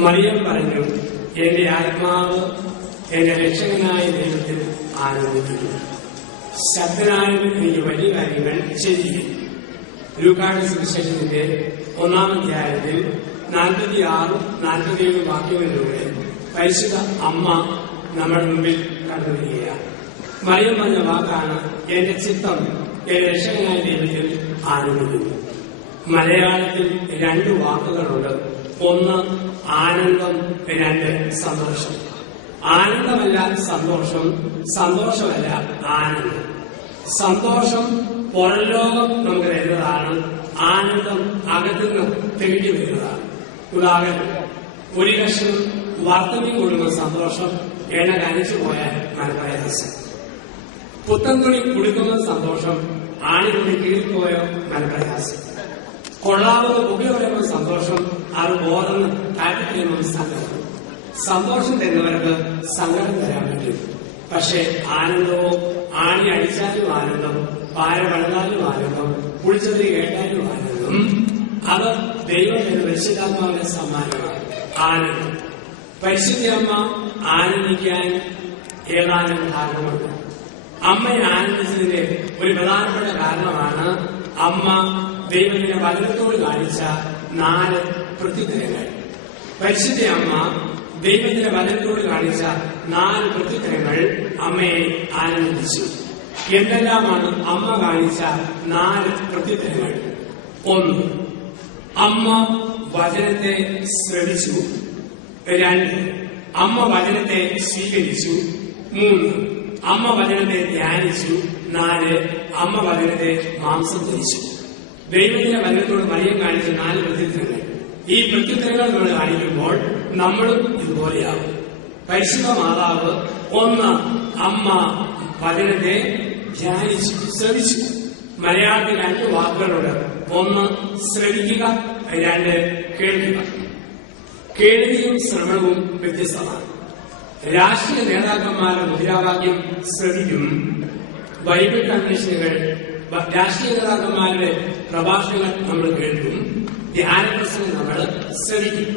മറിയം പറഞ്ഞു, എന്റെ ആത്മാവ് എന്റെ രക്ഷകനായ ദൈവത്തിൽ ആനന്ദിക്കുന്നു. ശക്തനായ എനിക്ക് വലിയ കാര്യങ്ങൾ ചെയ്യും. ലൂക്കായുടെ സുവിശേഷത്തിന്റെ 1-ാം അധ്യായത്തിൽ 46-47 വാക്യങ്ങളിലൂടെ പരിശുദ്ധ അമ്മ നമ്മുടെ മുമ്പിൽ കണ്ടുവരികയാണ്. മറിയം പറഞ്ഞ വാക്കാണ്, എന്റെ ചിത്തം എന്റെ രക്ഷകനായ ദൈവത്തിൽ ആനന്ദിക്കുന്നു. മലയാളത്തിൽ 2 വാക്കുകളുണ്ട്. ഒന്ന് ആനന്ദം, 2 സന്തോഷം. ആനന്ദമല്ല സന്തോഷം, സന്തോഷമല്ല ആനന്ദം. സന്തോഷം പുറംലോകം നമുക്ക് വരുന്നതാണ്, ആനന്ദം അകത്തുനിന്ന് തെളിഞ്ഞു വരുന്നതാണ്. ഉദാഹരണം, ഒരു കഷ്ണം വർത്തമീൻ കൊടുക്കുന്ന സന്തോഷം എണ്ണ കനിച്ചു പോയാൽ മനപ്രയാസം. പുത്തൻ തുണി കുടിക്കുന്ന സന്തോഷം ആണിതുണി കീറിപ്പോയോ മനപ്രയാസം. കൊള്ളാവുന്ന പുക പറയുന്ന സന്തോഷം അത് ബോധം താല്പര്യം സങ്കടം. സന്തോഷം തരുന്നവർക്ക് സങ്കടം തരാൻ പറ്റും. പക്ഷെ ആനന്ദമോ ആണി അടിച്ചാലും ആനന്ദം, പാര വളർന്നാലും ആനന്ദം, കുളിച്ചതിൽ കേട്ടാലും ആനന്ദം, അത് ദൈവത്തിന്റെ പരിശുദ്ധാത്മാവിന്റെ സമ്മാനമാണ്. ആനന്ദം പരിശുദ്ധമ്മ ആനന്ദിക്കാൻ ഏതാനും കാരണമുണ്ട്. അമ്മയെ ആനന്ദിച്ചതിന്റെ ഒരു പ്രധാനപ്പെട്ട കാരണമാണ് അമ്മ ദൈവത്തിന്റെ വചനത്തോട് കാണിച്ച 4 പ്രത്യുത്തരങ്ങൾ. പരിശുദ്ധ അമ്മ ദൈവത്തിന്റെ വചനത്തോട് കാണിച്ച 4 പ്രത്യുത്തരങ്ങൾ അമ്മയെ ആനന്ദിച്ചു. എന്തെല്ലാമാണ് അമ്മ കാണിച്ച 4 പ്രത്യുത്തരങ്ങൾ? 1, അമ്മ വചനത്തെ ശ്രവിച്ചു. 2, അമ്മ വചനത്തെ സ്വീകരിച്ചു. 3, അമ്മ വചനത്തെ ധ്യാനിച്ചു. 4, അമ്മ വചനത്തെ മാംസം ധരിച്ചു. ദൈവത്തിന്റെ വചനത്തോട് മറിയം കാണിച്ച 4 പ്രത്യുത്തരങ്ങൾ. ഈ പ്രത്യുത്തരങ്ങൾ നമ്മൾ കാണിക്കുമ്പോൾ നമ്മളും ഇതുപോലെയാകും. പരിശുദ്ധ മാതാവ് 1, അമ്മ വചനത്തെ ധ്യാനിച്ചു, ശ്രവിച്ചു. മലയാളത്തിൽ 2 വാക്കുകളുണ്ട്. 1 ശ്രവിക്കുക, 2 കേൾക്കുക. കേൾവിയും ശ്രവണവും വ്യത്യസ്തമാണ്. രാഷ്ട്രീയ നേതാക്കന്മാരുടെ മുദ്രാവാക്യം ശ്രവിക്കും. ബൈബിൾ കൺവെൻഷനുകൾ, രാഷ്ട്രീയ നേതാക്കന്മാരുടെ പ്രഭാഷണങ്ങൾ നമ്മൾ കേൾക്കും. ധ്യാനപ്രസംഗം നമ്മൾ ശ്രവിക്കും.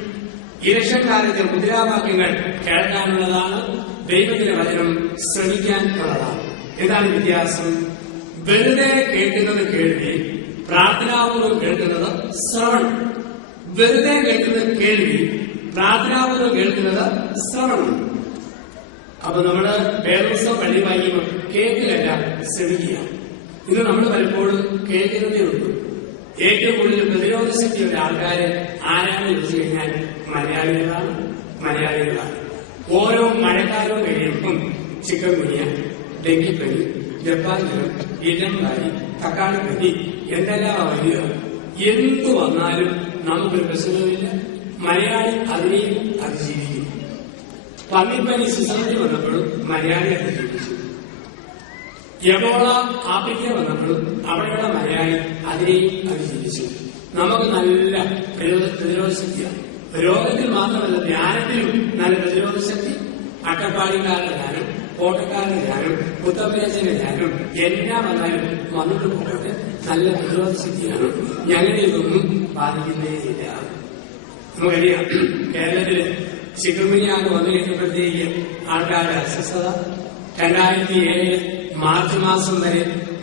ഇലക്ഷൻ കാലത്തെ മുദ്രാവാക്യങ്ങൾ കേൾക്കാനുള്ളതാണ്, ദൈവത്തിന്റെ വചനം ശ്രമിക്കാനുള്ളതാണ്. എന്താണ് വ്യത്യാസം? വെറുതെ കേൾക്കുന്നത് കേൾവി, പ്രാർത്ഥനാപൂർവ്വം കേൾക്കുന്നത് ശ്രവണം. വെറുതെ കേൾക്കുന്നത് കേൾവി, പ്രാർത്ഥനാപൂർവ്വം കേൾക്കുന്നത് ശ്രവണം. അപ്പൊ നമ്മള് വേദോത്സവം പള്ളി വായിക്കുമ്പോൾ കേൾക്കില്ല, ശ്രമിക്കുക. ഇത് നമ്മൾ പലപ്പോഴും കേൾക്കുന്നതേ ഉള്ളൂ. ഏറ്റവും കൂടുതൽ പ്രതിരോധ ശക്തിയുള്ള ആൾക്കാര് ആരാണെന്ന് ചോദിച്ചു കഴിഞ്ഞാൽ മലയാളികളാണ്. ഓരോ മഴക്കാലവും കഴിയുമ്പം ചിക്കൻ ഗുനിയ, ഡെങ്കിപ്പനി, ജപ്പാൻ ജ്വരം, ഇലംകാരി, തക്കാളിപ്പനി എന്തെല്ലാം വരിക. എന്തു വന്നാലും നമുക്കൊരു പ്രശ്നവുമില്ല. മലയാളി അതിനെയും അതിജീവിക്കും. പന്നിപ്പനി സിസോട്ടി വന്നപ്പോഴും മലയാളി അതിജീവിച്ചു. എബോള ആഫ്രിക്ക വന്നപ്പോഴും അവിടെയുള്ള മലയാളി അതിനെയും അതിജീവിച്ചു. നമുക്ക് നല്ല പ്രതിരോധ ശക്തിയാണ്. രോഗത്തിൽ മാത്രമല്ല, ധ്യാനത്തിലും നല്ല പ്രതിരോധ ശക്തി. അട്ടപ്പാടിക്കാരുടെ ധ്യാനം, കോട്ടക്കാരുടെ ധ്യാനം, പുത്തമ്പേച്ചന്റെ ധ്യാനം എല്ലാം വന്നാലും വന്നിട്ട് പോകട്ടെ, നല്ല പ്രതിരോധ ശക്തിയാണ്. ഞങ്ങളെ ഇതൊന്നും ബാധിക്കുന്നേയില്ല. നമുക്കറിയാം, കേരളത്തില് ചിക്കൻഗുനിയാണ് വന്നു കഴിഞ്ഞപ്പോഴത്തേക്ക് ആൾക്കാരുടെ അസ്വസ്ഥത. 2007 മാർച്ച് മാസം വരെ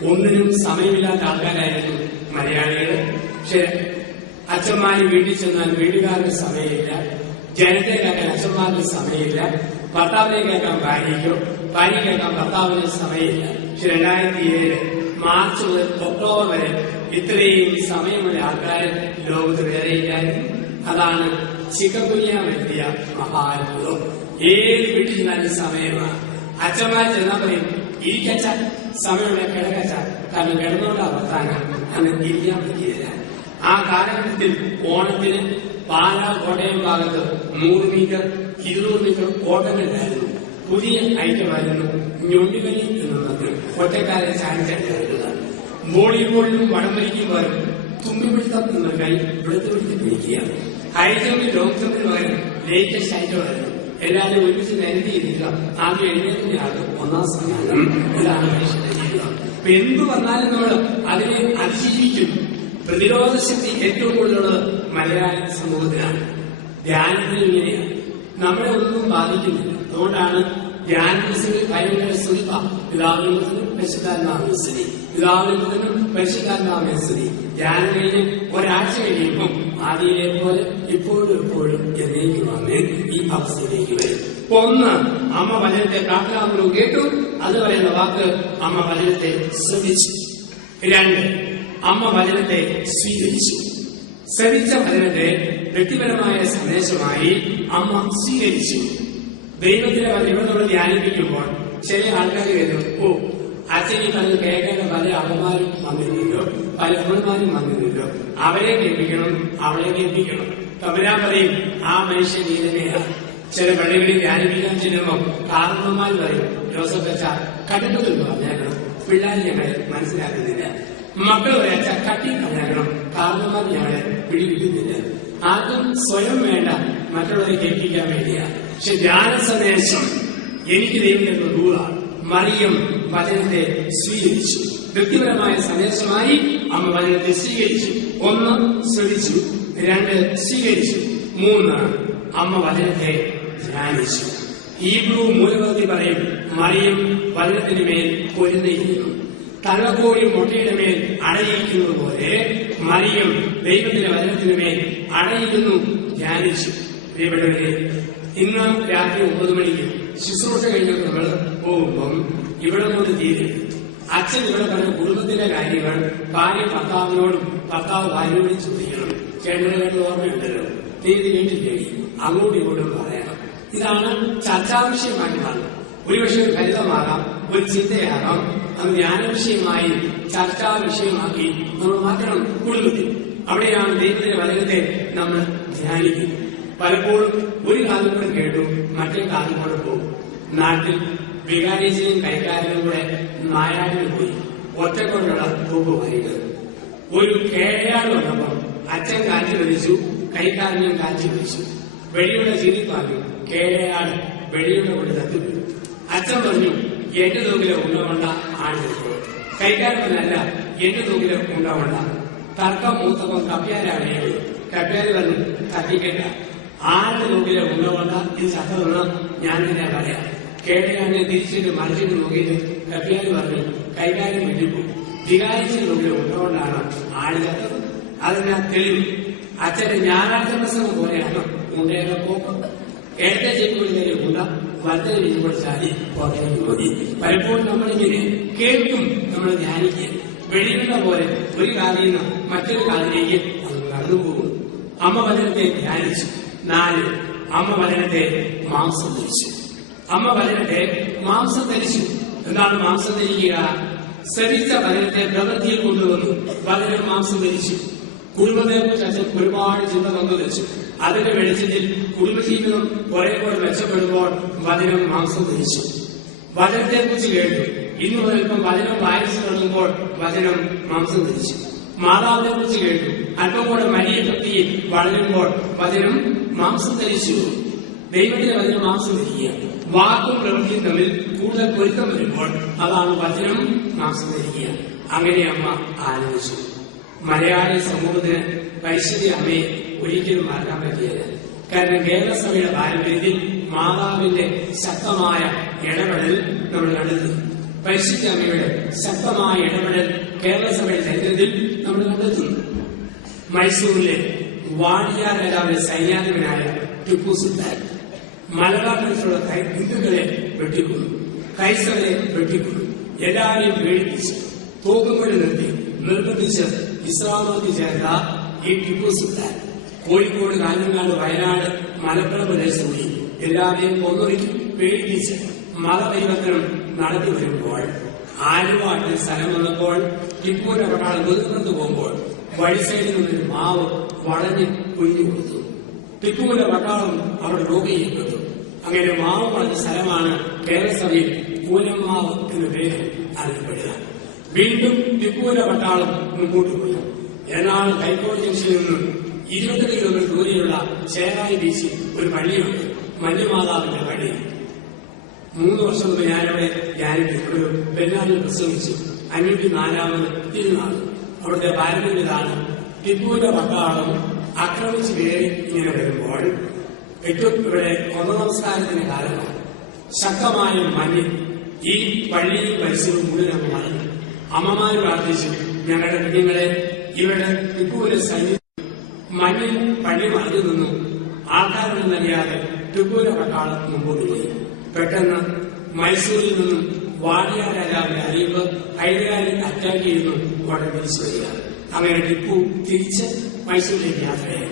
ഒന്നിനും സമയമില്ലാത്ത ആൾക്കാരായിരുന്നു മലയാളികൾ. പക്ഷെ അച്ഛന്മാര് വീട്ടിൽ ചെന്നാൽ വീട്ടുകാർക്ക് സമയമില്ല, ജനത്തെ കേൾക്കാൻ അച്ഛന്മാർക്ക് സമയമില്ല, ഭർത്താവിനെ കേൾക്കാൻ ഭാര്യയ്ക്കോ, ഭാര്യ കേൾക്കാൻ ഭർത്താവിന് സമയമില്ല. പക്ഷെ 2007 മാർച്ച് മുതൽ ഒക്ടോബർ വരെ ഇത്രയും സമയമുള്ള ആൾക്കാർ ലോകത്ത് വേറെയില്ലായിരുന്നു. അതാണ് ചിക്കൻഗുനിയ വരുത്തിയ മഹാത്ഭുതം. ഏത് വീട്ടിൽ ചെന്നാലും സമയമാണ്. അച്ഛന്മാർ ചെന്നാൽ പറയും, ഇരിക്കച്ച, സമയമുള്ള കിടക്കച്ച, കാരണം കിടന്നോണ്ടാ വർത്താനം, അന്ന് ഇരിക്കാൻ പറ്റിയില്ല. ആ കാലഘട്ടത്തിൽ ഓണത്തിന് പാലാ കോട്ടയം ഭാഗത്ത് 100 മീറ്റർ 200 മീറ്റർ ഓട്ടങ്ങളിലായിരുന്നു. പുതിയ ഐറ്റമായിരുന്നു ഞൊണ്ടിവലി എന്നുള്ളത്. ഒറ്റക്കാരെ ചാരിച്ചാണ് വോളിബോളിലും വടംവലിക്കും പകരം തുമ്പിപ്പിടുത്തം എന്ന കൈ വെളുത്തു പിടിച്ച് പിടിക്കുകയാണ്. ഹൈ ജമ്പിൽ ലോങ് ജമ്പിന് പകരം ലേറ്റസ്റ്റ് ഐറ്റമായിരുന്നു. എല്ലാവരും ഒരുമിച്ച് നിരത്തിയിരിക്കുക. ആദ്യം എഴുന്നേറ്റിന്റെ ആൾക്ക് 1ാം സ്ഥാനം. ഇതാണ് മനുഷ്യന്റെ ജീവിതം. അപ്പൊ എന്തു വന്നാലും നമ്മൾ അതിനെ അതിജീവിക്കും. പ്രതിരോധ ശക്തി ഏറ്റവും കൂടുതലുള്ളത് മലയാളി സമൂഹത്തിലാണ്. ധ്യാനത്തിൽ ഇങ്ങനെയാണ്, നമ്മളെ ഒന്നും ബാധിക്കുന്നില്ല. അതുകൊണ്ടാണ് ധ്യാനത്തിൽ ഭയങ്കര സുഖ. പിതാവിനും പരിശുദ്ധാത്മാവിനെ സ്തുതി, പിതാവിനും പരിശുദ്ധാത്മാവിനെ സ്തുതി. ധ്യാനം കഴിഞ്ഞ് ഒരാഴ്ച കഴിയുമ്പം ആദിയിലെ പോലെ ഇപ്പോഴും എപ്പോഴും എന്നേക്കുമാണ് ഈ അവസ്ഥയിലേക്ക് വരും. ഒന്ന്, അമ്മ വചനത്തെ പ്രാർത്ഥനാപൂർവ്വം കേട്ടു, അത് പറയുന്ന വാക്ക് അമ്മ വചനത്തെ ശ്രമിച്ചു. രണ്ട്, അമ്മ വചനത്തെ സ്വീകരിച്ചു. ശ്രമിച്ച വചനത്തെ വ്യക്തിപരമായ സന്ദേശമായി അമ്മ സ്വീകരിച്ചു. ദൈവത്തിന്റെ വചനം നമ്മൾ ധ്യാനിപ്പിക്കുമ്പോൾ ചില ആൾക്കാർ കരുതും, ഓ അച്ഛനെ പറഞ്ഞ് കേൾക്കേണ്ട പല അമ്മമാരും വന്നില്ലല്ലോ, പല അമ്മമാരും വന്നില്ലല്ലോ, അവരെ കേൾപ്പിക്കണം, അവളെ കേൾപ്പിക്കണം. തമ്പുരാൻ പറയും, ആ മനുഷ്യൻ നീ തന്നെയാണ്. ചില പള്ളികളിൽ ധ്യാനിപ്പിക്കാൻ ചെല്ലുമ്പോൾ കാരണവന്മാർ പറയും, ജോസഫ് അച്ഛ കണ്ടിട്ടെന്ന് പറഞ്ഞേക്കണം, പിള്ളേർ ഞങ്ങളെ മനസ്സിലാക്കുന്നില്ല. മക്കൾ വരച്ച കട്ടി പറഞ്ഞേക്കണം, കാരണവന്മാർ ഞങ്ങളെ പിടികിട്ടുന്നില്ല. ആർക്കും സ്വയം വേണ്ട, മറ്റുള്ളവരെ കേൾപ്പിക്കാൻ വേണ്ടിയാണ്. പക്ഷെ ധ്യാന സന്ദേശം എനിക്ക് ദൈവത്തിന്റെ റൂളാണ്. മറിയം വചനത്തെ സ്വീകരിച്ചു. വ്യക്തിപരമായ സന്ദേശമായി അമ്മ വചനത്തെ സ്വീകരിച്ചു. ഒന്ന്, ശ്രമിച്ചു. രണ്ട്, സ്വീകരിച്ചു. മൂന്ന്, അമ്മ വചനത്തെ ധ്യാനിച്ചു. ഹീബ്രു മൂലപദ്ധതി പറയും, മറിയം വചനത്തിന് മേൽ പൊരുന്നിരിക്കുന്നു. തള്ളക്കോഴി മുട്ടയുടെ മേൽ അടയിരിക്കുന്നത് പോലെ മറിയം ദൈവത്തിന്റെ വചനത്തിന് മേൽ അടയിരുന്നു, ധ്യാനിച്ചു. പ്രിയപ്പെട്ടവരെ, ഇന്ന് രാത്രി 9 മണിക്ക് ശുശ്രൂഷ കഴിഞ്ഞ് നമ്മൾ പോകുമ്പം ഇവിടെ കൊണ്ട് തീരും. അച്ഛൻ ഇവിടെ പറഞ്ഞ കുടുംബത്തിന്റെ കാര്യങ്ങൾ ഭാര്യ ഭർത്താവിനോടും ഭർത്താവ് ഭാര്യയോടും ചോദിക്കണം. ചേട്ടനുമായിട്ട് ഓർമ്മയുണ്ടല്ലോ, തീയതി കേട്ടില്ലേടി, അങ്ങോട്ടും ഇങ്ങോട്ടും പറയണം. ഇതാണ് ചർച്ചാ വിഷയമായി മാറുന്നത്. ഒരുപക്ഷെ ഒരു ഫലിതമാകാം, ഒരു ചിന്തയാകാം. അത് ജ്ഞാന വിഷയമായി ചർച്ചാ വിഷയമാക്കി നമ്മൾ മാറ്റണം കുടുംബത്തിൽ. അവിടെയാണ് ദൈവത്തിന്റെ വചനത്തെ നമ്മൾ ധ്യാനിക്കുന്നത്. പലപ്പോഴും ഒരു കാലം കൂടെ കേട്ടു, മറ്റേ കാലം കൂടെ പോകും. നാട്ടിൽ വികാരിച്ചയും കൈക്കാരനും കൂടെ നായാടിന് പോയി ഒറ്റക്കൊണ്ടുള്ള പോകുമായിട്ട് ഒരു കേഴയാട് വന്നപ്പോൾ അച്ഛൻ കാറ്റ് വലിച്ചു, കൈക്കാരനും കാറ്റ് വലിച്ചു. വെടിയുടെ ചീരിപ്പാക്കി കേഴയാട് വെടിയുടെ കൊണ്ട് തട്ടിപ്പോയി. അച്ഛൻ പറഞ്ഞു, എന്റെ തൂക്കിലെ ഉണ്ടവണ്ട ആണെടുത്തു. കൈക്കാരനല്ല, എന്റെ തൂക്കിലെ ഉണ്ടവണ്ട. തർക്കം മൂത്തപ്പം കപ്പ്യാരാണ്. കപ്പ്യാര് പറഞ്ഞു, കത്തിക്കണ്ട, ആരുടെ തൂക്കിലെ ഉണ്ടവണ്ട ഇത് ചത്തതൊന്നും ഞാൻ തന്നെ പറയാം. കേട്ടയാനെ തിരിച്ചിട്ട് മറിച്ചിട്ട് നോക്കിയിട്ട് കപ്പ്യാര് പറഞ്ഞു, കൈകാര്യം വെട്ടിപ്പോയി. വികാരിച്ചിട്ട് തൂക്കിലെ ഉണ്ടവണ്ടാണ് ആട് ചത്തത്. അതിനാ തെളിവ്. അച്ഛന്റെ ഞായറാഴ്ച പ്രസംഗം പോലെയാണ് ഉണ്ടയുടെ പോക്കം. ഇടത്തെ ചെക്കുകളിലേക്ക് ഉണ്ട, വലത്തെ വീഴുമ്പോൾ ചാടി പുറത്തേക്ക് മതി. പലപ്പോഴും നമ്മളിങ്ങനെ കേൾക്കും, നമ്മൾ ധ്യാനിക്കുക. വെളിയുന്ന പോലെ ഒരു കാലിൽ നിന്ന് മറ്റൊരു കാലിലേക്ക് അത് കടന്നുപോകും. അമ്മ വചനത്തെ ധ്യാനിച്ചു. 4, അമ്മ വചനത്തെ മാംസം ധരിച്ചു. അമ്മ വചനത്തെ മാംസം ധരിച്ചു. എന്താണ് മാംസം ധരിക്കുക? ശ്രമിച്ച വചനത്തെ പ്രവൃത്തിയിൽ കൊണ്ടുവന്നു. വചനം മാംസം ധരിച്ചു. കുടുംബത്തെക്കുറിച്ച് അച്ഛൻ ഒരുപാട് ചിന്ത പങ്കുവച്ചു. അതിന്റെ വെളിച്ചത്തിൽ കുടുംബജീവിതം കുറെ കൂടെ മെച്ചപ്പെടുമ്പോൾ വചനം മാംസം ധരിച്ചു. വചനത്തെക്കുറിച്ച് കേട്ടു. ഇന്ന് ഒരൽപ്പം വചനം വായിച്ചു തുടങ്ങുമ്പോൾ വചനം മാംസം ധരിച്ചു. മാതാവിനെ കുറിച്ച് കേട്ടു. അല്പം കൂടെ വലിയ ഭക്തിയിൽ വളരുമ്പോൾ വചനം മാംസം ധരിച്ചു. ദൈവത്തിന്റെ വചനം മാംസം ധരിക്കുക. വാക്കും പ്രവൃത്തിയും തമ്മിൽ കൂടുതൽ പൊരുത്തം വരുമ്പോൾ അതാണ് വചനം മാംസം ധരിക്കുക. അങ്ങനെ അമ്മ ആലോചിച്ചു. മലയാളി സമൂഹത്തിന് പരിശുദ്ധ അമ്മയെ ഒരിക്കലും മറക്കാൻ പറ്റിയത്. കാരണം കേരളസഭയുടെ പാരമ്പര്യത്തിൽ മാതാവിന്റെ ശക്തമായ ഇടപെടൽ നമ്മൾ കണ്ടെത്തി. പരിശുദ്ധ അമ്മയുടെ ശക്തമായ ഇടപെടൽ കേരളസഭയുടെ ചരിത്രത്തിൽ നമ്മൾ കണ്ടെത്തുന്നു. മൈസൂരിലെ വാണിയാർ രാജാവിന്റെ സൈന്യാധിപനായ ടിപ്പു സുൽത്താൻ മലബാർ പ്രദേശത്തുള്ള ഹിന്ദുക്കളെ വെട്ടിക്കൊന്നു, ക്രൈസ്തവരെ വെട്ടിക്കൊന്നു, എല്ലാവരെയും പേടിപ്പിച്ച് തോക്കുംകൊടി നിർത്തി നിർബന്ധിച്ച് ഇസ്ലാമോക്ക് ചേർന്ന ഈ ടിപ്പു സുൽത്താൻ കോഴിക്കോട്, കാഞ്ഞങ്ങാട്, വയനാട്, മലപ്പുറം പ്രദേശത്തുകൂടി എല്ലാവരെയും കൊന്നൊരുക്കി പേടിപ്പിച്ച് മതപരിവർത്തനം നടത്തി വരുമ്പോൾ ആലുവാട്ടിൽ സ്ഥലം വന്നപ്പോൾ ടിപ്പുവിന്റെ പട്ടാളം മുതിർന്നു പോകുമ്പോൾ വഴി സൈഡിൽ നിന്നൊരു മാവ് വളഞ്ഞ് കുഴിഞ്ഞു കൊടുത്തു. ടിപ്പുവിന്റെ പട്ടാളം അവിടെ രോഗിയിൽപ്പെട്ടു. അങ്ങനെ മാവ് വളഞ്ഞ സ്ഥലമാണ് കേരളസഭയിൽ പൂനമാവ് എന്ന പേര് അറിയപ്പെടുക. വീണ്ടും ടിപ്പുവിന്റെ പട്ടാളം മുമ്പോട്ട് പോയി. എറണാകുളം ഹൈക്കോടതി ജംഗ്ഷനിൽ നിന്നും 20 കിലോമീറ്റർ ദൂരെയുള്ള ചേറായി ബീച്ചിൽ ഒരു പള്ളിയുണ്ട്, മഞ്ഞുമാതാവിന്റെ പള്ളി. 3 വർഷം മുമ്പ് ഞാനവിടെ ഒരു പെരുന്നാളിൽ പ്രസംഗിച്ചു. 504ാമത് തിരുനാൾ. അവിടുത്തെ പാരമ്പര്യതാണ് ടിപ്പുവിന്റെ പട്ടാളം ആക്രമിച്ച് കയറി ഇങ്ങനെ വരുമ്പോൾ ഏറ്റവും ഇവിടെ കൊന്ന നമസ്കാരത്തിന്റെ കാലമാണ്. ശക്തമായ മഞ്ഞ് ഈ പള്ളിയും പരിസരവും മുഴുവൻ അങ്ങ് മറന്നു. അമ്മമാര് പ്രാർത്ഥിച്ചു, ഞങ്ങളുടെ കുഞ്ഞുങ്ങളെ ഇവിടെ ടിപ്പുവിന്റെ സൈന്യം മഞ്ഞിൽ പള്ളി മറഞ്ഞു നിന്നു. ആൾക്കാരൊന്നും അറിയാതെ ടിപ്പുവിന്റെ പട്ടാളം മുമ്പോട്ട് പോയി. പെട്ടെന്ന് മൈസൂരിൽ നിന്നും വാടിയ രാജാവിനെ അറിയുമ്പോൾ ഹൈദരാലി അറ്റാക്ക് ചെയ്യുന്നു. ഉടനെ തിരിച്ചു വരിക. അങ്ങനെ ടിപ്പു തിരിച്ച് മൈസൂരിലേക്ക് യാത്രയായി.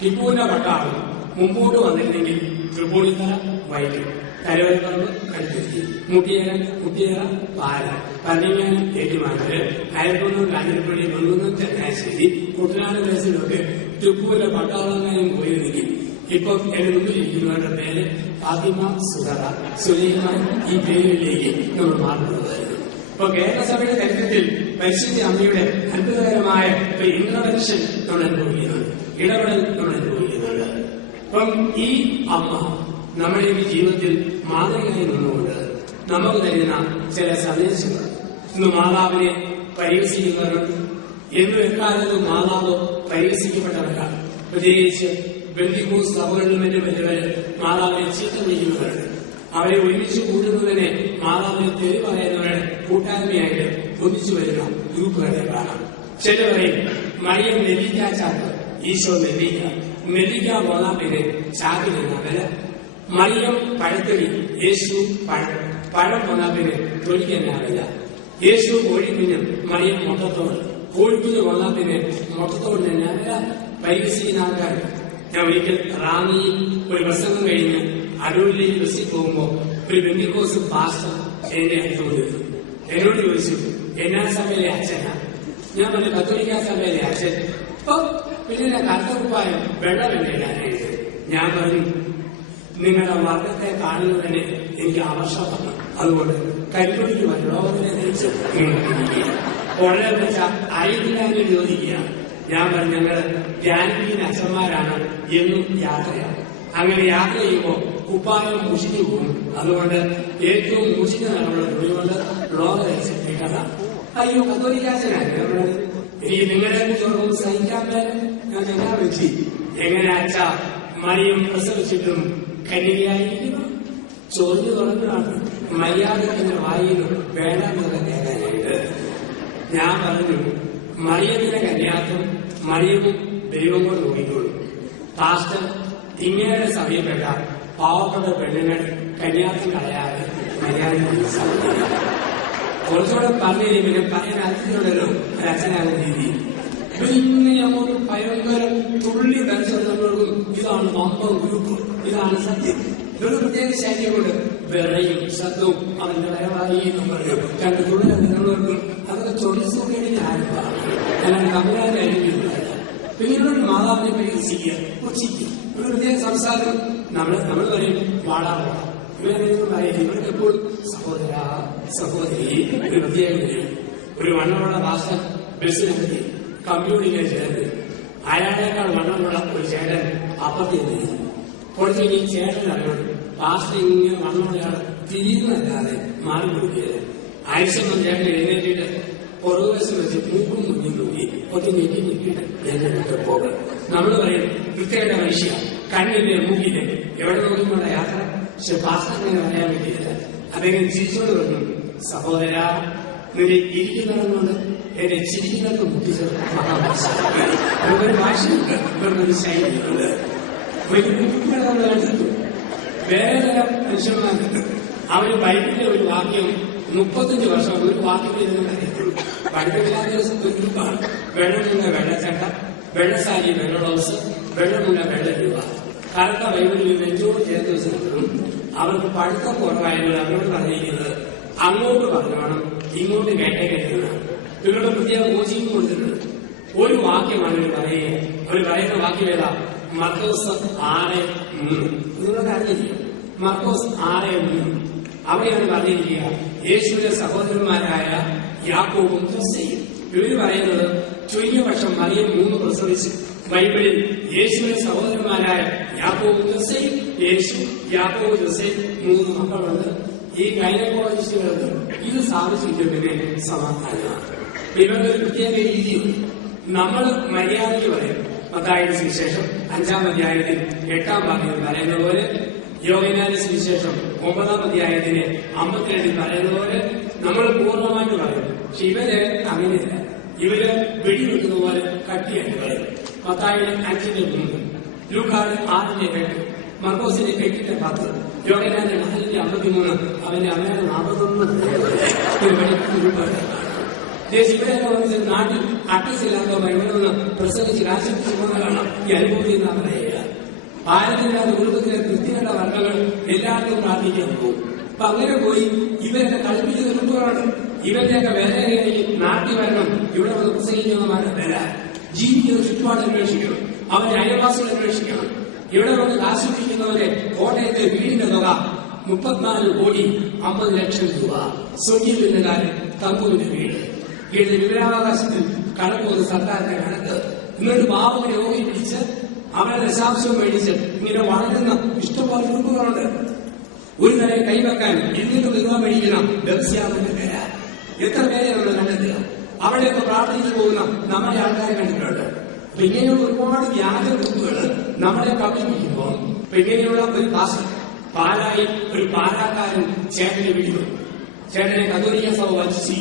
ടിപ്പുവിന്റെ പട്ടാളം മുമ്പോട്ട് വന്നിരുന്നെങ്കിൽ തൃപ്പൂണിത്തറ വൈകിട്ട്, കരുവരപ്പറമ്പ് കടുത്തിരുത്തി, മുട്ടിയേറ പാല, പന്നിങ്ങാനം ഏറ്റുമാനൂര്, അയൽക്കുന്നം കാഞ്ഞിരപ്പള്ളി, മങ്കുന്നം ചങ്ങനാശ്ശേരി, കുട്ടനാട് ദേശത്തിലൊക്കെ ടിപ്പുവിന്റെ പട്ടാളങ്ങാനും പോയിരുന്നെങ്കിൽ ഇപ്പം എന്റെ മുമ്പിൽ ഇരിക്കുന്നവരുടെ പേര് ഫാത്തിമ, സുഹറ, സുലൈമാൻ ഈ പേരുകളിലേക്ക് നമ്മൾ മാറുന്നതായിരുന്നു. ഇപ്പൊ കേരളസഭയുടെ ചരിത്രത്തിൽ പരിശുദ്ധ അമ്മയുടെ അത്ഭുതകരമായ ഒരു ഇന്റർവെൻഷൻ നമ്മൾ അനുഭവിക്കുന്നുണ്ട്, ഇടപെടൽ നമ്മൾ അനുഭവിക്കുന്നുണ്ട്. അപ്പം ഈ അമ്മ നമ്മുടെ ഈ ജീവിതത്തിൽ മാതൃകയായി നിന്നുകൊണ്ട് നമുക്ക് തരുന്ന ചില സന്ദേശങ്ങൾ. ഇന്ന് മാതാവിനെ പരിഹസിക്കുന്നവരുണ്ട്. എന്നും എക്കാലത്തും മാതാവ് പരിഹസിക്കപ്പെട്ടവരാണ്. പ്രത്യേകിച്ച് ബന്ധുക്കൂസ് സഭകളിലും മറ്റും വലിയവര് മാതാവിനെ ചീത്ത വിളിക്കുന്നവരുണ്ട്. അവരെ ഒരുമിച്ച് കൂടുന്നതിനെ മാതാവിനെ തെറി പറയുന്നവരുടെ കൂട്ടായ്മയായിട്ട് ഒന്നിച്ചു വരുന്ന ഗ്രൂപ്പുകളെ കാണാം. ചിലവരെ മറിയം നെല്ലിക്ക ചാക്ക്, ഈശോ നെല്ലിക്ക പോകാൻ പിന്നെ ചാക്കിലെന്ന വില. മറിയം പഴത്തൊലി, യേശു പഴം പോകാൻ പിന്നെ തൊലിക്കെന്നാവില്ല. യേശു കോഴിക്കുഞ്ഞ്, മറിയം മുട്ടത്തോട്. കോഴിക്കുഞ്ഞ് പോകാൻ പിന്നെ മുട്ടത്തോട് തന്നെ വില. പരിഹസിക്കുന്ന ആൾക്കാർ. ഞാൻ ഒരിക്കൽ റാന്നിയിൽ ഒരു പ്രസംഗം കഴിഞ്ഞ് അടൂരിലേക്ക് ബസ്സിൽ പോകുമ്പോ ഒരു ബെന്തിക്കോസ് പാസ്റ്റർ എന്റെ അടുത്ത് വന്നിരുന്നു. എന്നോട് ചോദിച്ചു, എന്നാ സഭയിലെ അച്ഛനാ? ഞാൻ പറഞ്ഞു, കത്തോലിക്ക സഭയിലെ അച്ഛൻ. അപ്പൊ പിന്നെ കറുത്തക്കുപ്പായം വെള്ളമെണ്ണയിലാനായിട്ട്. ഞാൻ പറഞ്ഞു, നിങ്ങളുടെ വർഗത്തെ കാണുന്നതിന് എനിക്ക് ആവശ്യമാണ്. അതുകൊണ്ട് കരിപ്പൊടിക്ക് ലോകത്തിനെ ധരിച്ച് ഉടനെ വെച്ച അറിയില്ലാതെ ചോദിക്കുക. ഞാൻ പറഞ്ഞു, ഞങ്ങള് ധ്യാനിക്കുന്ന അച്ഛന്മാരാണ്, എന്നും യാത്രയാണ്. അങ്ങനെ യാത്ര ചെയ്യുമ്പോൾ കുപ്പായം മുഷിഞ്ഞു പോകും. അതുകൊണ്ട് ഏറ്റവും മുഷിഞ്ഞ നമ്മുടെ തുണികൊണ്ട് ലോക ധരിച്ചിട്ടതാണ്. അയ്യോ, കത്തോലിക്കാച്ചനാണ് എനിക്ക് നിങ്ങളെ ചോറും സഹിക്കാൻ പേരും ഞാൻ എന്നാ വെച്ച്. എങ്ങനെ അച്ഛ മറിയം പ്രസവിച്ചിട്ടും കന്യകയായിരിക്കുന്നു? ചൊറിഞ്ഞു തുടങ്ങുകയാണ്. മര്യാദത്തിന്റെ വായിലും വേണമെന്ന് കേൾക്കാനായിട്ട് ഞാൻ പറഞ്ഞു, മറിയത്തിന്റെ കന്യാത്വം മറിയവും ദൈവം കൊണ്ട് നോക്കിക്കോളൂ. പാസ്റ്റർ ഇങ്ങയുടെ സമയപ്പെട്ട പാവപ്പെട്ട പെണ്ണുങ്ങൾ കന്യാത്വം കളയാതെ മര്യാദ കുറച്ചുകൂടെ പറഞ്ഞു പിന്നെ പറയാൻ അതിഥിയുണ്ടല്ലോ ഒരച്ഛനാകുന്ന രീതി. പിന്നെ അങ്ങോട്ട് ഭയങ്കര തുള്ളി ധരിച്ചവർക്കും ഇതാണ് വമ്പം ഗ്രൂപ്പ്, ഇതാണ് സത്യം. ഇതൊരു പ്രത്യേക ശൈലിയുണ്ട്. വിറയും ശബ്ദവും അവന്റെ വരവായി എന്ന് പറഞ്ഞു രണ്ട് തുള്ളി നിന്നവർക്കും അതൊക്കെ ചൊടിച്ചുകഴിഞ്ഞ ആരംഭമാണ്. അല്ലാണ്ട് കമലാരായിരിക്കും. പിന്നീട് മാതാവിനെ പരിഹസിക്കുക, ഉച്ചിക്കുക, ഒരു പ്രത്യേക സംസാരം. നമ്മൾ പറയും വാടാ വാടാ. ഇവർക്ക് എപ്പോഴും സഹോദര സഹോദരി ഒരു പ്രത്യേക ഒരു വണ്ണമുള്ള ഭാഷ ബസ്സിനെത്തി കമ്പ്യൂട്ടറിനെ ചേർന്ന് അയാളേക്കാൾ വണ്ണമുള്ള ഒരു ചേട്ടൻ അപ്പുറത്തേക്ക് കുറച്ച് ഈ ചേട്ടൻ അറിയണം. ഭാഷ ഇങ്ങനെ വണ്ണമുള്ളയാൾ തിരിയുന്നല്ലാതെ മാറി കൊടുക്കുകയത്. ആയുഷ്യം ചേട്ടൻ എഴുന്നേറ്റിട്ട് പുറകുവശം വെച്ച് മൂക്കും മുന്നിൽ നോക്കി ഒറ്റ ഞെക്കി ഞെക്കിയിട്ട് എന്നെ പോകണം. നമ്മൾ പറയും പ്രത്യേക മനുഷ്യ കണ്ണിന്റെ മൂക്കിന്റെ എവിടെ നോക്കിക്കൊണ്ട യാത്ര. പക്ഷെ ഭാഷങ്ങനെ പറയാൻ വേണ്ടിയില്ല. അദ്ദേഹം ചിരിച്ചോട് പറഞ്ഞു, സഹോദര നിന്റെ ഇരിക്കുന്നതുകൊണ്ട് എന്നെ ചിരിക്കുന്നത് മുട്ടിച്ചത് മഹാഭാഷ. ഒരു ഭാഷയുണ്ട്, ഒരു ശൈലിയുണ്ട്. വേറെ തരം മനുഷ്യന്മാരുണ്ട്. അവര് ബൈബിളിലെ ഒരു വാക്യം 35 വർഷം ഒരു വാക്യം അറിയത്തുള്ളൂ. പഠിപ്പില്ലാത്ത ഒരു ഗ്രൂപ്പാണ്. വെള്ളമുള്ള വെള്ളച്ചട്ട, വെള്ളസാരി വെള്ള ബ്ലൗസ്, വെള്ളമുള്ള വെള്ള രൂപ. കറുത്ത ബൈബിളിൽ നെഞ്ചോട് ചേർത്ത് വെച്ചിട്ടും അവർക്ക് പഠിത്തം കുറവായതുകൊണ്ട് അവരോട് പറഞ്ഞിരിക്കുന്നത് അങ്ങോട്ട് പറഞ്ഞോണം, ഇങ്ങോട്ട് കേട്ടേക്കണം. ഇവരുടെ പ്രത്യേക കോച്ചിങ് കൊടുത്തിട്ടുണ്ട്. ഒരു വാക്യമാണ് ഇവർ പറയുക. അവർ പറയുന്ന വാക്യം ഏതാ? മർക്കോസ് 6:3. നിങ്ങളൊക്കെ അറിഞ്ഞിരിക്കും. മർക്കോസ് 6:3. അവിടെയാണ് പറഞ്ഞിരിക്കുക, യേശുവിന്റെ സഹോദരന്മാരായ യാക്കോബും യോസേയും. ഇവര് പറയുന്നത് ചുരുങ്ങിയ പക്ഷം മറിയം 3 പ്രസവിച്ചു. ബൈബിളിൽ യേശുവിന്റെ സഹോദരന്മാരായ യാക്കോബും യോസേയും, യേശു യാക്കോബ് യോസേയും 3 മക്കളുണ്ട്. ഈ ഗൈനക്കോളജിസ്റ്റുകൾക്ക് ഇത് സാധിച്ചിട്ട് പിന്നെ സമാധാനമാണ്. ഇവരുടെ ഒരു പ്രത്യേക രീതിയുണ്ട്. നമ്മൾ മര്യാദയ്ക്ക് പറയും, മത്തായിയുടെ സുവിശേഷം 5-ാം അധ്യായത്തിൽ 8-ാം വാക്യത്തിൽ പറയുന്ന പോലെ, യോഹന്നാന്റെ സുവിശേഷം 9-ാം അധ്യായത്തിന്റെ 52-ൽ പറയുന്ന പോലെ നമ്മൾ പൂർണ്ണമായിട്ട് പറയും. പക്ഷെ ഇവര് അങ്ങനെയല്ല. ഇവര് വെടിവെക്കുന്ന പോലെ കട്ടിയായിട്ട് പറയും. മത്തായിയുടെ 5-3, ലൂക്കായുടെ 6-8, മർക്കോസിന്റെ 8-10, യോഹന്നാന്റെ 4-53, അവന്റെ അമ്മയുടെ 41 ഇവരെല്ലാം വന്നിട്ട് നാട്ടിൽ അട്ടസില്ലാത്ത ബൈബിളൊന്ന് പ്രസംഗിച്ച് രാജ്യത്ത് കാണാം. ഈ അനുഭവം ചെയ്യുന്ന പറയുക. ഭാരതത്തിലാത്ത കുടുംബത്തിലെ കൃത്യങ്ങളുടെ വർഗ്ഗങ്ങൾ എല്ലാവർക്കും പ്രാർത്ഥിക്കാൻ പോകും. അപ്പൊ അങ്ങനെ പോയി ഇവരൊക്കെ കളിപ്പിച്ച് നിർത്തുകയാണ്. ഇവരുടെയൊക്കെ വേലയായി നാട്ടിൽ വരണം, ഇവിടെ വന്ന് പ്രസംഗിക്കുന്നവരുടെ വില, ജീവിക്കുന്ന ചുറ്റുപാട് അന്വേഷിക്കണം, അവരുടെ അയൽവാസികൾ അന്വേഷിക്കണം. ഇവിടെ വന്ന് ആസ്വദിക്കുന്നവരെ കോട്ടയത്തെ വീടിന്റെ തുക 34,50,00,000 രൂപ. സൊല്ലിന്റെ കാര്യം തമ്പുവിന്റെ വീട് വീടിന്റെ വിവരാവകാശത്തിൽ കണക്കുവന്ന് സർക്കാരിന്റെ കണക്ക്. എന്നിട്ട് പാവങ്ങളെ രോഗി പിടിച്ച് അവരുടെ ദശാംശവും മേടിച്ച് ഇങ്ങനെ വളരുന്ന ഇഷ്ടംപോലെ കുടുംബങ്ങളുണ്ട്. ഒരു നിലയെ കൈവെക്കാൻ 200 രൂപ മേടിക്കുന്ന വ്യവസായത്തിന്റെ പേര. എത്ര പേരെ നമ്മൾ കണ്ടെത്തുക? അവിടെയൊക്കെ പ്രാർത്ഥിച്ചു പോകുന്ന നമ്മുടെ ആൾക്കാരെ കണ്ടിട്ടുണ്ട്. അപ്പൊ ഇങ്ങനെയുള്ള ഒരുപാട് വ്യാജ ഗ്രൂപ്പുകൾ നമ്മളെ കബളിപ്പിക്കുമ്പോൾ ഇങ്ങനെയുള്ള ഒരു ക്ലാസ് പാലായി ഒരു പാലാക്കാരൻ ചേട്ടനെ വിളിക്കും. ചേട്ടനെ കത്തോലിക്ക സഭ വഞ്ചിച്ചു.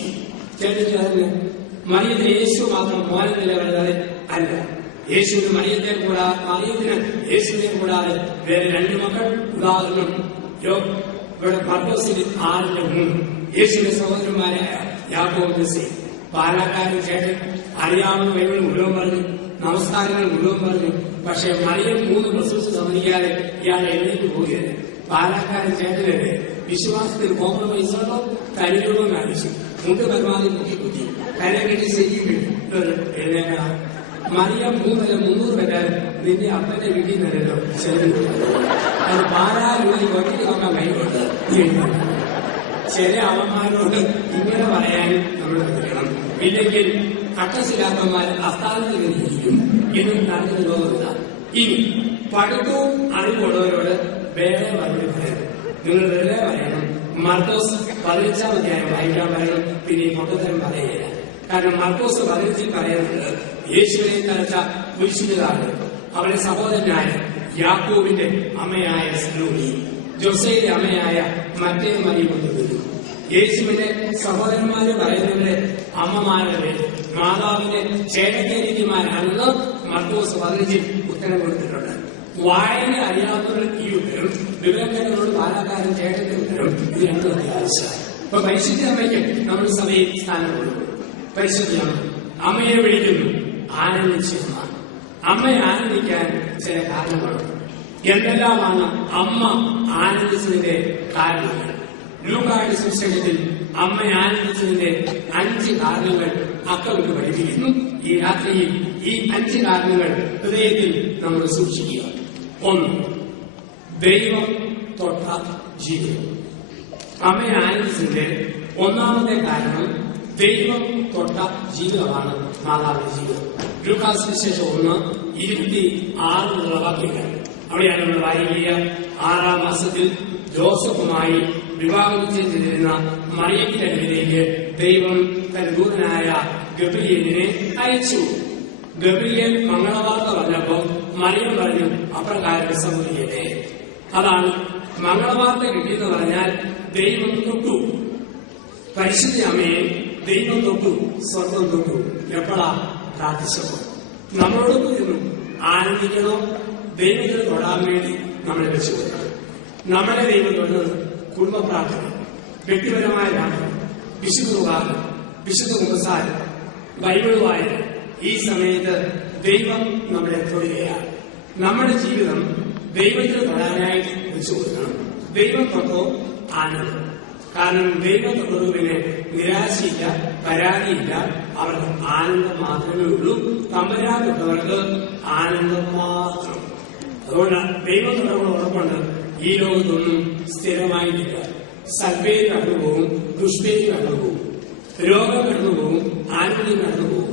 ചേട്ടന് അതിന് മറിയത്തിന് യേശു മാത്രം മോനെന്നില്ല വരുന്നത് അല്ല. യേശുവിന് മറിയത്തിനെ കൂടാതെ വേറെ 2 മക്കൾ. ഉദാഹരണം ഇവിടെ മർക്കോസിന് 6-3, യേശുവിന്റെ സഹോദരന്മാരായ യാക്കോബ്, യോസേഫ്. പാലാക്കാരൻ ചേട്ടൻ അറിയാവുന്ന ബൈബിൾ മുഴുവൻ പറഞ്ഞു, നമസ്കാരങ്ങൾ മുഴുവൻ പറഞ്ഞു. പക്ഷെ മറിയം 3 പ്രസവിച്ച് സമ്മതിക്കാതെ ഇയാൾ എഴുന്നേറ്റ് പോവുകയാണ്. പാലാക്കാരൻ ചേട്ടനെ വിശ്വാസത്തിൽ കോംപ്രമൈസ് ഉണ്ടോ? തനിരൂപം കാണിച്ചു, മുണ്ട് പരമാവധി കുത്തി കര കെട്ടി ശരിക്കും എഴുന്നേക്കണം. മറിയം 300 പേരാൻ നിന്റെ അപ്പന്റെ വീട്ടിൽ നിന്നല്ലോ ചെലവ്. അത് പാലാലുള്ള ഒറ്റയ്ക്ക് നോക്കാൻ കൈകൊണ്ട് ചില അവന്മാരോട് ഇങ്ങനെ പറയാനും നമ്മൾ പഠിക്കണം. ഇല്ലെങ്കിൽ അട്ടസില്ലാത്തവന്മാർ അസ്ഥാനത്തിൽ ഇരിക്കും. ഇന്നും നടക്കുന്ന ലോകമില്ല. ഇനി പഠിത്തവും അറിവുള്ളവരോട് വേറെ മറുപടി പറയണം. നിങ്ങൾ വെറുതെ പറയണം. മർക്കോസ് 15-ാം അധ്യായം വായിക്കാൻ പറയണം. പിന്നെ പൊട്ടത്തരം പറയുകയില്ല. കാരണം മർക്കോസ് 15-ൽ പറയുന്നത് യേശുവിനെ തലച്ച കുരിശുകാരൻ, അവരുടെ സഹോദരനായ യാക്കോബിന്റെ അമ്മയായ സലോമി, ജോസയുടെ അമ്മയായ മറ്റേ മറിയം കൊണ്ടുവരും. യേശുവിന്റെ സഹോദരന്മാര് പറയുന്നവരെ അമ്മമാരുടെ പേര് മാതാവിന്റെ ചേട്ടത്തേരിമാരാണെന്ന് മർക്കോസ് 15-ൽ ഉത്തരം കൊടുത്തിട്ടുണ്ട്. വായന അറിയാവുന്നവർ ഈ ഉത്തരം, വിവരക്കേണ്ടവരോട് പാലാക്കാരൻ ചേട്ടന്റെ ഉത്തരം, ഇത് 2 അത്യാവശ്യമാണ്. ഇപ്പൊ പരിശുദ്ധ അമ്മയ്ക്ക് നമ്മൾ സഭയിൽ സ്ഥാനം കൊടുക്കും. പരിശുദ്ധ അമ്മയെ വിളിക്കുന്നു ആനന്ദിച്ചതാണ്. അമ്മയെ ആനന്ദിക്കാൻ ചില കാരണങ്ങളുണ്ട്. എന്തെല്ലാമാണ് അമ്മ ആനന്ദിച്ചതിന്റെ കാരണങ്ങൾ? ലൂക്കായുടെ സുവിശേഷത്തിൽ അമ്മയെ ആനന്ദിച്ചതിന്റെ 5 കാരണങ്ങൾ അക്കവിട്ട് പഠിപ്പിക്കുന്നു. ഈ രാത്രിയിൽ ഈ 5 കാരണങ്ങൾ ഹൃദയത്തിൽ നമ്മൾ സൂക്ഷിക്കുക. 1, ദൈവം തൊട്ട ജീവിതം. അമ്മയെ ആനന്ദിച്ചതിന്റെ 1-ാമത്തെ കാരണം ദൈവം തൊട്ട ജീവിതമാണ് മാതാവിന്റെ ജീവിതം. ലൂക്കായുടെ സുവിശേഷം 1:26 വാക്യങ്ങൾ. അവിടെയാണ് നമ്മൾ വായിക്കുക. 6-ാം മാസത്തിൽ ജോസഫുമായി വിവാഹം ചെയ്തിരുന്ന മറിയത്തിന്റെ അടുക്കിലേക്ക് ദൈവം തന്റെ ദൂതനായ ഗബ്രിയേലിനെ അയച്ചു. ഗബ്രിയേൽ മംഗളവാർത്ത പറഞ്ഞപ്പോൾ മറിയം പറഞ്ഞു, അപ്രകാരം സംഭവിക്കട്ടെ. അതാണ് മംഗളവാർത്ത കിട്ടിയെന്ന് പറഞ്ഞാൽ ദൈവം തൊട്ടു. പരിശുദ്ധ അമ്മയെ ദൈവം തൊട്ടു, സ്വർഗം തൊട്ടു. എപ്പോഴാ? പ്രാർത്ഥിച്ചപ്പോൾ. നമ്മളോട് പോയിരുന്നു ആനന്ദിക്കണോ? ദൈവത്തിന് തൊടാൻ വേണ്ടി നമ്മളെ വെച്ചു കൊടുക്കണം. നമ്മളെ ദൈവം തൊടുന്നത് കുടുംബ പ്രാർത്ഥന, വ്യക്തിപരമായ പ്രാർത്ഥന, വിശുദ്ധ കുർബാന, വിശുദ്ധ കുമ്പസാരം, ബൈബിൾ വായന. ഈ സമയത്ത് ദൈവം നമ്മളെ തൊടുകയാണ്. നമ്മുടെ ജീവിതം ദൈവത്തിന് തൊടാനായിട്ട് വെച്ചു കൊടുക്കണം. ദൈവം തൊട്ടോ ആനന്ദം. കാരണം ദൈവം തൊട്ടു പിന്നെ നിരാശയില്ല, പരാതിയില്ല, അവർക്ക് ആനന്ദം മാത്രമേ ഉള്ളൂ. തമ്പുരാൻ തൊട്ടവർക്ക് ആനന്ദം മാത്രം. അതുകൊണ്ട് ദൈവം തൊട്ടവർ ഉറപ്പുണ്ട്, ഈ ലോകത്തൊന്നും സ്ഥിരമായിട്ടില്ല. സൽപ്പേര് കടന്നുപോകും, ദുഷ്പേര് കടന്നുപോകും, രോഗം കടന്നുപോകും, ആരോഗ്യം കടന്നുപോകും,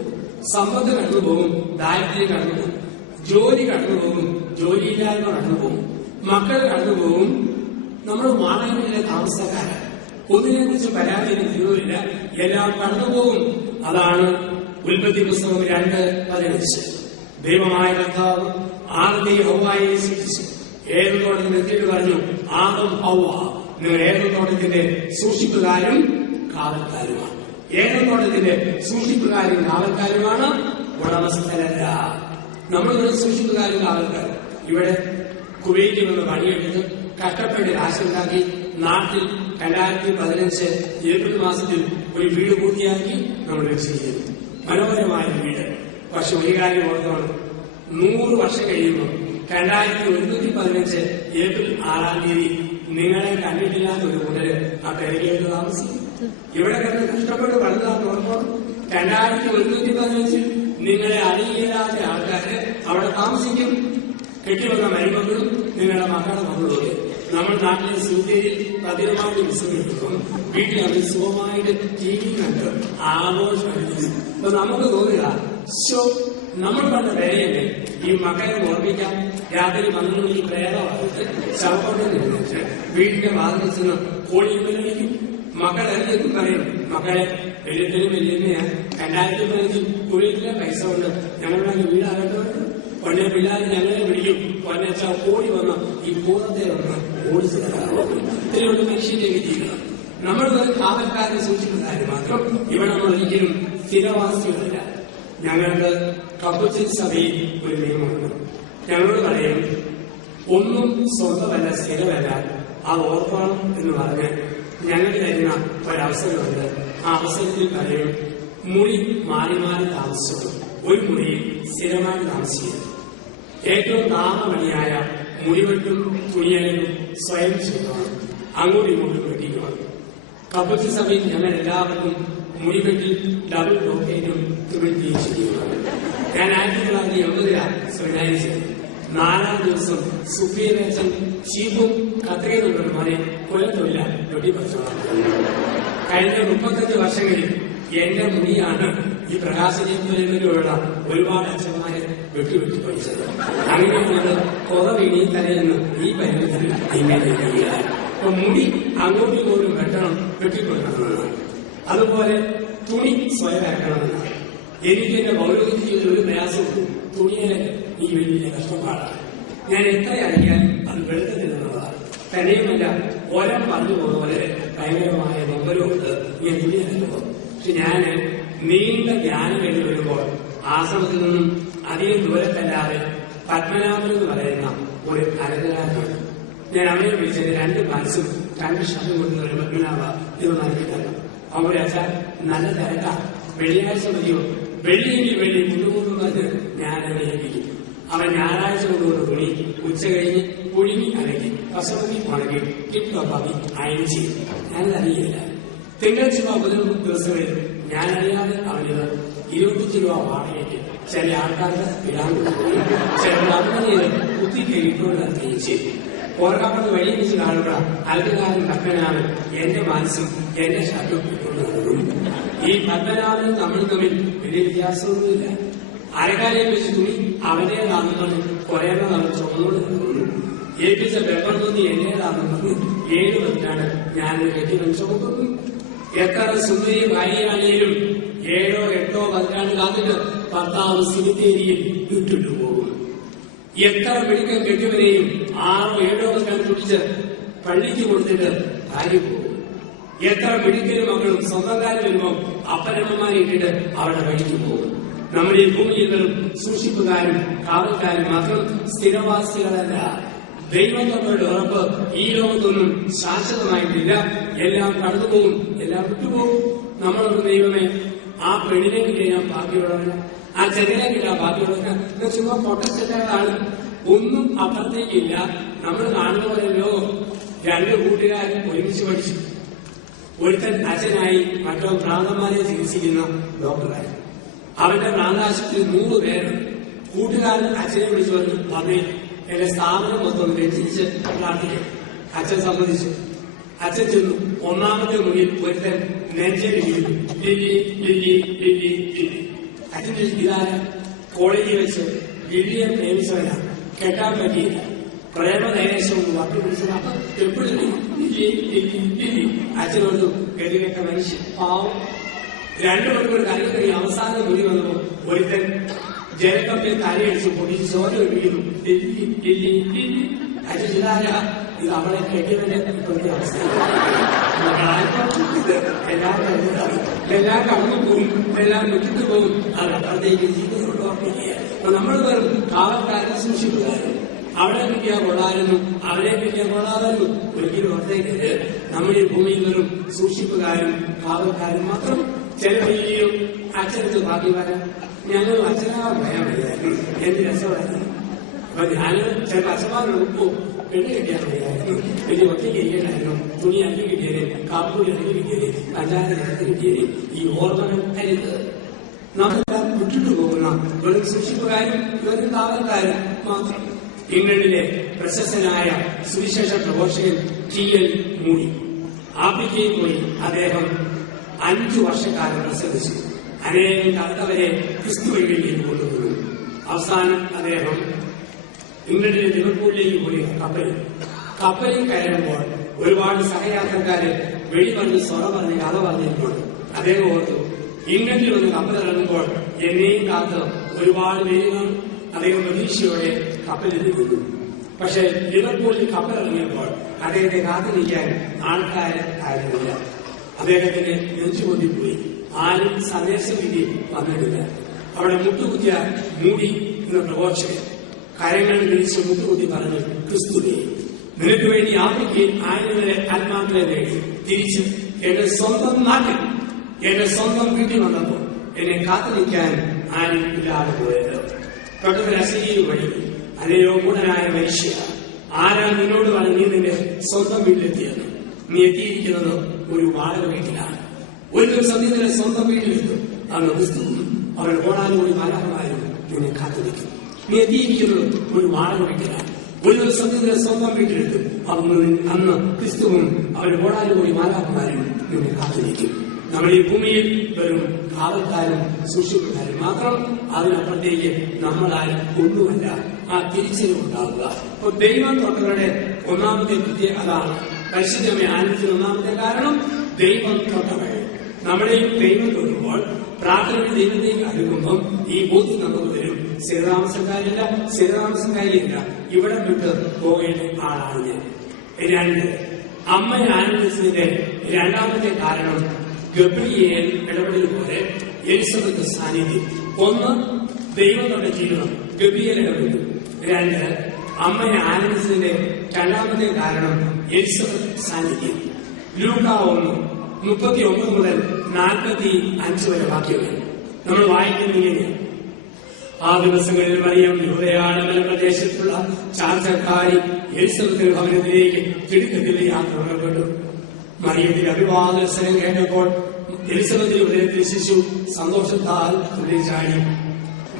സമ്പത്ത് കടന്നുപോകും, ദാരിദ്ര്യം കടന്നുപോകും, ജോലി കടന്നുപോകും, ജോലിയില്ലായ്മ കടന്നുപോകും, മക്കൾ കടന്നുപോകും. നമ്മൾ വാടകയിലെ താമസക്കാരാണ്. ഒന്നിനെ കുറിച്ച് പരാതിയും തീരുവില്ല, എല്ലാം കടന്നുപോകും. അതാണ് ഉൽപ്പത്തി പുസ്തകം 2:15. ദൈവമായ കർത്താവ് ആദ്യം ഹൗവയെ സൃഷ്ടിച്ചു. ഏത് തോട്ടത്തിൽ എത്തിയിട്ട് പറഞ്ഞു, ആദം ഹൗവ നിങ്ങൾ ഏത് തോട്ടത്തിന്റെ സൂക്ഷിപ്പുകാരും കാവൽക്കാരുമാണ്. ഏത് തോട്ടത്തിന്റെ സൂക്ഷിപ്പുകാരും കാവൽക്കാരുമാണ്, ഉടമസ്ഥരല്ല. നമ്മളിവിടെ സൂക്ഷിപ്പുകാരും കാവൽക്കാരും. ഇവിടെ കുവൈറ്റിൽ നിന്ന് പണിയെടുത്ത് കഷ്ടപ്പെട്ട് കാശുണ്ടാക്കി നാട്ടിൽ 2015 ഏപ്രിൽ മാസത്തിൽ ഒരു വീട് പൂർത്തിയാക്കി നമ്മൾ രക്ഷിക്കുന്നു. മനോഹരമായ വീട്. പക്ഷെ ഒരു കാര്യം ഓർത്തോണം, 100 വർഷം കഴിയുമ്പോൾ 2115 ഏപ്രിൽ 6 നിങ്ങളെ കണ്ടിട്ടില്ലാത്ത ഒരു കൂട്ടര് ആ പേരേക്ക് താമസിക്കും. ഇവിടെ കണ്ട് കഷ്ടപ്പെട്ട് വളർത്താൻ ഓർക്കണം. 2115 നിങ്ങളെ അറിയില്ലാത്ത ആൾക്കാര് അവിടെ താമസിക്കും. കെട്ടിവന്ന മരുമക്കളും നിങ്ങളുടെ മക്കളുടെ മക്കളും. നമ്മൾ നാട്ടിലെ സൂര്യയിൽ പതിരമായിട്ട് വിശ്രമിക്കുന്നു. വീട്ടിൽ അവർ സുഖമായിട്ട് ടിവി കണ്ട് ആഘോഷമായിട്ട്. അപ്പൊ നമുക്ക് തോന്നുക, നമ്മൾ പണ്ട പേരയല്ലേ ഈ മക്കളെ ഓർമ്മിക്കാം. രാത്രി 12 മണിക്ക് പ്രേതമായിട്ട് ശവക്കൊണ്ടു നിന്നിട്ട് വീടിന്റെ വാതിൽ ചെന്ന് കോഴികളിക്കും. മക്കളെല്ലാവരും പറയും, മക്കളെ വെള്ളത്തിലും വെല്ലുന്ന 2015 കുവൈറ്റിലെ പൈസ കൊണ്ട് ഞങ്ങളുടെ വീടാകട്ടെ. പൊന്നെ പിള്ളേർ ഞങ്ങളെ വിളിക്കും, പൊന്നച്ച ഓടി വന്ന ഈ ഭൂതത്തെ വന്ന് ഓടിച്ചു ഇത്രയുള്ള മനുഷ്യന്റെ ജീവിതം. നമ്മൾ കാവൽക്കാരെ സൂക്ഷിക്കുന്നതായി മാത്രം. ഇവിടെ നമ്മൾ ഒരിക്കലും സ്ഥിരവാസികളല്ല. ഞങ്ങൾക്ക് കപ്പുച്ചിൻ സഭയിൽ ഒരു നിയമമുണ്ട്. ഞങ്ങളോട് പറയും, ഒന്നും സ്വന്തമല്ല സ്ഥിരമല്ല, അത് ഓർക്കണം എന്ന് പറഞ്ഞ് ഞങ്ങൾ തരുന്ന ഒരവസരമുണ്ട്. ആ അവസരത്തിൽ പറയും, മുറി മാറി മാറി താമസിച്ചു, ഒരു മുറിയിൽ സ്ഥിരമായി താമസിക്കുന്നു. ഏറ്റവും താമമണിയായ മുടിവെട്ടും തുണിയലും സ്വയം ചെയ്യണം, അങ്ങോട്ടും ഇങ്ങോട്ടും വെട്ടിക്കണം. കപ്പുച്ചി സഭയിൽ ഞങ്ങൾ എല്ലാവർക്കും മുടിവെട്ടിൽ ഡബിൾ ഡോക്കേറ്റും തുണിക്കുകയും ചെയ്യുന്നതാണ്. ഞാൻ 1980 സെമിനാരി ചെയ്തു. 4-ാം ദിവസം സുഫിയനച്ചൻ ചീപ്പും കത്രയുന്നുണ്ട് മനെ കൊല്ലത്തൊഴില വെട്ടിപ്പറിച്ചോളാം. കഴിഞ്ഞ 35 വർഷങ്ങളിൽ എന്റെ മുടിയാണ് ഈ പ്രകാശനത്തിലുള്ള ഒരുപാട് അച്ഛന്മാരെ വെട്ടി പഠിച്ചത്. അങ്ങനെയാണ് കുറവിനി തലയെന്ന് ഈ പരിമിതി ഇങ്ങനെ. അപ്പൊ മുടി അങ്ങോട്ടും ഇങ്ങോട്ടും വെട്ടിക്കൊടുക്കണമെന്നാണ്. അതുപോലെ തുണി സ്വയം വരക്കണമെന്നാണ്. എനിക്ക് എന്റെ ഭൗതിക ജീവിതത്തിൽ ഒരു പ്രയാസവും തുണിയെ ഈ വലിയ കഷ്ടപ്പാടാണ്. ഞാൻ എത്ര അറിയാനും അത് വെളുക്കത്തില്ലെന്നുള്ളതാണ്. തന്നെയുമല്ല, ഓരം പറഞ്ഞു പോലെ ഭയങ്കരമായ നൊമ്പരമുണ്ട് ഞാൻ തുണിയല്ലോ. പക്ഷെ ഞാന് നീണ്ട ജ്ഞാനം കഴിഞ്ഞ് വരുമ്പോൾ ആശ്രമത്തിൽ നിന്നും അധികം ദൂരത്തല്ലാതെ പത്മനാഭൻ എന്ന് പറയുന്ന ഒരു അരകലാകാരനാണ്. ഞാൻ അവനെ വിളിച്ചത് 2 മനസ്സും 2 ഷർട്ടും കൊണ്ടുവരും. പത്മനാഭ ഇത് നൽകിയിട്ടല്ലോ. അവരെ അച്ഛാ നല്ല തിരക്കാ, വെള്ളിയാഴ്ച മതിയോ? വെള്ളിയെങ്കിൽ വെള്ളി കൊണ്ടുപോകുന്നത് ഞാൻ അവനെ ഏൽപ്പിക്കും. അവൻ ഞായറാഴ്ച കൊണ്ടുവന്ന തുണി ഉച്ച കഴിഞ്ഞ് പുഴുങ്ങി അലക്കി പശുമതി ഉണക്കി ടിപ് ടോപ്പാക്കി അയൺ ചെയ്യും. ഞാനത് അറിയില്ല. തിങ്കൾ ചുവ ബുധൻ ദിവസങ്ങളിൽ ഞാനറിയാതെ അവനിത് 25 രൂപ വാടകയ്ക്ക് ചില ആൾക്കാർക്ക് ഇടാൻ കൊടുക്കുകയും ചിലർ അങ്ങനെ കുത്തിക്കഴിട്ടുകൊണ്ട് ചെയ്തു. ഓർക്കാപ്പുറത്ത് വഴി വെച്ച് കാണുക അൽക്കാരൻ പത്മനാഭൻ എന്റെ മനസ്സും എന്റെ ഷർട്ടും ഇട്ടുകൊണ്ടു. ഈ പത്മനാഭനും നമ്മൾ തമ്മിൽ വലിയ വ്യത്യാസമൊന്നുമില്ല. അരക്കാരെ വെച്ച് തുണി അവന്റേതാണെന്ന് കുറേണം അവർ ചുമന്നുകൊണ്ട് ഏൽപ്പിച്ച പേപ്പർ തോന്നി എന്റേതാണെന്ന് 7 പതിറ്റാണ് ഞാനൊരു കെട്ടിടം ചുമക്കുന്നു. എത്ര സുന്ദരി ഭാര്യയാണെങ്കിലും 7, 8 പതിറ്റാണ്ട് കാത്തിട്ട് ഭർത്താവ് സിമിത്തേരിയിൽ വിട്ടിട്ടു പോകും. എത്ര മിടുക്കൻ കെട്ടിയവരെയും 6, 7 പതിറ്റാണ്ട് കുടിച്ച് പള്ളിക്ക് കൊടുത്തിട്ട് ഭാര്യ പോകും. എത്ര മിടുക്കലും മക്കളും സ്വന്തക്കാരും വരുമ്പോൾ അപ്പനമ്മമാരെ ഇട്ടിട്ട് അവരുടെ വഴിക്ക് പോകും. നമ്മുടെ ഈ ഭൂമിയിലും സൂക്ഷിപ്പുകാരും കാവൽക്കാരും മാത്രം സ്ഥിരവാസികളല്ല. ദൈവത്തോടെ ഉറപ്പ് ഈ ലോകത്തൊന്നും ശാശ്വതമായിട്ടില്ല. എല്ലാം കടന്നുപോകും, എല്ലാം വിട്ടുപോകും. നമ്മളൊരു ദൈവമേ, ആ പെണ്ണിനെ കിട്ടിയാൽ ബാക്കിയുള്ളവന്, ആ ചെറിയ കിട്ടാൻ ബാക്കിയുള്ളവന് ചുമ്മാ പൊട്ടച്ചെറ്റാണ്. ഒന്നും അപ്പുറത്തേക്കില്ല. നമ്മൾ കാണുന്ന പോലെ ലോകം 2 കൂട്ടുകാരും ഒരുമിച്ച് പഠിച്ചു. ഒരുത്തൻ അച്ഛനായി, മറ്റോ ഭ്രാന്തന്മാരെ ചികിത്സിക്കുന്ന ഡോക്ടറായി. അവന്റെ ഭ്രാന്താശുപത്രി 100 പേരുണ്ട്. കൂട്ടുകാരൻ അച്ഛനെ വിളിച്ചു പറഞ്ഞു, വന്നേ എന്റെ സ്ഥാപനം മൊത്തം രചിച്ച് പ്രാർത്ഥിക്കും. അച്ഛൻ സമ്മതിച്ചു. അച്ഛൻ ചെന്നു. 1ാമത്തെ മുറിയിൽ ഒരുത്തൻ നെഞ്ചലിരിക്കും. Lily Lily Lily Lily. അച്ഛൻ ഇതാര കോളേജിൽ വെച്ച് ലില്ലിയെ പ്രേമിച്ചവനാ, കെട്ടാൻ പറ്റിയില്ല. പ്രേമനൈരേശം വട്ടുപിടിച്ചത്. അപ്പൊ എപ്പോഴും ലില്ലി ലില്ലി ലില്ലി. അച്ഛനോട് ഗതികെട്ട മനുഷ്യൻ, പാവം. 2 മണിക്കൂർ കാര്യം അവസാന മുറി വന്നപ്പോൾ ഒരുത്തൻ ജലക്കപ്പിൽ തലയടിച്ച് പൊടിച്ച് ചോര വീഴുന്നു. അജിതാര ഇത് അവളെ കെട്ടിയവന്റെ ഇപ്പോഴത്തെ അവസ്ഥ. എല്ലാം കടന്നു പോകും, എല്ലാം മുറ്റിട്ട് പോകും. അത് അപ്പോഴത്തേക്ക് ജീവിതത്തോട് ഓർമ്മിക്കുക. അപ്പൊ നമ്മൾ വെറും കാവൽക്കാരൻ സൂക്ഷിക്കുകയായിരുന്നു. അവിടെ കിട്ടിയാൽ കൊള്ളായിരുന്നു, അവരെ കിട്ടിയാൽ കൊള്ളാതായിരുന്നു. ഒരിക്കലും ഓർത്തേക്കരുത്. നമ്മൾ ഈ ഭൂമിയിൽ വെറും സൂക്ഷിപ്പുകാരും കാവൽക്കാരും മാത്രം. ചില രീതിയും അച്ഛനത്ത് ബാക്കി വരാം. ഞങ്ങൾ അച്ഛനാവാൻ പറയാൻ വയ്യായിരുന്നു. എന്ത് രസമായിരുന്നു. അപ്പൊ ഞാന് ചിലപ്പോൾ അച്ഛന്മാരുടെ ഉപ്പോ പെണ്ണ് കെട്ടിയാൽ മതിയായിരുന്നു. വലിയ ഒറ്റയ്ക്ക് ഇരിക്കലായിരുന്നു. തുണി അഞ്ച് കിട്ടിയത്, കാപ്പൂരി അഞ്ച് കിട്ടിയത്, പഞ്ചായത്ത് നിരത്ത് കിട്ടിയത്. ഈ ഓർമ്മകൾ കരുത്. നമ്മളെല്ലാം വിട്ടിട്ടു പോകുന്ന വെറും സൂക്ഷിപ്പുകാരും വെറും കാവൽക്കാരും മാത്രം. ഇംഗ്ലണ്ടിലെ പ്രശസ്തനായ സുവിശേഷ പ്രഘോഷകൻ T.L. മൂഡി ആഫ്രിക്കയിൽ പോയി അദ്ദേഹം 5 വർഷക്കാലം പ്രസംഗിച്ചു. അനേകം കർത്തവരെ ക്രിസ്തുവഴിയിലേക്ക് കൊണ്ടുവന്നു. അവസാനം അദ്ദേഹം ഇംഗ്ലണ്ടിലെ ലിവർപൂളിലേക്ക് പോയി കപ്പലിൽ കയറുമ്പോൾ ഒരുപാട് സഹയാത്രക്കാര് വെടിമറിഞ്ഞ് സ്വറ പറഞ്ഞ് കഥ പറഞ്ഞിട്ടുണ്ട്. അദ്ദേഹം ഓർത്തു, ഇംഗ്ലണ്ടിൽ വന്ന് കപ്പലിറങ്ങുമ്പോൾ എന്നെയും കാത്ത് ഒരുപാട് പേരുകൾ. അദ്ദേഹം പ്രതീക്ഷയോടെ കപ്പലിൽ നിന്നു. പക്ഷെ ലിവർപൂളിൽ കപ്പലിറങ്ങിയപ്പോൾ അദ്ദേഹത്തെ കാത്തിരിക്കാൻ ആൾക്കാര് ആയിരുന്നില്ല. അദ്ദേഹത്തിന് നെഞ്ചുകൊണ്ടിപ്പോയി. ആരും സന്ദേശം വിധി വന്നിട്ടില്ല. അവിടെ മുട്ടുകുത്തിയ മൂടി എന്ന പ്രഘോഷകൻ കരങ്ങളിൽ വിളിച്ച് മുട്ടുകുത്തി പറഞ്ഞു, ക്രിസ്തുവേ, നിനക്ക് വേണ്ടി ആഫ്രിക്കയിൽ ആയിരങ്ങളെ ആത്മാക്കളെ നേടി തിരിച്ച് എന്റെ സ്വന്തം നാട്ടിൽ എന്റെ സ്വന്തം വീട്ടിൽ വന്നപ്പോൾ എന്നെ കാത്തിരിക്കാൻ ആരും ഇല്ലാതെ പോയത്. തൊട്ടത്തിൽ അസീരി വഴി അല്ലയോ മൂടനായ മനുഷ്യ, ആരാ നിന്നോട് പറഞ്ഞ് നീ നിന്റെ സ്വന്തം വീട്ടിലെത്തിയത്? നീ എത്തിയിരിക്കുന്നത് ഒരു വാടക വീട്ടിലാണ്. ഒരു ദിവസം നീ നിന്റെ സ്വന്തം വീട്ടിലെത്തും. അന്ന് ക്രിസ്തുവും അവരുടെ ഓടാനുകൂടി മാലാഖമാരും നിന്നെ കാത്തിരിക്കും. നീ എത്തിയിരിക്കുന്നത് ഒരു വാടക വീട്ടിലാണ്. ഒരു ദിവസം നീ നിന്റെ സ്വന്തം വീട്ടിലെത്തും. അന്ന് ക്രിസ്തുവും അവരുടെ ഓടാനുകൂടി മാലാഖമാരും നിന്നെ കാത്തിരിക്കും. നമ്മൾ ഈ ഭൂമിയിൽ വെറും കാവൽക്കാരും സൂക്ഷിപ്പുകാരും മാത്രം. അതിനപ്പുറത്തേക്ക് നമ്മളാരും ഒന്നുമല്ല. ആ തിരിച്ചറിവുണ്ടാവുക. അപ്പൊ ദൈവം തൊട്ടവരുടെ ഒന്നാമത്തെ പ്രത്യേകത അതാണ്. പരിശുദ്ധമേ ആനന്ദത്തിന് ഒന്നാമത്തെ കാരണം ദൈവം തൊട്ടവൾ. നമ്മളെയും ദൈവം തൊടുമ്പോൾ പ്രാർത്ഥനയുടെ ദൈവത്തേക്ക് അടുക്കുമ്പം ഈ ബോധ്യം നമുക്ക് വരും. സ്ഥിരതാമസക്കാരില്ല, സ്ഥിരതാമസക്കാരിയില്ല, ഇവിടെ വിട്ട് പോകേണ്ട ആളാണ് ഞാൻ. 2, അമ്മയെ ആനന്ദിച്ചതിന്റെ രണ്ടാമത്തെ കാരണം ഗബ്രിയേൽ ഇടപെടൽ പോലെ എലിസബത്ത് സാന്നിധ്യം. 1, ദൈവം നമ്മുടെ ജീവിതം ഗബ്രിയേൽ ഇടപെട്ടു. 2, അമ്മയെ ആനന്ദിച്ചതിന്റെ രണ്ടാമത്തെ കാരണം എലിസബത്ത് സാന്നിധ്യം. ലൂക്ക 1:39 മുതൽ 45 വരെ വാക്യങ്ങൾ നമ്മൾ വായിക്കുന്നത്. ആ ദിവസങ്ങളിൽ മറിയം യൂദയായുടെ മലപ്രദേശത്തുള്ള ചാർച്ചക്കാരി എലിസബത്തിന്റെ ഭവനത്തിലേക്ക് തിടുക്കത്തിൽ യാത്ര പുറപ്പെട്ടു. മറിയത്തിന്റെ അഭിവാദനം കേട്ടപ്പോൾ എലിസബത്തിന്റെ ഹൃദയത്തിൽ ശിശു സന്തോഷത്താൽ തുള്ളിച്ചാടി.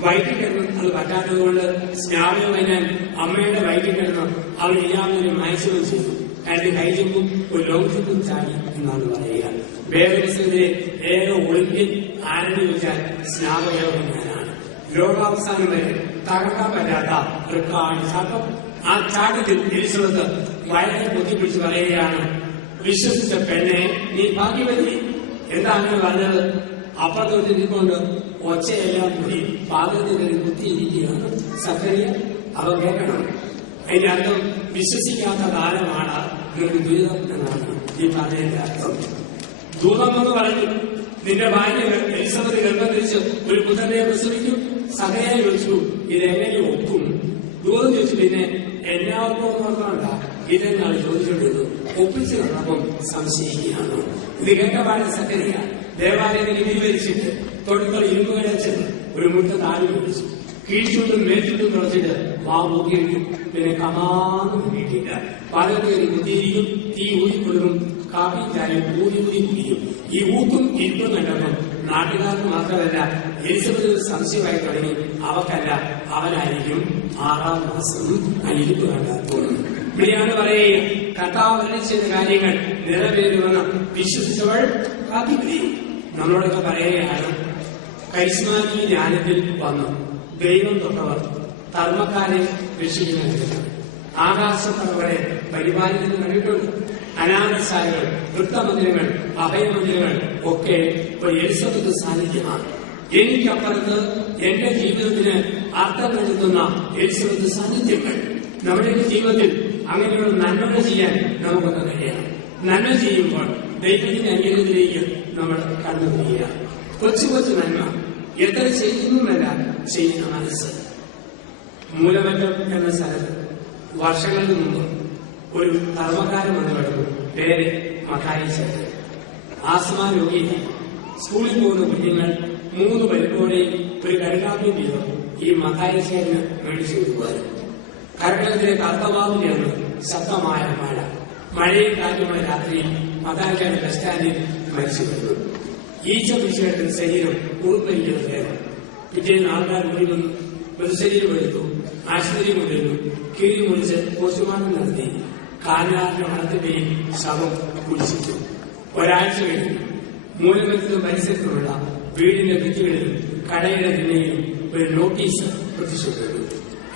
വയറ്റിൽ കിടന്ന് അത് പറ്റാത്തതുകൊണ്ട് സ്നാപനം കഴിഞ്ഞാൽ അമ്മയുടെ വയറ്റിൽ കിടന്ന് അവർ എല്ലാവരും അയച്ചുകയും ചെയ്തു. അയാളുടെ കൈചെമ്പും ഒരു ലോങ് ജമ്പും ചാടി എന്നാണ് പറയുക. വേദപുസ്തകത്തിലെ ഏക ഒളിമ്പ്യൻ ആരെന്ന് ചോദിച്ചാൽ സ്നാപകയോഗം ഞാനാണ്. ലോകാവസാനം വരെ തകർക്കാൻ പറ്റാത്ത റെക്കോർഡ് ചാട്ടം. ആ ചാട്ടത്തിൽ എലിസബത്ത് വയറെ പൊത്തിപ്പിടിച്ച് പറയുകയാണ്, വിശ്വസിച്ച പെണ്ണെ നീ ഭാഗ്യവതി. എന്താ അങ്ങനെ പറഞ്ഞത്? അപ്പുറത്തോട്ട് നിൽക്കൊണ്ട് ഒച്ചയെല്ലാം കൂടി പാദത്തിൽ കുത്തിയിരിക്കുകയാണ് സക്കറിയ. അവ കേൾക്കണം. അതിന്റെ അർത്ഥം വിശ്വസിക്കാത്ത കാലമാണ് നിങ്ങളുടെ ദുരിതം എന്നാണ് ഈ പറഞ്ഞതിന്റെ അർത്ഥം. ദൂതം എന്ന് പറഞ്ഞു, നിന്റെ ഭാര്യ എലിസബത്ത് ഗർഭം ധരിച്ച് ഒരു പുത്രനെ പ്രസവിക്കും. സകയെ ചോദിച്ചു, ഇതെങ്ങനെ ഒക്കും? ദൂതം ചോദിച്ചു, പിന്നെ എന്നാ ഒപ്പുണ്ടാ? ഇതെന്നാണ് ചോദിച്ചുകൊണ്ടിരുന്നത്. ഒപ്പിച്ചു കണ്ടപ്പം സംശയിക്കുകയാണ്. ഇത് കേട്ട പാടെ സക്കറിയ ദേവാലയത്തിൽ വിരിവരിച്ചിട്ട് തൊടുക്കൾ ഇരുമ്പ് കിടച്ച് ഒരു മുട്ട താഴെ പിടിച്ചു. കീഴ്ചുണ്ടും മേൽചുണ്ടും തുറച്ചിട്ട് വാ മൂക്കിയിരിക്കും. പിന്നെ കമാന്ന് കിട്ടിയില്ല. പാലത്ത് കയറി കുത്തിയിരിക്കും. തീ ഊതിക്കൊടുക്കും. കാപ്പി ചായം ഊതി കുടിക്കും. ഈ ഊത്തും ഇരിപ്പും കണ്ടപ്പം നാട്ടുകാർക്ക് മാത്രമല്ല എലിസബത്ത് സംശയമായി തുടങ്ങി. അവക്കല്ല, അവനായിരിക്കും 6-ാം മാസം ആ ഇരിപ്പ് കണ്ടാൽ തോന്നുന്നു. ഇവിടെയാണ് പറയുക, കർത്താവ് ചെയ്ത കാര്യങ്ങൾ നിറവേറുമെന്ന് വിശ്വസിച്ചവൾ കാത്തിരിക്കും. നമ്മളോടൊക്കെ പറയുകയാണ്, കരിസ്മാറ്റിക് ധ്യാനത്തിൽ വന്നു ദൈവം തൊട്ടവർ ധർമ്മക്കാരെ രക്ഷിക്കുന്നവരാണ്. ആകാശത്തവരെ പരിപാലിക്കുന്ന കണ്ടിട്ടുണ്ട്. അനാഥശാലകൾ, വൃത്തമന്ദിരങ്ങൾ, അഭയമന്ദിരങ്ങൾ ഒക്കെ ഒരു എലിസബത്ത് സാന്നിധ്യമാണ്. എനിക്കപ്പുറത്ത് എന്റെ ജീവിതത്തിന് അർത്ഥം നൽകുന്ന എലിസബത്ത് സാന്നിധ്യങ്ങൾ നമ്മുടെ ജീവിതത്തിൽ അങ്ങനെയുള്ള നന്മകൾ ചെയ്യാൻ നമുക്കൊക്കെ കഴിയണം. നന്മ ചെയ്യുമ്പോൾ ദൈവത്തിന്റെ അനുഗ്രഹത്തിലേക്ക് നമ്മൾ കടന്നുപോവുക. കൊച്ചു കൊച്ചു നന്മ എത്ര ചെയ്യുന്നുമല്ല ചെയ്യുന്ന മനസ്സ്. മൂലമറ്റം എന്ന സ്ഥലത്ത് വർഷങ്ങൾക്ക് മുമ്പ് ഒരു കർമ്മക്കാരൻ വന്നു കിടന്നു. പേര് മത്തായി ചേട്ടൻ. ആസ്മ രോഗിയായി. സ്കൂളിൽ പോകുന്ന കുഞ്ഞുങ്ങൾ 3 പരിപ്പോടെയും ഒരു കരുകാപ്പിയും വീതം ഈ മത്തായി ചേട്ടന് മേടിച്ചു കൊടുക്കുമായിരുന്നു. കർക്കിടകത്തിലെ കർത്തവാവിനെയാണ് ശക്തമായ മഴ. മഴയും കാറ്റുമായ രാത്രിയിൽ മത്തായിക്കാരൻ ബസ് സ്റ്റാൻഡിൽ മരിച്ചു വരുന്നു. ഈച്ച പിടിച്ചെടുത്ത ശരീരം ഉറുപ്പരിക്കുന്നത് വേണം. പിറ്റേന്ന് ആൾക്കാർ കൂടി വന്നു മൃതശരീരം എടുത്തു, ആശുപത്രി കൊണ്ടുവന്നു. കിഴി മുറിച്ച് പോസ്റ്റ്മോർട്ടം നടത്തി. കാലിനാറിന്റെ മണത്തിന്റെയും ശവം കുടിച്ചിട്ടു. ഒരാഴ്ച കഴിഞ്ഞു. മൂലമറ്റത്തും പരിസരത്തുമുള്ള വീടിന്റെ ഭിത്തികളിലും കടയുടെ തിണ്ണയിലും ഒരു നോട്ടീസ് പ്രത്യക്ഷപ്പെട്ടു.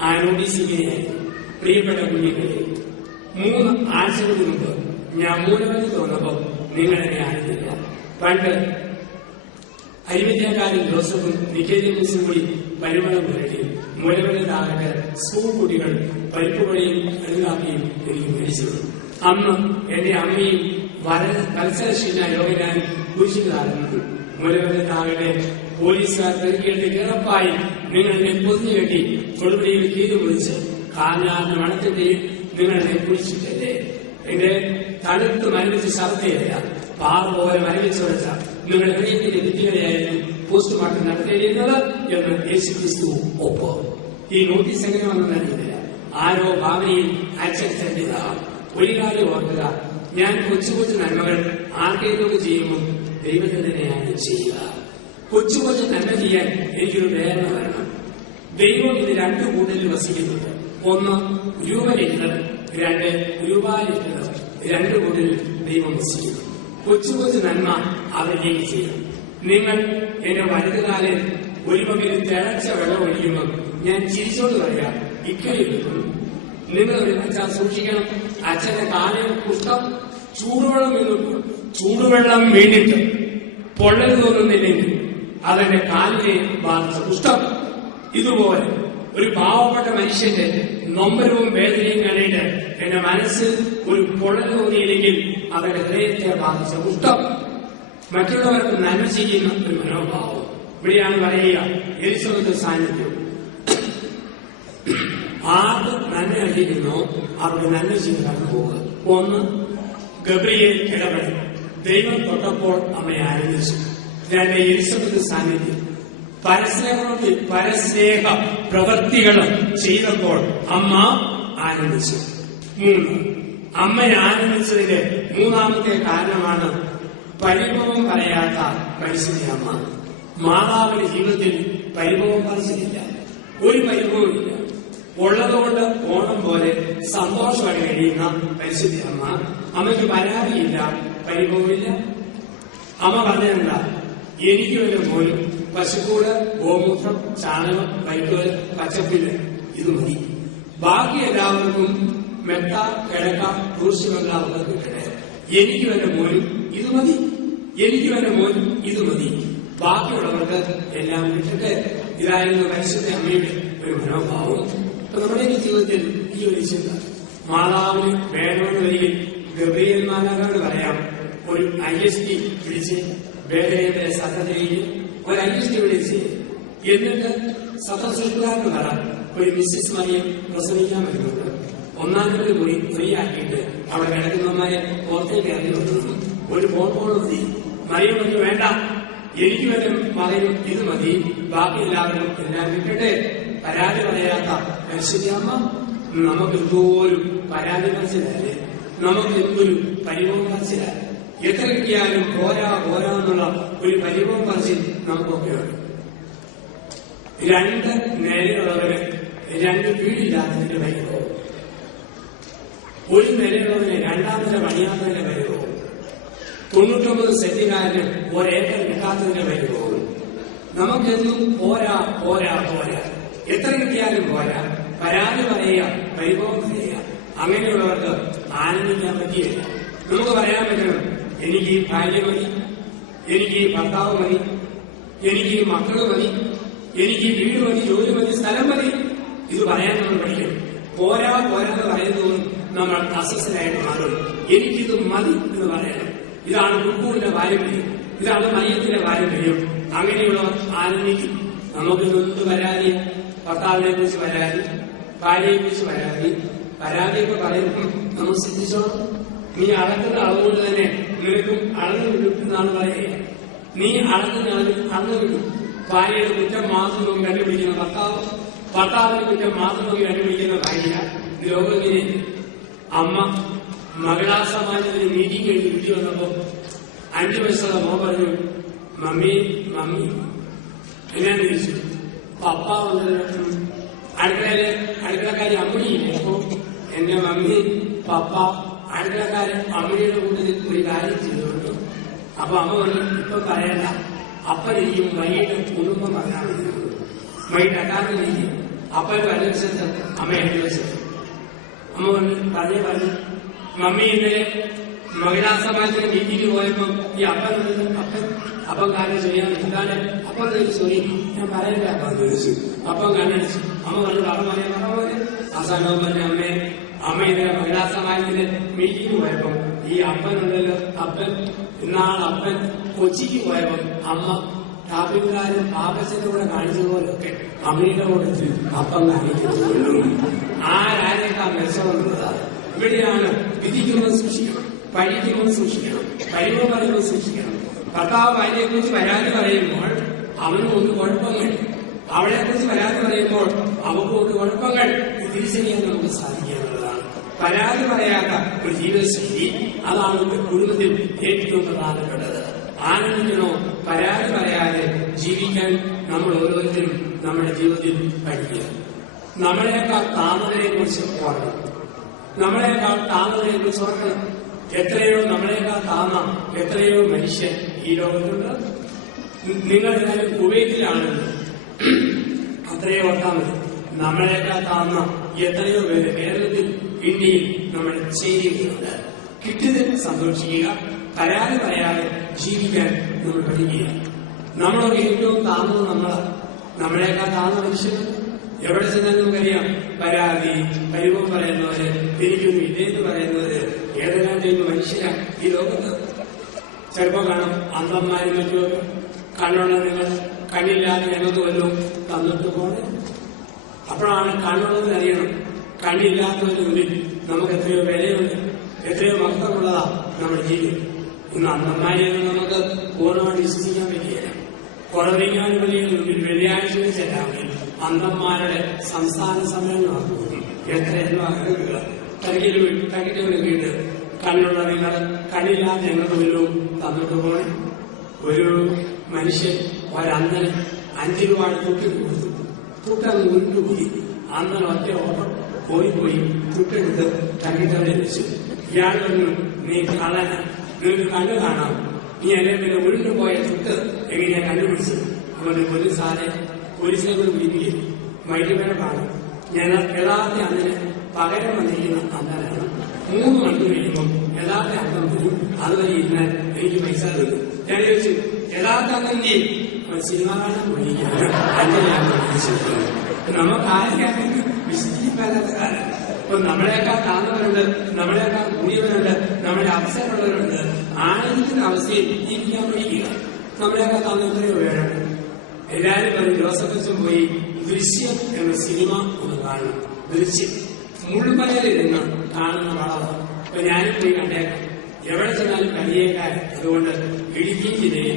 ആ നോട്ടീസ് ഇങ്ങനെയായിരുന്നു: പ്രിയപ്പെട്ട കുഞ്ഞുങ്ങളെ, 3 ആഴ്ചകൾക്ക് മുമ്പ് ഞാൻ മൂലമറ്റത്ത് വന്നപ്പോൾ നിങ്ങളെന്നെ അറിഞ്ഞില്ല. പണ്ട് അരിമത്യക്കാരും ജോസഫും നിക്കേതീസും കൂടി പരിമളം പുരട്ടി മൂലമറ്റത്താകട്ടെ സ്കൂൾ കുട്ടികൾ പരിപ്പുവഴിയും കരുതാപ്പിയും എനിക്ക് മേടിച്ചു. അന്ന് എന്റെ അമ്മയും മത്സരശീല യോഗനാൻ കുരിശുകാരുന്നു. മൂലമറ്റത്താകട്ടെ പോലീസുകാർ പെരുക്കിയിട്ട് കിടപ്പായി നിങ്ങളെ പൊതിഞ്ഞു കെട്ടി കൊടുപടിയിൽ കീഴ് കുറിച്ച് കാലിനാറിന്റെ മണത്തിന്റെയും നിങ്ങളെ കുടിച്ചിട്ടല്ലേ. എന്റെ തടുത്ത് മരവിച്ച് ശബ്ദയല്ല, പാറ പോലെ മരവിച്ചു വെച്ച നിങ്ങളുടെ ഹൃദയത്തിന്റെ ഭിത്തികളെയായിരുന്നു പോസ്റ്റ്മോർട്ടം നടത്തേണ്ടിയിരുന്നത് എന്ന് യേശുക്രിസ്തു ഒപ്പ്. ഈ നോട്ടീസ് എങ്ങനെ വന്നറിയില്ല. ആരോ ഭാവനയിൽ അച്ചടിച്ചതാണ്. ഒരു കാര്യം ഓർക്കുക, ഞാൻ കൊച്ചു കൊച്ചു നന്മകൾ ആർക്കെങ്കിലും ചെയ്യുമ്പോൾ ദൈവത്തിന് തന്നെയാണ് ചെയ്യുക. കൊച്ചു കൊച്ചു നന്മ ചെയ്യാൻ എനിക്കൊരു പ്രേരണ വരണം. ദൈവം ഇത് 2 കൂട്ടരിൽ വസിക്കുന്നുണ്ട്. 1 രൂപരഹിതർ, 2 രൂപാരഹിതർ. 2 കൂട്ടരിൽ ദൈവം വസിക്കുന്നു. കൊച്ചു കൊച്ചു നന്മ അവരിലേക്ക് ചെയ്യണം. നിങ്ങൾ എന്റെ വലതുകാലിൽ ഒരു പകരം തിളച്ച വെള്ളം ഒഴിക്കുമ്പോൾ ഞാൻ ചിരിച്ചോണ്ട് പറയാം, ഇക്കയിൽ വെക്കുന്നു. നിങ്ങൾ അച്ഛൻ സൂക്ഷിക്കണം. അച്ഛന്റെ കാലിൽ കുഷ്ഠം ചൂടുവെള്ളം വീണിട്ട് പൊള്ളൽ തോന്നുന്നില്ലെങ്കിൽ അതെന്റെ കാലിനെ ബാധിച്ച കുഷ്ഠം. ഇതുപോലെ ഒരു പാവപ്പെട്ട മനുഷ്യന്റെ നൊമ്പരവും വേദനയും കണ്ടിട്ട് എന്റെ മനസ്സിൽ ഒരു പൊള്ളൽ തോന്നിയില്ലെങ്കിൽ അവരുടെ ഹൃദയത്തെ ബാധിച്ച കുഷ്ഠം. മറ്റുള്ളവർക്ക് നന്മ ചെയ്യുന്ന ഒരു മനോഭാവം. ഇവിടെയാണ് പറയുക എലിസബത്ത് സാന്നിധ്യം. ആർക്ക് നന്മ അറിയിക്കുന്നോ അവർക്ക് നന്മ ചെയ്ത് കടന്നു പോവുക. 1 ഗബ്രിയേൽ ഇടപെടൽ. ദൈവം തൊട്ടപ്പോൾ അമ്മയെ ആനന്ദിച്ചു. 2 എലിസബത്ത് സാന്നിധ്യം. പരസ്നേഹ പ്രവൃത്തികളും ചെയ്തപ്പോൾ അമ്മ ആനന്ദിച്ചു. 3 അമ്മയെ ആനന്ദിച്ചതിന്റെ 3ാമത്തെ കാരണമാണ് പരിഭവം പറയാത്ത പരിശുദ്ധ അമ്മ. മാതാവിന്റെ ജീവിതത്തിൽ പരിഭവം പറച്ചിലില്ല, ഒരു പരിഭവമില്ല. ഉള്ളതുകൊണ്ട് ഓണം പോലെ സന്തോഷമായി കഴിയുന്ന പരിശുദ്ധ അമ്മ. അമ്മയ്ക്ക് പരാതിയില്ല, പരിഭവമില്ല. അമ്മ പറഞ്ഞെന്താ? എനിക്ക് വല്ല പോലും പശുക്കൂട്, ഗോമൂത്രം, ചാണകം, വൈക്കോല്, പച്ചപ്പില് ഇത് മതി. ബാക്കി എല്ലാവർക്കും മെത്ത, കിഴക്ക, ടൂറിസ്റ്റുകളൊക്കെ കിട്ടട്ടെ. എനിക്ക് വല്ല മോനും ഇത് മതി. എനിക്ക് വല്ല മോനും ഇത് മതി. ബാക്കിയുള്ളവർക്ക് എല്ലാം കിട്ടട്ടെ. ഇതായിരുന്നു പരിശുദ്ധ അമ്മയുടെ ഒരു മനോഭാവം. നമ്മുടെ ജീവിതത്തിൽ ഈ ഒരു ചിന്ത മാതാവിന് വേണമെന്ന് വരികിൽ ഗബ്രിയേൽ മാലാഖയോട് പറയാം, ഒരു ISD വിളിച്ച് വേദനയുടെ സത്തത്തിലേക്ക് ഒരു ISD വിളിച്ച്, എന്നിട്ട് സത്തസൃഷ്ടാന്ന് പറ ഒരു മിസ്സിസ് മറിയം പ്രസവിക്കാൻ വരുന്നുണ്ട്. 1-ാം നമ്പർ പോയി ഫ്രീ ആക്കിയിട്ട് അവിടെ കിടക്കുന്നവന്മാരെ പുറത്തേക്ക് ഇറങ്ങി വന്നു. ഒരു ഫോൺ കോൾ മതി. മറിയം പറഞ്ഞു, വേണ്ട, എനിക്ക് വല്ല മകനും ഇത് മതി, ബാക്കി എല്ലാവരും എല്ലാം കിട്ടട്ടെ. പരാതി പറയാത്ത പരിശുദ്ധമ്മ നമുക്ക് എന്തോരും പരാതി മനസ്സിലല്ലേ, നമുക്ക് എന്തൊരു പരിഭവം മനസ്സിലായി. എത്ര കിട്ടിയാലും പോരാ പോരാ എന്നുള്ള ഒരു പരിഭവം മനസ്സിൽ നമുക്കൊക്കെയുണ്ട്. 2 നിലയുള്ളവന് 2 വീടില്ലാത്തതിന്റെ പരിഭവം, 1 നിലയുള്ളവന് 2-ാം നില പണിയാത്തതിന്റെ പരിഭവം, 99 സെന്റുകാരന് 1 ഏക്കർ കിട്ടാത്തതിന്റെ പരിഭവം. നമുക്കെന്നും പോരാ പോരാ പോരാ, എത്ര കിട്ടിയാലും പോരാ, പരാതി പറയുക, പരിഭവം പറയുക. അങ്ങനെയുള്ളവർക്ക് ആനന്ദിക്കാൻ പറ്റിയില്ല. നമുക്ക് പറയാൻ പറ്റണം, എനിക്ക് ഈ ഭാര്യ മതി, എനിക്ക് ഈ ഭർത്താവ് മതി, എനിക്ക് ഈ മക്കള് മതി, എനിക്ക് ഈ വീട് മതി, ജോലി മതി, സ്ഥലം മതി. ഇത് പറയാൻ നമ്മൾ പഠിക്കണം. പോരാന്ന് പറയുന്നതും നമ്മൾ അസ്വസ്ഥരായിട്ട് മാറും. എനിക്കിത് മതി എന്ന് പറയണം. ഇതാണ് കുക്കൂറിന്റെ പാരമ്പര്യം, ഇതാണ് മയ്യത്തിന്റെ പാരമ്പര്യം. അങ്ങനെയുള്ളവർ ആനന്ദിക്കും. നമുക്കിതൊന്നും പരാതി, ഭർത്താവിനെ കുറിച്ച് പരാതി, ഭാര്യയെ കുറിച്ച് പരാതി, പരാതിയൊക്കെ പറയുമ്പോൾ നമ്മൾ ശ്രദ്ധിച്ചോളാം. നീ അളക്കുന്ന അളവുകൊണ്ട് തന്നെ നിനക്കും അളന്നു വിടും എന്നാണ് പറയുക. നീ അളക്കുന്ന അളന്നു വിടും. ഭാര്യയുടെ കുറ്റം മാത്രം നോക്കി കണ്ടുപിടിക്കുന്ന ഭർത്താവ്, ഭർത്താവിന്റെ കുറ്റം മാത്രം നോക്കി കണ്ടുപിടിക്കുന്ന ഭാര്യ. ലോകത്തിനെ അമ്മ മഹിളാ സമാജത്തിന് മീറ്റിംഗ് കഴിഞ്ഞ് വീട്ടിൽ വന്നപ്പോ 5 വയസ്സുള്ള മോൻ പറഞ്ഞു, മമ്മി എന്നാന്ന് ചോദിച്ചു. പപ്പ വന്നല്ലോ. അടുക്കളക്കാരി അമ്മണിയില്ലേ. അപ്പൊ എന്റെ മമ്മി പപ്പ അടുക്കളക്കാരൻ അമ്മയുടെ കൂട്ടത്തിൽ ഒരു കാര്യം ചെയ്തുകൊണ്ട്. അപ്പൊ അമ്മ പറഞ്ഞു, ഇപ്പൊ പറയണ്ട, അപ്പനിരിക്കും വൈകിട്ട് കുടുംബം പറഞ്ഞാൽ വൈകിട്ട് അക്കാലത്തിരിക്കും. അപ്പൻ വലു വശത്ത്, അമ്മ 2 വശത്ത്. അമ്മ പറഞ്ഞു മമ്മി ഇന്നലെ മഹിളാ സമാജത്തിന് മീറ്റിംഗ് പോയപ്പോ ഈ അപ്പം കാര്യം ചെയ്യാൻ എന്താണ് അപ്പം സോറി ഞാൻ പറയണ്ട അപ്പം കണ്ണടിച്ചു. അമ്മ പറഞ്ഞു പറഞ്ഞു അവസാനവും പറഞ്ഞ അമ്മ ഇന്നലെ മഹിളാ സമാജത്തിന് മീറ്റിംഗ് പോയപ്പോ ഈ അപ്പനുണ്ടല്ലോ, അപ്പൻ കൊച്ചിക്ക് പോയപ്പോ അമ്മ ടാപ്പിക്കാരും പാപ്പച്ചന്റെ കൂടെ കാണിച്ചതുപോലൊക്കെ അമ്മയുടെ കൂടെ അപ്പം കാണിക്കുന്നു. ആരാരേക്കാ മെച്ചമെന്നുള്ളതാണ്. ഇവിടെയാണ് വിധിക്കുന്നത് സൂക്ഷിക്കണം, പഴിക്കുന്നത് സൂക്ഷിക്കണം, കഴിവ് പറയുന്നത് സൂക്ഷിക്കണം. ഭർത്താവ് ഭാര്യയെ കുറിച്ച് പരാതി പറയുമ്പോൾ അവനും ഒന്ന് കുഴപ്പങ്ങൾ, അവളെ കുറിച്ച് പരാതി പറയുമ്പോൾ അവർക്ക് ഒന്ന് കുഴപ്പങ്ങൾ തിരിച്ചറിയാൻ നമുക്ക് സാധിക്കാനുള്ളതാണ്. പരാതി പറയാത്ത ഒരു ജീവിതശൈലി, അതാണ് കുടുംബത്തിൽ ഏറ്റവും പ്രധാനപ്പെട്ടത്. ആനന്ദിക്കണോ പരാതി പറയാതെ ജീവിക്കാൻ നമ്മൾ ഓരോരുത്തരും നമ്മുടെ ജീവിതത്തിൽ പഠിക്കുക. നമ്മളെക്കാൾ താമരയെ കുറിച്ച് ഓർക്കണം, നമ്മളെക്കാൾ താമരയെ കുറിച്ച് ഓർക്കണം. എത്രയോ നമ്മളെക്കാൾ താന്നാം എത്രയോ മനുഷ്യൻ ഈ ലോകത്തുണ്ട്. നിങ്ങൾ എന്നാലും കുവൈറ്റിലാണല്ലോ, അത്രയോ ഓർത്താൽ മതി. നമ്മളെക്കാൾ താന്നാം എത്രയോ പേര് കേരളത്തിൽ ഇന്ത്യയിൽ നമ്മൾ ചെയ്യുന്നുണ്ട്. കിട്ടിയതിൽ സന്തോഷിക്കുക, പരാതി പറയാതെ ജീവിക്കാൻ നമ്മൾ പഠിക്കുക. നമ്മളൊക്കെ ഏറ്റവും താന്നത് നമ്മളെക്കാൾ താന്ന മനുഷ്യൻ എവിടെ ചെന്നാൽ നമുക്കറിയാം. പരാതി പരിഭവം പറയുന്നവര്, എനിക്കൊന്നും ഇല്ലേന്ന് പറയുന്നവര് ഏതെല്ലാം ചെയ്യുന്ന മനുഷ്യരാണ് ഈ ലോകത്ത്. ചിലപ്പോൾ കാണാം അന്തന്മാരും മറ്റുമൊക്കെ കണ്ണുള്ള നിങ്ങൾ കണ്ണില്ലാതെ ഞങ്ങൾക്ക് വല്ലതും തന്നിട്ട് പോകണേ. അപ്പോഴാണ് കണ്ണുള്ളവർ അറിയണം, കണ്ണില്ലാത്തവരുടെ മുന്നിൽ നമുക്ക് എത്രയോ വിലയുണ്ട്, എത്രയോ മഹത്വമുള്ളതാ നമ്മുടെ ജീവിതം. ഇന്ന് അന്തന്മാരെയൊന്നും നമുക്ക് പൂർണ്ണമായിട്ട് വിശ്വസിക്കാൻ പറ്റിയില്ല. കുറവിങ്ങാനും വെള്ളിയാഴ്ച ചെല്ലാമെങ്കിൽ അന്തന്മാരുടെ സംസ്ഥാന സമ്മേളനം നടത്തുന്നു. എത്രയോ ആഗ്രഹങ്ങൾ തകിട്ട് വീട് കണ്ണുള്ള നിങ്ങൾ കണ്ണില്ലാതെ ഞങ്ങൾക്ക് വല്ലതും തന്നിട്ട് പോകണേ. ഒരു മനുഷ്യൻ ഒരന്തന് 5 രൂപ തുട്ടിട്ട് കൊടുത്തു. തുട്ടങ്ങ് ഉരുട്ടുപോയി. അന്നന് ഒറ്റ ഓട്ടം പോയി തുട്ടെടുത്ത് തകിട്ടവരെ വെച്ചു. ഇയാൾ പറഞ്ഞു, നീ കളന, നിനക്ക് കണ്ണു കാണാം, നീ എന്നെ പിന്നെ ഉരുണ്ടുപോയ തുട്ട് എങ്ങനെയാ കണ്ടുപിടിച്ചു? അവന് പോലീസിനെ കൊണ്ട് വിളിക്കുകയും വൈകിട്ട് കാണും. ഞാൻ യഥാർത്ഥ അന്നിന് പകരം വന്നിരിക്കുന്ന അന്തനാണ്. 3 മണിക്കൂർ കഴിയുമ്പോൾ യഥാർത്ഥ അന്തം വരും. അതുവരെ ഇരുന്നാൽ എനിക്ക് പൈസ തരും. ഞാൻ ചോദിച്ചു, യഥാർത്ഥ അന്തന്റെ സിനിമ കാണാൻ പോയിരിക്കുകയാണ്. അങ്ങനെയാണ് നമുക്ക് ആരെയാണ് വിശ്വസിക്കാത്ത കാലം. ഇപ്പൊ നമ്മളെക്കാൾ താന്നവരുണ്ട്, നമ്മളെക്കാൾ കൂടിയവരുണ്ട്, നമ്മുടെ അവസരമുള്ളവരുണ്ട്. ആനന്ദിക്കുന്ന അവസ്ഥയിൽ ജീവിക്കാൻ പഠിക്കുക. നമ്മളെക്കാൾ താന്ന എത്രയോ പേരുണ്ട്. എല്ലാവരും പറയും ജോസഫച്ചും പോയി ദൃശ്യം എന്ന സിനിമ ഒന്ന് കാണണം. ദൃശ്യം മുൾമലയിൽ നിന്ന് കാണുന്ന വളമാണ്. അപ്പൊ ഞാനും പോയി കണ്ടേക്കാം. എവിടെ ചെന്നാലും കരിയേക്കാരൻ. അതുകൊണ്ട് ഇടുക്കി ജില്ലയിൽ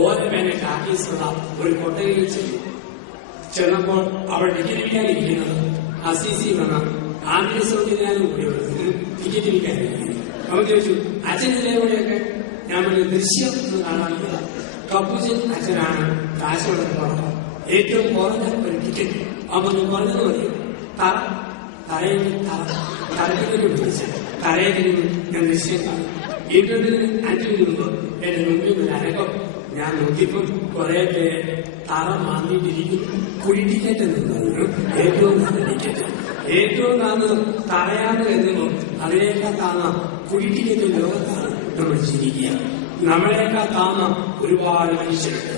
ഓരമേനെ ടാക്കീസുള്ള ഒരു കൊട്ടയിൽ ചെന്നപ്പോൾ അവിടെ ടിക്കറ്റ് വിൽക്കാനിരിക്കുന്നത് അസീസി വന്ന ആദ്യ സൗകര്യം കൂടി ടിക്കറ്റ് വിൽക്കാനിരിക്കുന്നത്. അവൻ ചോദിച്ചു, അച്ഛനില്ലേ ഇവിടെയൊക്കെ? ഞാൻ പറഞ്ഞു, ദൃശ്യം ഒന്ന് കാണാനില്ല. കപ്പൂച്ചൻ അച്ഛനാണ് കാശുള്ള പറഞ്ഞു. ഏറ്റവും കുറഞ്ഞ ഒരു ടിക്കറ്റ് അവന് കുറഞ്ഞത് മതി. തറയിൽ വിളിച്ച് തറയിൽ ഞാൻ ദൃശ്യം കാണും. ഇന്റർനെറ്റിൽ 5 മിനിറ്റ് മുമ്പ് എന്റെ മുമ്പിൽ ഒരു അരക്കം. ഞാൻ നോക്കിയപ്പോൾ കുറെ പേര് തറ മാന്തിയിട്ടിരിക്കുന്നു. കുഴി ടിക്കറ്റ് എന്ന് പറഞ്ഞു. ഏറ്റവും നല്ല ടിക്കറ്റ്, ഏറ്റവും താന്ന് തറയാന്ന് കരുതുമ്പോൾ അതിനേക്കാൾ താന്ന കുഴി ടിക്കറ്റ് ലോകത്താണ് നമ്മൾ ചിരിക്കുക. നമ്മളെക്കാൾ താന്ന ഒരുപാട് മനുഷ്യരുണ്ട്.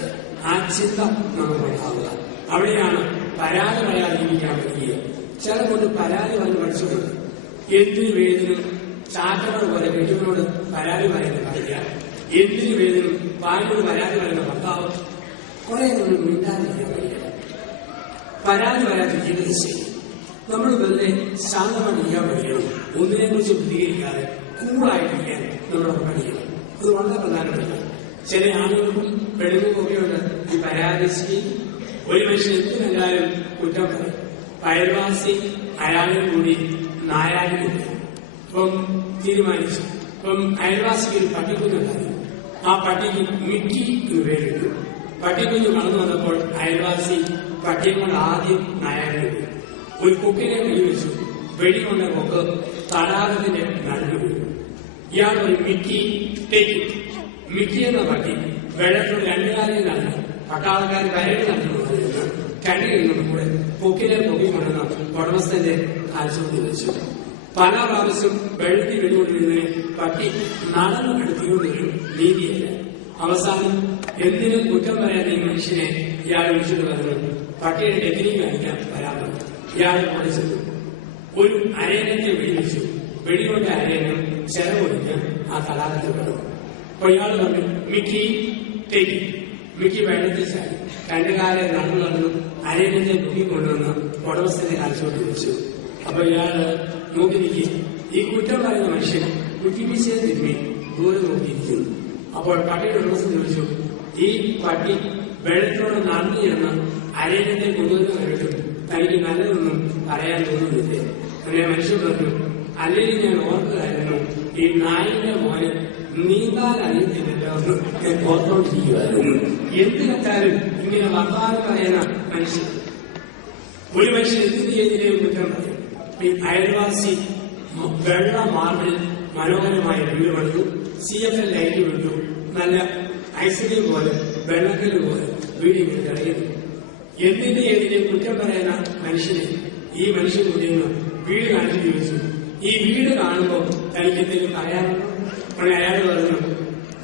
ആ ചിന്ത നമുക്കുണ്ടാവുക. അവിടെയാണ് പരാതി പറയാതെ ജീവിക്കാൻ പറ്റിയത്. ചില കൊണ്ട് പരാതി പറഞ്ഞ് പഠിച്ചിട്ടുണ്ട്. എന്തിനു വേദനും ചാറ്റകൾ പോലെ കെട്ടിനോട് പരാതി പറയുന്ന ഭാര്യ, എന്തിനു വേദനും ഭാര്യയോട് പരാതി പറയുന്ന ഭർത്താവ്, കുറെ നമ്മൾ മിണ്ടാതിരിക്കാൻ കഴിയില്ല. പരാതി വരാത്ത ജീവിതശൈലി നമ്മൾ വെറുതെ ശാന്തമായിട്ടിരിക്കാൻ പഠിക്കണം. ഒന്നിനെ കുറിച്ച് പ്രതികരിക്കാതെ കൂളായിട്ടിരിക്കാൻ നമ്മൾ പഠിക്കണം. ഇത് വളരെ പ്രധാനപ്പെട്ട ചില ആളുകൾക്കും പെണ്ണുങ്ങൾക്കും ഒക്കെയുണ്ട് ഈ പരാതിശീലി. ഒരു മനുഷ്യൻ എന്തിനെല്ലാവരും കുറ്റം പറയും. അയൽവാസി അയാളും കൂടി നായാളില്ല. ഇപ്പം തീരുമാനിച്ചു. ഇപ്പം അയൽവാസിക്ക് ഒരു പട്ടിക്കുഞ്ഞുണ്ടായിരുന്നു. ആ പട്ടിക്ക് മിക്കി എന്ന് പേരിട്ടു. പട്ടിക്കുഞ്ഞ് വളർന്നു വന്നപ്പോൾ അയൽവാസി പട്ടിയെ കൊണ്ട് ആദ്യം നായാളിൽ ഒരു കൊക്കിനെ വെടിവെച്ചു. വെടികൊണ്ട കൊക്ക് തടാകത്തിന്റെ നടുവ് വീണു. ഇയാൾ ഒരു മിക്കി ടേക്ക്. മിക്കി എന്ന പട്ടി വെള്ളത്തിൽ രണ്ടു കാര്യം നടന്നു. പട്ടാളക്കാർ കരയിൽ നടന്നു കണ്ണിൽ നിന്നും കൂടെ കൊക്കിനെ പൊക്കിക്കൊണ്ടുവന്ന ഉടമസ്ഥന്റെ കാൽച്ചുവട്ടി വെച്ചു. പല പ്രാവശ്യം വെള്ളത്തിൽ വെടികൊണ്ടിരുന്നതിന് പട്ടി നടന്നു എടുത്തിക്കൊണ്ടിരുന്നു. നീതിയല്ല. അവസാനം എന്തിനും കുറ്റം പറയാൻ ഈ മനുഷ്യനെ ഇയാൾ വിളിച്ചിട്ട് പറഞ്ഞു പട്ടിയുടെ ടെക്നിക്ക് കാണിക്കാൻ വരാമോ. ഇയാളെ പൊളിച്ചെന്നു. ഒരു അരയനത്തെ വെടിവെച്ചു. വെടികൊണ്ട അരയനം ചെലവൊടിഞ്ഞ് ആ തടാകത്തിൽ വീണു. അപ്പൊ ഇയാൾ പറഞ്ഞു മിക്കി ടേക്ക്. മിക്കി വെള്ളത്തിൽ ചാടി രണ്ടു കാലം നടന്നു അരയനത്തെ പൊക്കിക്കൊണ്ടുവന്ന് ഉടമസ്ഥനെ കാണിച്ചുകൊണ്ട് വെച്ചു. അപ്പൊ ഇയാള് നോക്കി നിൽക്കും. ഈ കുറ്റം പറയുന്ന മനുഷ്യൻ കുറ്റിമീശയെ തിരുമ്മി ദൂരെ നോക്കിയിരിക്കുന്നു. അപ്പോൾ പട്ടിയുടെ ഉടമസ്ഥൻ ചോദിച്ചു, ഈ പട്ടി വെള്ളത്തിനോട് നടന്നു ചെന്ന് അരയനത്തെ കൊണ്ടുവന്ന് കഴിട്ടും തനിക്ക് നല്ലതൊന്നും പറയാൻ തോന്നുന്നില്ലേ? അങ്ങനെ മനുഷ്യൻ പറഞ്ഞു, അല്ലെങ്കിൽ ഞാൻ ഓർക്കുകയായിരുന്നു ഈ നായിന്റെ മോന് നീന്താൻ അറിയത്തില്ലല്ലോ എന്ന് ഓർത്തോണ്ടിരിക്കുമായിരുന്നു. എന്ത് വെച്ചാലും ഇങ്ങനെ വർത്തമാനം പറയുന്ന മനുഷ്യൻ. ഒരു മനുഷ്യൻ എന്ത് ചെയ്തില്ലേ കുറ്റം പറയും. ഈ അയൽവാസി വെള്ള മാർബിൾ മനോഹരമായ വീട് പണിതു. CFL ലൈറ്റ് വിട്ടു. നല്ല ഐസ്ക്രീം പോലെ വെള്ളത്തിൽ പോലെ വീട് ഇങ്ങനെ കളിയുന്നു. എന്തിന്റെ ഏതിനെ കുറ്റം പറയുന്ന മനുഷ്യനെ ഈ മനുഷ്യൻ കൊണ്ടിരുന്നു വീട് കാണിച്ചു ചോദിച്ചു, ഈ വീട് കാണുമ്പോൾ തനിക്ക് എന്തെങ്കിലും പറയാനുണ്ടോ? അപ്പോൾ അയാൾ പറഞ്ഞു,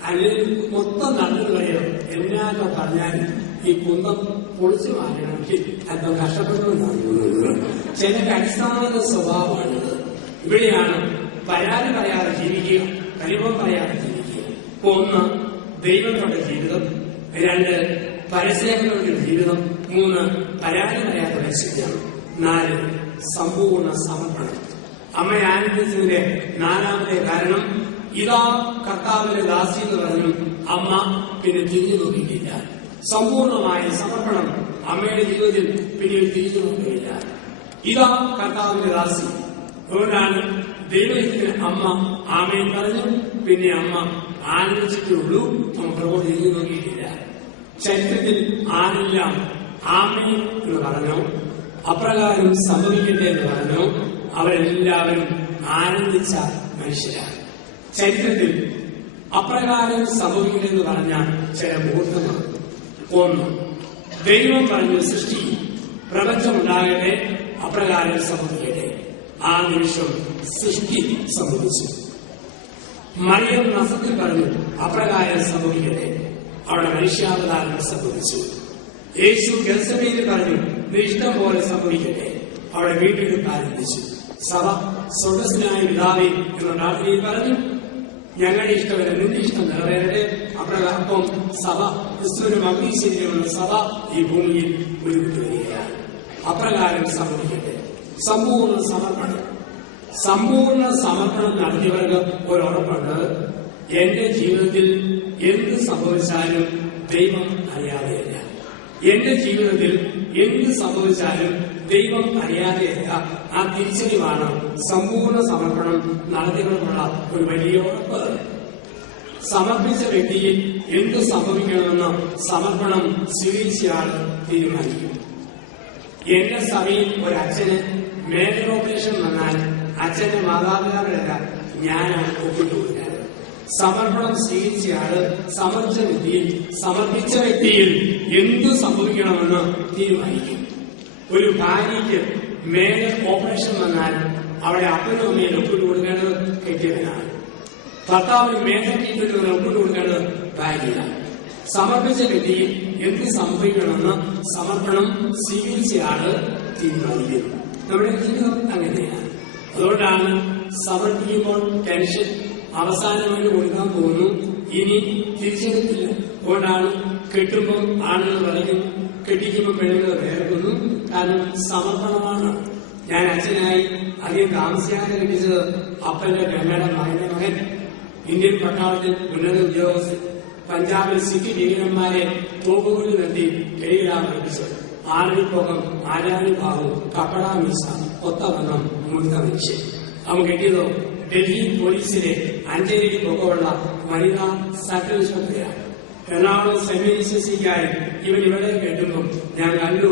അല്ലെങ്കിൽ മൊത്തം നടന്നു പറയാം. എന്നാക്കെ പറഞ്ഞാലും ഈ കുന്തം പൊളിച്ചു മാറണമെങ്കിൽ അല്പം കഷ്ടപ്പെടുന്നതാണ്. ചിലക്ക് അടിസ്ഥാന സ്വഭാവമാണിത്. ഇവിടെയാണ് പരാതി പറയാതെ ജീവിക്കുക, അനുഭവം പറയാതെ ജീവിക്കുക. ഒന്ന്, ദൈവങ്ങളുടെ ജീവിതം. രണ്ട്, പരസ്യങ്ങളുടെ ജീവിതം. മൂന്ന്, പരാതി പറയാതെ രക്ഷിക്കണം. നാല്, സമ്പൂർണ്ണ സമർപ്പണം. അമ്മ ആനന്ദിച്ചതിന്റെ നാലാമത്തെ കാരണം, ഇതാ കർത്താവിന്റെ ദാസി എന്ന് പറഞ്ഞു അമ്മ പിന്നെ തിരിഞ്ഞു നോക്കിയിട്ടില്ല. സമ്പൂർണമായ സമർപ്പണം അമ്മയുടെ ജീവിതത്തിൽ പിന്നീട് തിരിഞ്ഞു നോക്കുകയില്ല. ഇതാ കർത്താവിന്റെ ദാസി. അതുകൊണ്ടാണ് ദൈവത്തിന് അമ്മ ആമേൻ പറഞ്ഞു. പിന്നെ അമ്മ ആനന്ദിച്ചിട്ടുള്ളൂ. നമുക്കോട് തിരിഞ്ഞു നോക്കിയിട്ടില്ല. ചരിത്രത്തിൽ ആരെല്ലാം ആമേൻ എന്ന് പറഞ്ഞു, അപ്രകാരം സംഭവിക്കട്ടെ എന്ന് പറഞ്ഞു, അവരെല്ലാവരും ആനന്ദിച്ച മനുഷ്യരാണ്. ചരിത്രത്തിൽ അപ്രകാരം സംഭവിക്കണമെന്ന് പറഞ്ഞ ചില മുഹൂർത്തമാണ്. ഒന്ന്, ദൈവം പറഞ്ഞു സൃഷ്ടി പ്രപഞ്ചമുണ്ടാകട്ടെ, അപ്രകാരം സംഭവിക്കട്ടെ. ആ നിമിഷം സൃഷ്ടി സംഭവിച്ചു. മറിയം നസത്തിൽ പറഞ്ഞു അപ്രകാരം സംഭവിക്കട്ടെ, അവിടെ മനുഷ്യാവതാരം സംഭവിച്ചു. യേശു ഗെത്സമനയിൽ പറഞ്ഞു ഇഷ്ടം പോലെ സംഭവിക്കട്ടെ, അവിടെ വീണ്ടെടുപ്പ് ആരംഭിച്ചു. സഭ സ്വർഗ്ഗസ്ഥനായ പിതാവേ എന്ന പ്രാർത്ഥനയിൽ പറഞ്ഞു ഞങ്ങളുടെ ഇഷ്ടമല്ല നിന്റെ ഇഷ്ടം നിറവേറട്ടെ. അപ്രകാരം സഭ ക്രിസ്തുവിനും അഗ്നിശരീരമുള്ള സഭ ഈ ഭൂമിയിൽ ഉരുവിട്ടു വരികയാണ്. അപ്രകാരം സംഭവിക്കട്ടെ. സമ്പൂർണ്ണ സമർപ്പണം. സമ്പൂർണ്ണ സമർപ്പണം നടത്തിയവർക്ക് ഒരുറപ്പുണ്ട്, എന്റെ ജീവിതത്തിൽ എന്ത് സംഭവിച്ചാലും ദൈവം അറിയാതെയല്ല. എന്റെ ജീവിതത്തിൽ എന്ത് സംഭവിച്ചാലും ദൈവം അറിയാതെയല്ല. ആ തിരിച്ചറിവാണ് സമ്പൂർണ്ണ സമർപ്പണം നടത്തിയവർക്കുള്ള ഒരു വലിയ ഉറപ്പ്. സമർപ്പിച്ച വ്യക്തിയിൽ എന്ത് സംഭവിക്കണമെന്ന് സമർപ്പണം സ്വീകരിച്ചയാൾ തീരുമാനിക്കും. എന്റെ സഭയിൽ ഒരു അച്ഛന് മേജർ ഓപ്പറേഷൻ വന്നാൽ അച്ഛന്റെ മാതാപിതാക്കളല്ല ഞാനാണ് ഒപ്പിട്ട് കൊടുക്കുന്നത്. സമർപ്പണം സ്വീകരിച്ചയാള് സമർപ്പിച്ച വ്യക്തിയിൽ എന്ത് സംഭവിക്കണമെന്ന് തീരുമാനിക്കും. ഒരു ഭാര്യയ്ക്ക് മേജർ ഓപ്പറേഷൻ വന്നാൽ അവിടെ അപ്പനും അമ്മയിൽ ഒപ്പിട്ട് കൊടുക്കേണ്ടത് കെട്ടിയവനാണ്. ഭർത്താവിന് മേജർ ട്രീറ്റ്മെന്റ് ഒപ്പിട്ട് കൊടുക്കേണ്ടത് ഭാര്യയാണ്. സമർപ്പിച്ച വ്യക്തിയിൽ എന്ത് സംഭവിക്കണമെന്ന് സമർപ്പണം സ്വീകരിച്ചയാള് തീരുമാനിക്കുന്നു. നമ്മുടെ ജീവിതം അങ്ങനെയാണ്. അതുകൊണ്ടാണ് സമർപ്പിക്കുമ്പോൾ ടെൻഷൻ, അവസാനമായിട്ട് കൊടുക്കാൻ പോകുന്നു, ഇനി തിരിച്ചെടുത്തില്ല. അതുകൊണ്ടാണ് കെട്ടുമ്പോൾ ആളുകൾ പറയും, കെട്ടിക്കുമ്പോൾ പെണ്ണുകൾ വേർക്കുന്നു. കാരണം സമർപ്പണമാണ്. ഞാൻ അച്ഛനായി അധികം താമസിയാതെ കെട്ടിച്ചത് അപ്പന്റെ പെങ്ങളുടെ മകന്റെ മകൻ ഇന്ത്യൻ പട്ടാളത്തിൽ ഉന്നത ഉദ്യോഗസ്ഥൻ. പഞ്ചാബിൽ സിഖ് ഭീകരന്മാരെ തോക്കുകൾ നിർത്തി കെടിയിടാൻ പഠിപ്പിച്ചത്. ആരണിപ്പോകം, ആരാണിഭാവം, കപ്പട മീസ, ഒത്തവണ്ണം, മുഴുത്ത മനുഷ്യൻ. അവൻ കെട്ടിയതോ ഡൽഹി പോലീസിലെ അഞ്ചേരി പൊക്കമുള്ള വനിതാ സർക്കിൾ ഇൻസ്പെക്ടറെയാണ്. എറണാകുളം സെമിനിസിക്കായി ഇവൻ ഇവിടെ കേട്ടുമ്പോൾ ഞാൻ കണ്ടു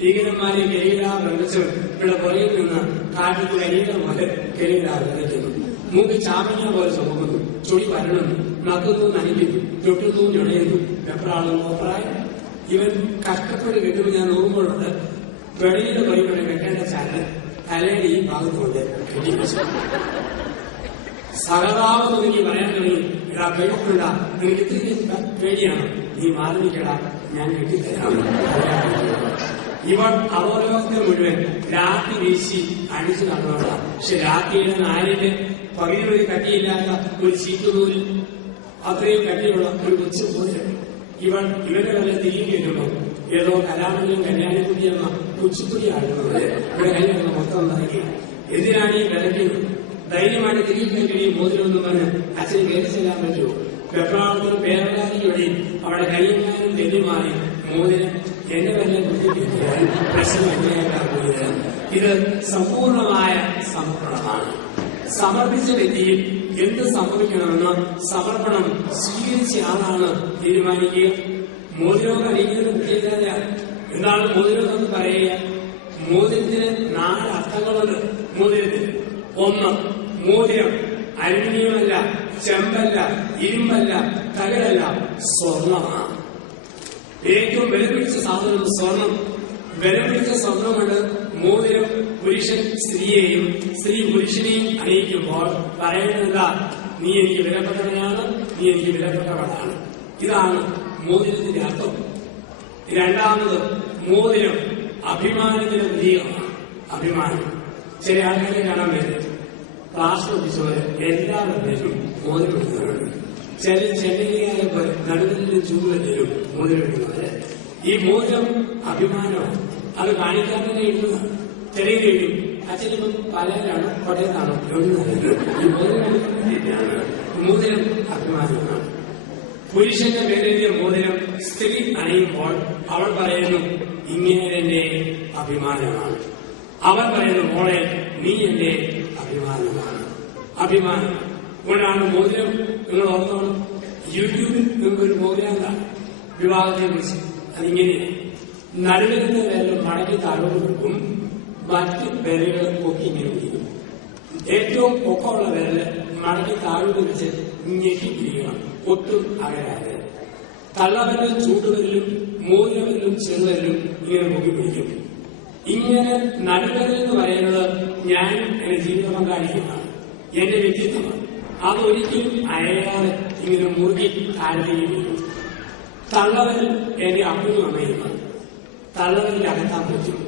ഭീകരന്മാരെ കെടിയിടാൻ ബന്ധിച്ചു. ഇവിടെ പുറയിൽ നിന്ന് കാട്ടിൽ കരിയിട പോലെ കെടിയിടാൻ ബന്ധിക്കുന്നു. മൂക്ക് ചാമഞ്ഞ പോലെ ചുമക്കുന്നു, ചൊടി വരണുന്നു, നക്കുന്നു, നനയ്ക്കുന്നു, ചൊട്ടുന്നു, ഞൊടയുന്നു. എപ്പോഴാണ് അഭിപ്രായം? ഇവൻ കഷ്ടപ്പെട്ട് കെട്ടുമ്പോൾ ഞാൻ നോക്കുമ്പോഴുണ്ട് വെളിയുടെ പരിപാടി കെട്ടേണ്ട ചാനൽ തലയുടെ ഈ ഭാഗത്തുകൊണ്ട് കെട്ടിവെച്ചു. സഹതാപം എനിക്ക് പറയാൻ തുടങ്ങി, എടാ പേടിക്കണ്ട, നിനക്ക് ഇത്തിരി പേടിയാണ്, നീ മാറി നിൽക്കടാ, ഞാൻ കെട്ടിത്തരാം. ഇവൻ അവലോകത്തെ മുഴുവൻ രാത്രി വീശി അടിച്ചു നടന്നോള. പക്ഷെ രാത്രിയുടെ നാലിന്റെ പകുതിയൊരു കട്ടിയില്ലാത്ത ഒരു ചീറ്റുനൂൽ, അത്രയും കട്ടിയുള്ള ഒരു കൊച്ചു പോലെ ഇവന്റെ വല്ല തിരികെ കേൾക്കുമ്പോൾ ഏതോ കലാമണിയും കല്യാണിക്കുട്ടിയെന്ന കുച്ചിക്കുടി ആടുന്നത് ഇവിടെ കല്യാണം മൊത്തം നൽകി. എന്തിനാണ് ഈ വിലക്കുന്നത്? ധൈര്യമായിട്ട് തിരികെ കഴിയും മോതിരമൊന്നും പറഞ്ഞ് അച്ഛന് കയറി ചെല്ലാൻ പറ്റുമോ? വെപ്രാളത്തിൽ പേരകാരിയോടെ അവിടെ കയ്യങ്ങാനും തെല്ലുമാറി മോതിരം എന്റെ വല്ല ബുദ്ധിക്കാൻ പ്രശ്നം എങ്ങനെയാക്കാൻ പോയതരാം. ഇത് സമ്പൂർണമായ സമർപ്പണമാണ്. സമർപ്പിച്ച വ്യക്തിയിൽ എന്ത് സംഭവിക്കണമെന്ന് സമർപ്പണം സ്വീകരിച്ച ആളാണ് തീരുമാനിക്കുക. മോതിരം അണിയിക്കുന്ന പ്രത്യേകതയാണ്. എന്താണ് മോതിരം എന്ന് പറയുക? മോതിരത്തിന് 4 അർത്ഥങ്ങളുണ്ട്. മോതിരത്തിന് ഒന്ന്, മോതിരം അലുമിനിയമല്ല, ചെമ്പല്ല, ഇരുമ്പല്ല, തകരല്ല, സ്വർണമാണ്. ഏറ്റവും വിലപിടിച്ച സാധനം സ്വർണം. വിലപിടിച്ച സ്വർണം കൊണ്ട് മോതിരം പുരുഷൻ സ്ത്രീയെയും സ്ത്രീ പുരുഷനെയും അണിയിക്കുമ്പോൾ പറയുന്നത് നീ എനിക്ക് വിലപ്പെട്ടവനാണ്, നീ എനിക്ക് വിലപ്പെട്ടവളാണ്. ഇതാണ് മോതിരത്തിന്റെ അർത്ഥം. രണ്ടാമത്, മോതിരം അഭിമാനത്തിന്റെ പ്രതീകമാണ്. അഭിമാനം. ചില ആൾക്കാരെ കാണാൻ പറ്റും ക്ലാസ് ഒപ്പിച്ചവര് എല്ലാവരും മോതിരം എടുക്കുന്നവരുണ്ട്. ചില ചെന്നൈക്കാരെ പോലെ നടുവിലും ചൂടുവരും മോതിരം എടുക്കുന്നവര്. ഈ മോതിരം അഭിമാനമാണ്. അത് കാണിക്കാൻ തന്നെ ഇടുന്നതാണ്. ചെറിയ കഴിയും അച്ഛനിപ്പം പലരാണ്, കൊടയത്താണോ, എവിടുന്നാണ് ഈ മോതിരം എടുക്കാൻ വേണ്ടിയിട്ടാണ്. മോതിരം അഭിമാനമാണ്. പുരുഷന്റെ പേരെഴുതിയ മോതിരം സ്ത്രീ അണിയുമ്പോൾ അവൾ പറയുന്നു, ഇങ്ങനെ എന്റെ അഭിമാനമാണ്. അവൻ പറയുന്നു, മോളെ നീ എന്റെ അഭിമാനമാണ്. അഭിമാനം കൊണ്ടാണ് മോതിരം. നിങ്ങൾ ഓർത്തോണം, യൂട്യൂബിൽ നിങ്ങൾക്കൊരു പ്രോഗ്രാം കാണാം വിവാഹത്തെ കുറിച്ച്. അതിങ്ങനെയാണ്, നടുവിലത്തെ വിരൽ മടക്കി താഴോട്ട് കൊടുക്കും, മറ്റ് വിരലുകൾ പൊക്കി ഇങ്ങനെ പിടിക്കും. ഏറ്റവും പൊക്കമുള്ള വിരല് മടക്കി താഴോട്ട് വെച്ച് ഞെക്കി പിടിക്കണം, ഒട്ടും അകരാതെ. തള്ളവരലും ചൂണ്ടുവരലും മോതിരവരലും ചെറുവരലും ഇങ്ങനെ പൊക്കി പിടിക്കും. ഇങ്ങനെ നടുവരൽ എന്ന് പറയുന്നത് ഞാൻ എന്റെ ജീവിത പങ്കാളിയാണ്, എന്റെ വ്യക്തിത്വമാണ്. അതൊരിക്കലും അയയാതെ ഇങ്ങനെ മുറുകി താഴ്ത്തുകയും. തള്ളവരൽ എന്റെ അമ്മയും അമ്മയുമാണ്. തള്ളവരിൽ അകത്താൻ പറ്റും.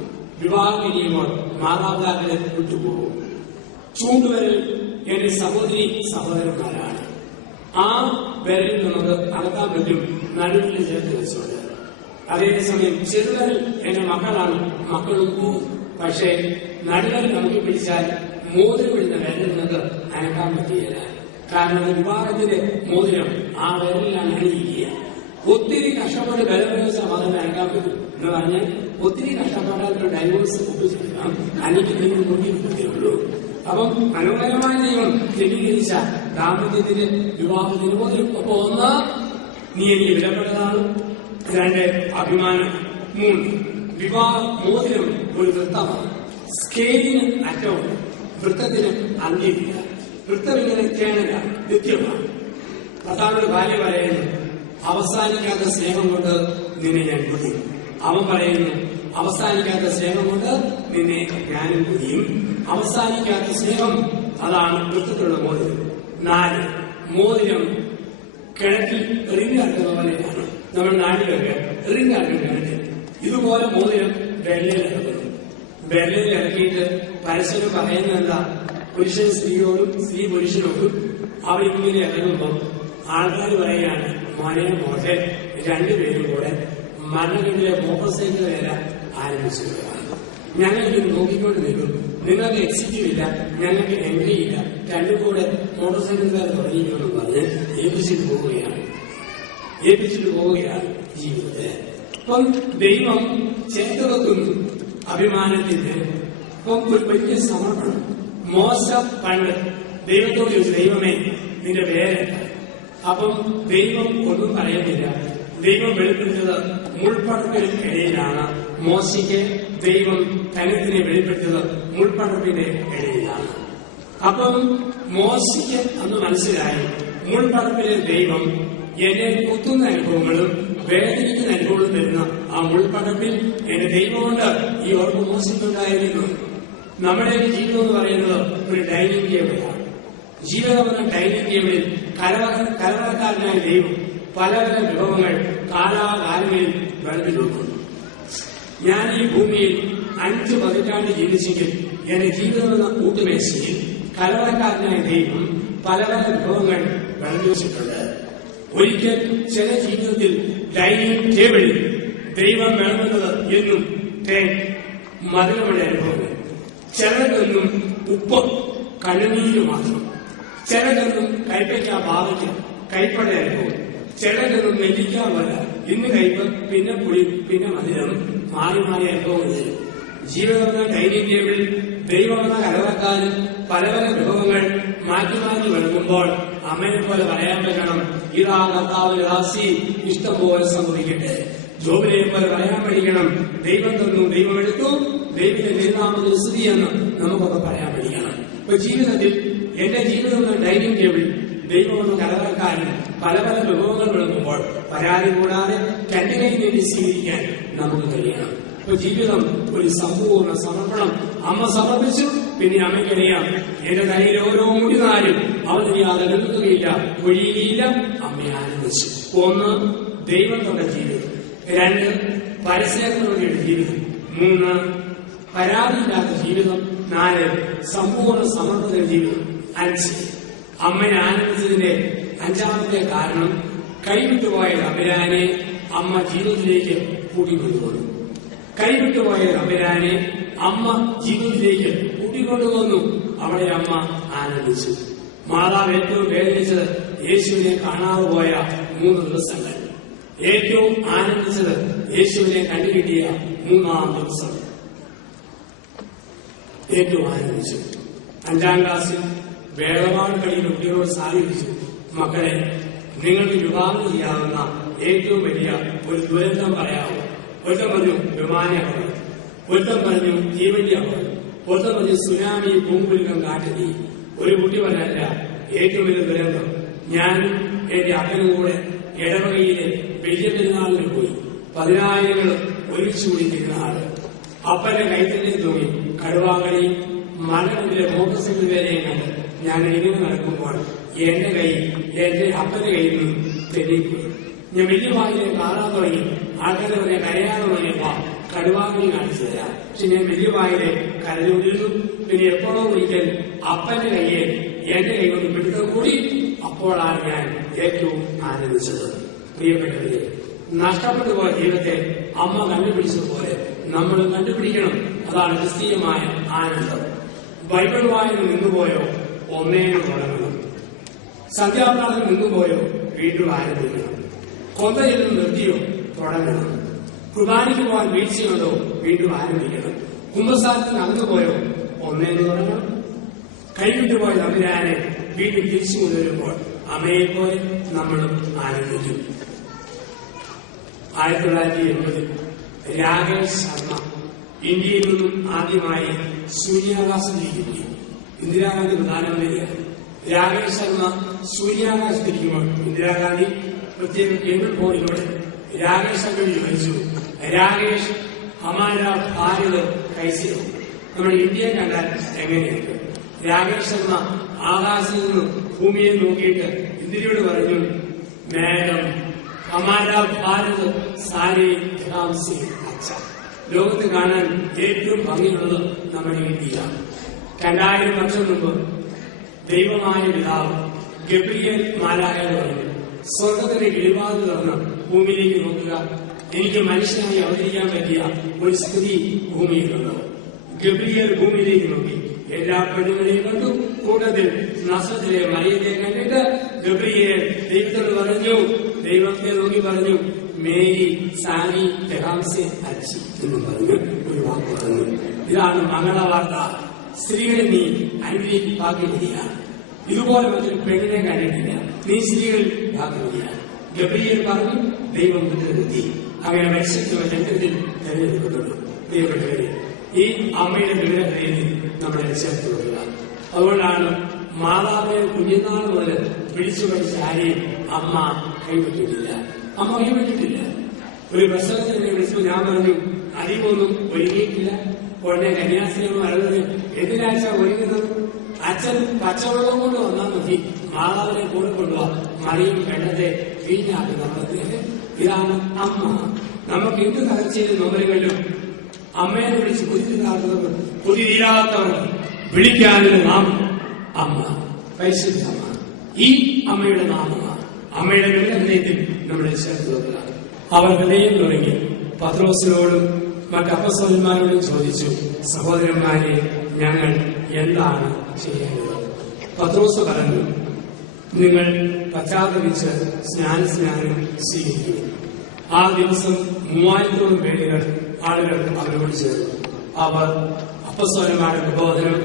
വിവാഹം കഴിയുമ്പോൾ മാതാപിതാക്കളെ വിട്ടുപോകും. ചൂണ്ടുവരൽ എന്റെ സഹോദരി സഹോദരന്മാരാണ്. ആ വിരലിൽ നമുക്ക് അകത്താൻ പറ്റും, നടുവിൽ ചേർത്ത് വെച്ചുകൊണ്ട്. അതേസമയം ചെറുവരൽ എന്റെ മക്കളാണ്, മക്കളും പോകും. പക്ഷേ നടുവരൽ നമുക്ക് പിടിച്ചാൽ മോതിരം വിടുന്ന വിരലിൽ നമുക്ക് അനക്കാൻ പറ്റുകയില്ല. കാരണം വിവാഹത്തിന്റെ മോതിരം ആ വിരലിലാണ് അണിയിക്കുക. ഒത്തിരി കഷ്ടപ്പെട്ട് ബലപ്രയോഗിച്ച മകനെ അനക്കാൻ പറ്റും എന്ന് പറഞ്ഞാൽ ഒത്തിരി കഷ്ടപ്പെട്ടാൽ ഒരു ഡൈവോഴ്സ് ഒപ്പിച്ചെടുക്കാം, അല്ലെങ്കിൽ നിങ്ങൾ മുന്നിൽ ഉള്ളൂ. അപ്പം മനോഹരമായ ദൈവം ക്രമീകരിച്ച ദാമ്പത്യത്തിന്റെ വിവാഹത്തിന് മോതിരം. അപ്പൊ ഒന്ന്, നീ എനിക്ക് വിലപ്പെട്ടതാണ്. 2, അഭിമാനം. 3, വിവാഹ മോതിരം ഒരു വൃത്തമാണ്. സ്കെയിലിന് അറ്റമുണ്ട്, വൃത്തത്തിന് അന്ത്യമില്ല. വൃത്തം ഇങ്ങനെ കേണല, നിത്യമാണ്. ഭർത്താവിന്റെ ഭാര്യ പറയുന്നു, അവസാനിക്കാത്ത സ്നേഹം കൊണ്ട് നിന്നെ ഞാൻ പൊതിയും. അവൻ പറയുന്നു, അവസാനിക്കാത്ത സ്നേഹം കൊണ്ട് നിന്നെ ഞാനും പൊതിയും. അവസാനിക്കാത്ത സ്നേഹം, അതാണ് വൃത്തത്തിലുള്ള മോതിരം. 4, മോതിരം കിഴക്കിൽ എറിഞ്ഞിറക്കുന്ന പോലെയാണ്. നമ്മുടെ നാട്ടിലൊക്കെ റിംഗാണ് കണ്ടിട്ട് ഇതുപോലെ മോതിരം വെള്ളയിൽ ഇറക്കുന്നു. വെള്ളയിൽ ഇറക്കിയിട്ട് പരസ്പരം പറയുന്നത് എന്താ? പുരുഷൻ സ്ത്രീയോടും സ്ത്രീ പുരുഷനോടും അവരിങ്ങനെ ഇറങ്ങുമ്പോൾ ആൾക്കാർ പറയുകയാണ്, മോനെ മോട്ടെ രണ്ടുപേരും കൂടെ മരണഘട്ടിലെ മോട്ടോർ സൈക്കിൾ വേല ആരംഭിച്ചിരിക്കുകയാണ്. ഞങ്ങൾ ഇത് നോക്കിക്കൊണ്ട് നിൽക്കും. നിങ്ങൾക്ക് എക്സിക്യൂട്ട് ഇല്ല, ഞങ്ങൾക്ക് എൻട്രി ഇല്ല, രണ്ടും കൂടെ മോട്ടോർ സൈക്കിൾക്കാർ തുടങ്ങിയെന്ന് പറഞ്ഞ് ഏൽപ്പിച്ചിട്ട് പോവുകയാണ് ജീവിതത്തെ. അപ്പം ദൈവം ചേർത്ത് വെക്കുന്നു അഭിമാനത്തിന്റെ. അപ്പം ഒരു വലിയ സമർപ്പണം. മോശ പണ്ട് ദൈവത്തോട് ചോദിച്ചു, ദൈവമേ നിന്റെ പേരെന്താ? അപ്പം ദൈവം ഒന്നും പറയുന്നില്ല. ദൈവം വെളിപ്പെടുത്തിയത് മുൾപ്പടർപ്പിനിടയിലാണ്. മോശയ്ക്ക് ദൈവം കരുത്തിനെ വെളിപ്പെടുത്തിയത് മുൾപ്പടർപ്പിന്റെ ഇടയിലാണ്. അപ്പം മോശയ്ക്ക് അന്ന് മനസ്സിലായി, മുൾപ്പടർപ്പിലെ ദൈവം എന്നെ കുത്തുന്ന അനുഭവങ്ങളും വേദനിക്കുന്ന അനുഭവങ്ങളും തരുന്ന ആ മുൾപ്പടർപ്പിൽ എന്റെ ദൈവമുണ്ട്. ഈ ഓർമ്മ മോശിക്കുണ്ടായിരുന്നു. നമ്മുടെ ജീവിതം എന്ന് പറയുന്നത് ഒരു ഡൈനിങ് ടേബിളാണ്. ജീവിതം എന്ന ഡൈനിങ് ടേബിളിൽ കലവറക്കാരനായ ദൈവം പല പല വിഭവങ്ങൾ കാലാകാലങ്ങളിൽ വിളമ്പി നോക്കുന്നു. ഞാൻ ഈ ഭൂമിയിൽ 5 പതിറ്റാണ്ട് ജീവിച്ചെങ്കിൽ എന്റെ ജീവിതം എന്ന കൂട്ടുമേശയിൽ കലവറക്കാരനായ ദൈവം പല പല വിഭവങ്ങൾ വിളമ്പി വെച്ചിട്ടുണ്ട്. ഒരിക്കൽ ചില ജീവിതത്തിൽ ഡൈനിങ് ടേബിളിൽ ദൈവം വിളമ്പുന്നത് എന്നും തേൻ മധുരമുള്ള അനുഭവങ്ങൾ, ചിലതൊന്നും ഉപ്പ് കണ്ണുനീര് മാത്രം, ചിലതൊന്നും കൈപ്പയ്ക്ക ഭാവിക്ക കൈപ്പട അനുഭവം, ചിലതൊന്നും നെല്ലിക്കാൻ വര ഇന്ന് കൈപ്പ് പിന്നെ പുളി പിന്നെ മധുരം മാറി മാറി അനുഭവങ്ങൾ. ജീവിതമെന്ന ഡൈനിങ് ടേബിളിൽ ദൈവമെന്ന കലവറക്കാരൻ പല പല വിഭവങ്ങൾ മാറ്റി മാറ്റി വിളക്കുമ്പോൾ അമ്മയെ പോലെ പറയാൻ പറ്റണം, ഇതാ കർത്താവിന്റെ ദാസി, ഇഷ്ടം പോലെ സംഭവിക്കട്ടെ. ജോബിനെ പോലെ പറയാൻ പഠിക്കണം, ദൈവം തന്നു, ദൈവം എടുത്തു, ദൈവത്തിന്റെ തിരുനാമത്തിൽ സ്തുതിയെന്ന് നമുക്കൊക്കെ പറയാൻ പഠിക്കണം. ഇപ്പൊ ജീവിതത്തിൽ എന്റെ ജീവിതം എന്ന ഡൈനിങ് ടേബിൾ ദൈവമെന്ന കലവറക്കാരൻ പല പല വിഭവങ്ങൾ വിളക്കുമ്പോൾ പരാതി കൂടാതെ തന്റെ കൈ വേണ്ടി സ്വീകരിക്കാൻ നമുക്ക് കഴിയണം. ഇപ്പൊ ജീവിതം ഒരു സമ്പൂർണ്ണ സമർപ്പണം. അമ്മ സമർപ്പിച്ചു. പിന്നെ അമ്മയ്ക്കറിയാം, എന്റെ തലയിൽ ഓരോ മുടിനാരും അവതരിയാതെ നിൽക്കുകയില്ല, ഒഴിയുകയില്ല. അമ്മയെ ആനന്ദിച്ചു. 1 ദൈവത്തിന്റെ ജീവിതം, 2 പരസ്യങ്ങളുടെ ജീവിതം, 3 പരാതിയില്ലാത്ത ജീവിതം, 4 സമ്പൂർണ്ണ സമർപ്പിത ജീവിതം, 5 അമ്മയെ ആനന്ദിച്ചതിന്റെ 5ാമത്തെ കാരണം കൈവിട്ടുപോയ തമ്പുരാനെ അമ്മ ജീവിതത്തിലേക്ക് കൂട്ടിക്കൊണ്ടുവന്നു. കൈവിട്ടുപോയ തമ്പുരാനെ അമ്മ ജീവിതത്തിലേക്ക് കൂട്ടിക്കൊണ്ടുവന്നു. അവിടെ അമ്മ ആനന്ദിച്ചു. മാതാവ് ഏറ്റവും വേദനിച്ചത് യേശുവിനെ കാണാതെ പോയ 3 ദിവസങ്ങൾ. ഏറ്റവും ആനന്ദിച്ചത് യേശുവിനെ കണ്ടുകിട്ടിയ 3ാം ദിവസം. ഏറ്റവും ആനന്ദിച്ചു. 5ാം ക്ലാസ്സിൽ വേദപാഠം കഴിയുന്ന കുട്ടികളോട് സാധിച്ചു, മക്കളെ നിങ്ങൾക്ക് വിവാഹം ചെയ്യാവുന്ന ഏറ്റവും വലിയ ഒരു ദുരന്തം പറയാമോ? ഒരുത്തം പറഞ്ഞു വിമാനാപകടം, ഒരുത്തം പറഞ്ഞു തീവണ്ടി അപകടം, ഒരുത്തം പറഞ്ഞു സുനാമി, പൂങ്കുലുക്കം, കാട്ടുതീ. ഒരു കുട്ടി പറഞ്ഞല്ല, ഏറ്റവും വലിയ ദുരന്തം ഞാനും എന്റെ അപ്പനും കൂടെ ഇടവകയിലെ വലിയ പെരുന്നാളിന് പോയി. 10,000 ഒരുമിച്ച് കൂടി തിരുനാള്. അപ്പന്റെ കൈത്തന്നെ തൂങ്ങി കടുവാകളി മരണത്തിലെ മോട്ടോർ സൈക്കിൾ വേലയും കണ്ട് ഞാൻ ഇങ്ങനെ നടക്കുമ്പോൾ എന്റെ കൈ എന്റെ അപ്പന്റെ കയ്യിൽ നിന്ന് തെന്നിപ്പോയി. ഞാൻ വലിയ വായിലെ കാണാൻ തുടങ്ങി. ആൾക്കാരെ പറയാൻ കരയാതെ തുടങ്ങിയപ്പോ കടുവാകളി കാണിച്ചു തരാം. പക്ഷെ ഞാൻ വലിയ വായിലെ കരഞ്ഞുകൊണ്ടിരുന്നു. പിന്നെ എപ്പോഴോ ഒരിക്കൽ അപ്പന്റെ കയ്യെ എന്റെ കൈ കൊണ്ട് പിടുത്തം കൂടി. അപ്പോഴാണ് ഞാൻ ഏറ്റവും ആനന്ദിച്ചത്. പ്രിയപ്പെട്ടവരെ, നഷ്ടപ്പെട്ടു പോയ ജീവിതത്തെ അമ്മ കണ്ടുപിടിച്ചതുപോലെ നമ്മളും കണ്ടുപിടിക്കണം. അതാണ് ക്രിസ്തീയമായ ആനന്ദം. ബൈബിൾ വായന നിന്നുപോയോ ഒന്നേനെ തുടങ്ങണം. സന്ധ്യാപ്രാർത്ഥന നിന്നുപോയോ വീണ്ടും ആരംഭിക്കണം. കൊന്തയിൽ നിന്ന് നിർത്തിയോ തുടങ്ങണം. കുർബാനയ്ക്ക് പോകാൻ വീഴ്ചയുണ്ടോ വീണ്ടും ആരംഭിക്കണം. കുംഭസാരത്തിന് അകന്നുപോയോ ഒന്നേന്ന് തുടങ്ങണം. കൈവിട്ടുപോയ തമ്പുരാനെ വീണ്ടും തിരിച്ചു കൊണ്ടുവരുമ്പോൾ അമ്മയെപ്പോലെ നമ്മളും ആനന്ദിക്കും. 1980 രാകേഷ് ശർമ്മ ഇന്ത്യയിൽ നിന്നും ആദ്യമായി സൂര്യാകാശത്തിരിക്കുന്നു. ഇന്ദിരാഗാന്ധി പ്രധാനമന്ത്രിയാണ്. രാകേഷ് ശർമ്മ സൂര്യാകാശത്തിരിക്കുമ്പോൾ ഇന്ദിരാഗാന്ധി പ്രത്യേക കേബിൾ ഫോണിലൂടെ രാകേഷ് ശർമ്മ ചോദിച്ചു, രാകേഷ് ഹമാര ഭാരത് കൈസിയോ, നമ്മുടെ ഇന്ത്യ കണ്ടാൽ എങ്ങനെയുണ്ട്? രാകേഷ് ശർമ്മ ആകാശത്ത് നിന്നും ഭൂമിയെ നോക്കിയിട്ട് ഇന്ദിരയോട് പറഞ്ഞു, മാഡം ഹമാരാ ഭാരത് സാരേ ധാംസി അച്ഛ. ലോകത്ത് കാണാൻ ഏറ്റവും ഭംഗിയുള്ളത് നമ്മുടെ ഇന്ത്യയിലാണ്. 2000 വർഷം മുമ്പ് ദൈവമായ പിതാവ് ഗബ്രിയേൽ മാലാഖയോട് പറഞ്ഞു, സ്വർഗത്തിന്റെ കിളിവാതിൽ തുറന്ന് ഭൂമിയിലേക്ക് നോക്കുക, എനിക്ക് മനുഷ്യനായി അവതരിക്കാൻ പറ്റിയ ഒരു സ്ഥിതി ഭൂമിയിലുണ്ടോ? ഗബ്രിയേൽ ഭൂമിയിലേക്ക് നോക്കി, എല്ലാ പെണ്ണുങ്ങളെയും കണ്ടു. കൂട്ടത്തിൽ നസറത്തിലെ മറിയത്തെ കണ്ടിട്ട് ഗബ്രിയേൽ ദൈവത്തോട് പറഞ്ഞു, ദൈവത്തെ നോക്കി പറഞ്ഞു, മേരി സാനി തെഹാംസെ അച്ചി എന്ന് പറഞ്ഞു ഒരു വാക്ക് പറഞ്ഞു. ഇതാണ് മംഗളവാർത്ത. സ്ത്രീകളെ നീ അനുഗ്രഹിക്കും ഭാഗ്യവതിയാണ്. ഇതുപോലെ മറ്റൊരു പെണ്ണിനെ കണ്ടിട്ടില്ല, നീ സ്ത്രീകളിൽ ഭാഗ്യവതിയാണ്. ഗബ്രിയേൽ പറഞ്ഞു, ദൈവം ബുദ്ധിമുട്ടി. അങ്ങനെ മത്സ്യത്വ ചരിത്രത്തിൽ തെരഞ്ഞെടുക്കപ്പെട്ടു. പ്രിയപ്പെട്ടവരെ, ഈ അമ്മയുടെ വിഗ്രഹത്തിൽ നമ്മളെ ചേർത്ത് കൊള്ളുക. അതുകൊണ്ടാണ് മാതാവിനെ കുഞ്ഞുനാൾ മുതൽ പിടിച്ചു പഠിച്ച ആരെയും അമ്മ കൈവിട്ടിട്ടില്ല. അമ്മ കൈവിട്ടിട്ടില്ല. ഒരു പ്രസവത്തിന് വിളിച്ചപ്പോൾ ഞാൻ പറഞ്ഞു, അധികമൊന്നും ഒരുങ്ങിയിട്ടില്ല. ഉടനെ കന്യാസ്ത്രീകൾ പറയുന്നത്, എന്തിനാഴ്ച ഒരുങ്ങുന്നത്? അച്ഛൻ പച്ചവെള്ളം കൊണ്ട് വന്നാൽ മതി, മാതാവിനെ കൂടെ കൊണ്ടുപോവാ, മറിയും വെള്ളത്തെ വീഞ്ഞാക്കി നടത്തുന്നത്. ഇതാണ് അമ്മ. നമുക്ക് എന്ത് തകർച്ചയിലും നോവലുകളിലും അമ്മയെ വിളിച്ച് കുതിരാത്തവർ, കുതിരീരാത്തവർ വിളിക്കാനുള്ള നാമം അമ്മ, പരിശുദ്ധമ്മ. ഈ അമ്മയുടെ നാമമാണ്. അമ്മയുടെ ഹൃദയത്തിൽ നമ്മളെ ചേർത്ത് വെക്കുക. അവർ ഹൃദയം തുടങ്ങി പത്രോസിനോടും മറ്റ് അപ്പസ്തലന്മാരോടും ചോദിച്ചു, സഹോദരന്മാരെ, ഞങ്ങൾ എന്താണ് ചെയ്യേണ്ടത്? പത്രോസ് പറഞ്ഞു, നിങ്ങൾ പശ്ചാത്തപിച്ച് സ്നാനം സ്വീകരിക്കും. ആ ദിവസം 3000 ആളുകൾ അവരോട് ചേർന്നു. അവർ അപ്പസ്തലന്മാരുടെ പ്രബോധനം,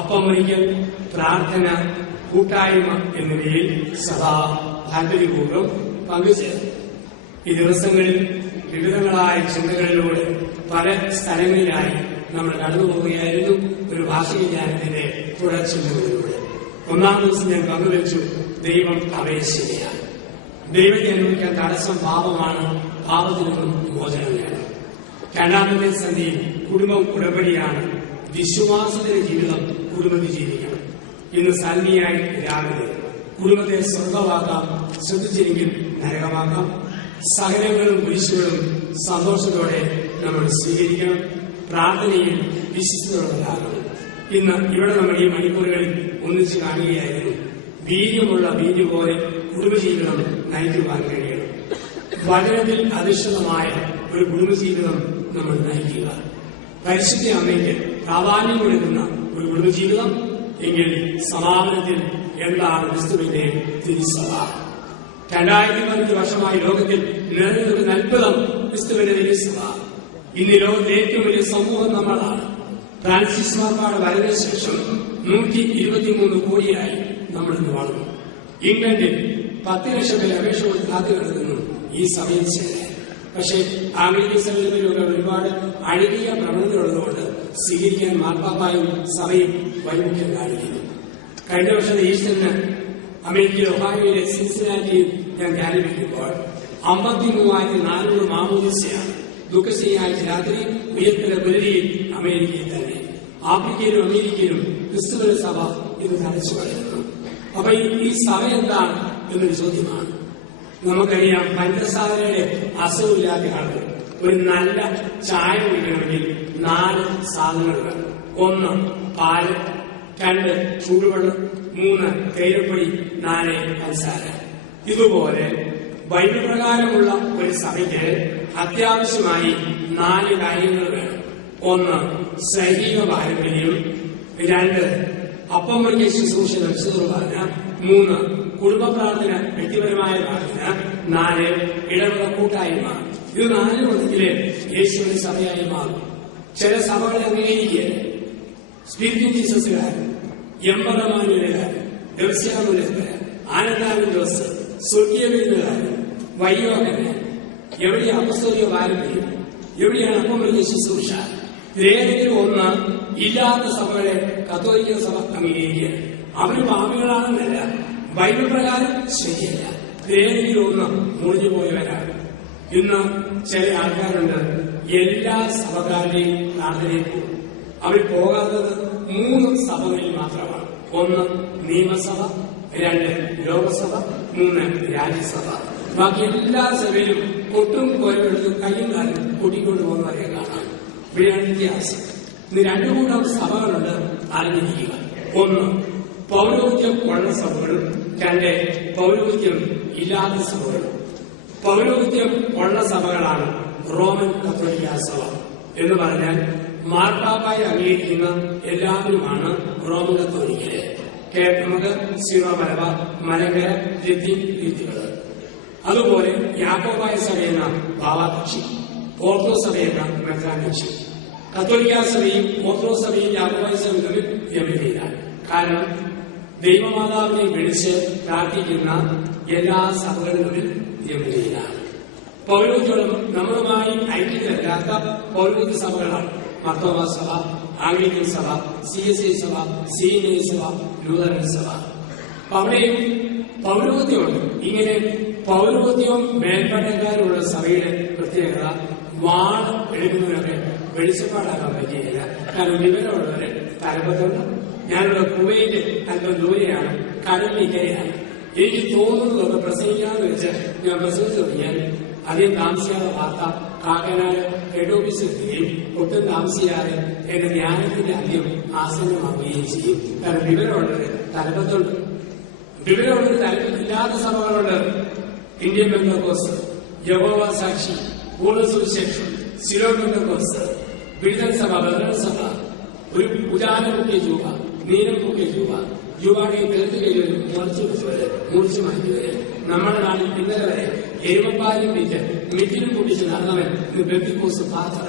അപ്പം വയ്ക്കൽ, പ്രാർത്ഥന, കൂട്ടായ്മ എന്നിവയിൽ സദാ താല്പര്യപൂർവ്വം പങ്കുചേർന്നു. ഈ ദിവസങ്ങളിൽ വിവിധങ്ങളായ ചിന്തകളിലൂടെ പല സ്ഥലങ്ങളിലായി നമ്മൾ കടന്നുപോവുകയായിരുന്നു. ഒരു ഭാഷവിജ്ഞാനത്തിന്റെ തുടർച്ചിന്തകളിലൂടെ 1-ാം ദിവസം ഞാൻ പങ്കുവച്ചു, ദൈവം അപേക്ഷയാണ്. ദൈവത്തെ അനുഭവിക്കാൻ തടസ്സം പാപമാണ്. പാപത്തിൽ നിന്നും മോചനം നേടണം. 2-ാമത്തെ സന്ധിയിൽ കുടുംബം ഉടമ്പടിയാണ്. വിശ്വാസത്തിന്റെ ജീവിതം കുടുംബത്തിൽ ജീവിക്കണം. ഇന്ന് സന്ധിയായി രാവിലെ കുടുംബത്തെ സ്വർഗമാക്കാം, ശ്രദ്ധിച്ചില്ലെങ്കിൽ നരകമാക്കാം. സഹനങ്ങളും കുരിശുകളും സന്തോഷത്തോടെ നമ്മൾ സ്വീകരിക്കണം. പ്രാർത്ഥനയിൽ വിശ്വസ്തയോടെയാകണം. ഇന്ന് ഇവിടെ നമ്മൾ ഈ മണിക്കൂറുകളിൽ ഒന്നിച്ച് കാണുകയായിരുന്നു. വീര്യമുള്ള വീഞ്ഞു പോലെ കുടുംബജീവിതം നയിക്കുവാൻ കഴിയണം. വചനത്തിൽ അധിഷ്ഠിതമായ ഒരു കുടുംബജീവിതം നമ്മൾ നയിക്കുക. പരിശുദ്ധ അമ്മയ്ക്ക് പ്രാധാന്യം കൊടുക്കുന്ന ഒരു കുടുംബജീവിതം എങ്കിൽ സമാപനത്തിൽ എന്താണ് ക്രിസ്തുവിന്റെ തിരുസഭ? 2015 വർഷമായി ലോകത്തിൽ നിറഞ്ഞു നിൽക്കുന്ന അത്ഭുതം ക്രിസ്തുവിന്റെ തിരുസഭ. ഇന്ന് ലോകത്തിലെ ഏറ്റവും വലിയ സമൂഹം നമ്മളാണ്. ഫ്രാൻസിസ് മാർപ്പാട് വരവിന് ശേഷം 123 കോടിയായി നമ്മൾ ഇന്ന് വളർന്നു. ഇംഗ്ലണ്ടിൽ 10 ലക്ഷം പേര് അപേക്ഷ കൊടുത്ത് കാത്തു കിടക്കുന്നു ഈ സഭയിൽ ചേരാൻ. പക്ഷേ അമേരിക്കൻ സഭയിലൊക്കെ ഒരുപാട് അഴുകിയ പ്രവണതയുള്ളതുകൊണ്ട് സ്വീകരിക്കാൻ മാർപ്പാപ്പായും സഭയും വൈമുഖ്യം കാണിക്കുന്നു. കഴിഞ്ഞ വർഷത്തെ ഈസ്റ്ററിന് അമേരിക്കയിലെ ഒഹായോയിലെ സിൻസിനാറ്റിയിൽ ഞാൻ ധ്യാനിപ്പിക്കുമ്പോൾ 53,400 മാമോദിസയാണ്. ദുഃഖശനിയാഴ്ച രാത്രി ഉയർത്തല പുലരിയിൽ അമേരിക്കയിൽ തന്നെ. ആഫ്രിക്കയിലും അമേരിക്കയിലും ക്രിസ്തുവിന്റെ സഭ ഇത് തടച്ചു കളയുന്നു. അപ്പൊ ഈ സഭ എന്താണ് എന്നൊരു ചോദ്യമാണ്. നമുക്കറിയാം, പഞ്ചസാരയുടെ അസുഖമില്ലാത്ത ആളുകൾ ഒരു നല്ല ചായ കുടിക്കണമെങ്കിൽ 4 സാധനങ്ങൾ വേണം. 1 പാല്, 2 ചൂടുവെള്ളം, 3 തേയിലപ്പൊടി, 4 പഞ്ചസാര. ഇതുപോലെ ബൈബിൾ പ്രകാരമുള്ള ഒരു സഭയ്ക്ക് അത്യാവശ്യമായി 4 കാര്യങ്ങൾ വേണം. 1 സൈനിക പാരമ്പര്യം, 2 അപ്പം വയ്ക്കിയ ശുശ്രൂഷ പറഞ്ഞ, 3 കുടുംബ പ്രാർത്ഥന, വ്യക്തിപരമായ പ്രാർത്ഥന, 4 ഇടവക കൂട്ടായ്മ. ഇത് 4 ഉണ്ടെങ്കിലേ യേശുവിന്റെ സഭയായി മാറും. ചില സഭകളെ അംഗീകരിക്കുക. സ്പിരിറ്റ് ജീസസുകാരൻ, എമ്പറമാനുകാരൻ, ദിവസ്യാമുലക്കാരൻ, ആനന്ദാനന്ദ ദിവസ്, സ്വർഗീയ വിരുന്നുകാരൻ, വൈയോഗന്. എവിടെയാണ് അപ്പസ്തോലിക പാരമ്പര്യം? എവിടെയാണ് അപ്പം വലിയ ശുശ്രൂഷ? ഏതെങ്കിലും ഒന്ന് ഇല്ലാത്ത സഭകളെ കത്തോലിക്ക സഭ അംഗീകരിക്കുക. അവര് പാപികളാണെന്നല്ല, ബൈബിൾ പ്രകാരം ശരിയല്ല. ഏതെങ്കിലും ഒന്ന് മുറിഞ്ഞു പോയവരാണ്. ഇന്ന് ചില ആൾക്കാരുണ്ട്, എല്ലാ സഭക്കാരുടെയും പ്രാർത്ഥനയിൽ പോകും. അവർ പോകാത്തത് 3 സഭകളിൽ മാത്രമാണ്. 1 നിയമസഭ, 2 ലോകസഭ, 3 രാജ്യസഭ. ബാക്കി എല്ലാ സഭയിലും കൊട്ടും കോരമെടുത്തും കയ്യും കാലും കൂട്ടിക്കൊണ്ട് പോകുന്നവരെ കാണാം. ഇവിടെയാണ് വ്യത്യാസം. ഇന്ന് രണ്ടു കൂട്ടം സഭകളുണ്ട്, അറിഞ്ഞിരിക്കുക. ഒന്ന്, പൗരോഹിത്യം ഉള്ള സഭകളും, രണ്ട്, പൗരോഹിത്യം ഇല്ലാത്ത സഭകളും. പൗരോഹിത്യം ഉള്ള സഭകളാണ് റോമൻ കത്തോലിക്ക സഭ എന്ന് പറഞ്ഞാൽ മാർപ്പാപ്പായി അംഗീകരിക്കുന്ന എല്ലാവരുമാണ് റോമൻ കത്തോലിക്കര്. നമുക്ക് സീറോ മലബാർ, മലങ്കര, ലത്തീൻ രീതികള്. അതുപോലെ യാക്കോബായ സഭയെന്ന ഭാവാകക്ഷി, ഓർത്തഡോക്സ് സഭയെന്ന മെത്രാകക്ഷി. കത്തോലിക്ക സഭയും ഓർത്തഡോക്സ് സഭയും യാക്കോബായ സഭയും തമ്മിൽ രമ്യതയിലാണ്. കാരണം ദൈവമാതാവിനെ വിളിച്ച് പ്രാർത്ഥിക്കുന്ന എല്ലാ സഭകളിലും രമ്യതയിലാണ്. പൗരോഹിത്യം നമ്മളുമായി ഐക്യത്തിലല്ലാത്ത പൗരോഹിത്യ സഭകളാണ് മർത്തോമ സഭ, ആംഗ്ലിക്കൻ സഭ, CSI സഭ, CNA സഭ, ലൂതറൻ സഭ. അവിടെയും പൗരോഹിത്യമുണ്ട്. ഇങ്ങനെ പൗരോഹിത്യവും മേൽപ്പട്ടക്കാരുള്ള സഭയുടെ പ്രത്യേകത വാണ് എടുക്കുന്നവരൊക്കെ വെളിച്ചപ്പാടാക്കാൻ പറ്റിയില്ല. കാരണം വിവരമുള്ളവരെ തലപ്പത്തുണ്ട്. ഞാനിവിടെ കുവൈറ്റ് അല്പം ദൂരെയാണ്, കടലിനിക്കരയാണ്. എനിക്ക് തോന്നുന്നതൊക്കെ പ്രസംഗിക്കാന്ന് വെച്ച് ഞാൻ പ്രസംഗിച്ചു തുടങ്ങിയാൽ അധികം താമസിയാതെ വാർത്ത കാക്കനാട് ഹെഡ് ഓഫീസിൽ എത്തുകയും ഒട്ടും താമസിയാതെ എന്റെ ജ്ഞാനത്തിന്റെ അന്ത്യം ആസന്നമാവുകയും ചെയ്യും. കാരണം വിവരമുള്ളവര് തലപ്പത്തുണ്ട്. വിവരമുള്ളവര് തലപ്പത്തില്ലാത്ത സഭകളുണ്ട്. ഇന്ത്യൻ പെന്തക്കോസ്ത്, യഹോവ സാക്ഷി, പൂർണ്ണ സുവിശേഷം, സിലോൺ പെന്തക്കോസ്ത്, വിടുതൽ സഭ, ബദൽ സഭ, ഒരു ഉദാഹരണ മുഖ്യ രൂപ, നീലം മുഖ്യ രൂപ, യുവാടെ തെളിഞ്ഞു കഴിവരും മുറിച്ചു വെച്ചവര്, മുറിച്ചു മാറ്റിയവര്. നമ്മുടെ നാട്ടിൽ ഇന്നലെ വരെ എരുമപ്പാലും വിറ്റ് മിറ്റിലും കുടിച്ച് നടന്നവൻ ബെന്തിക്കോസ്ത് പാത്ര.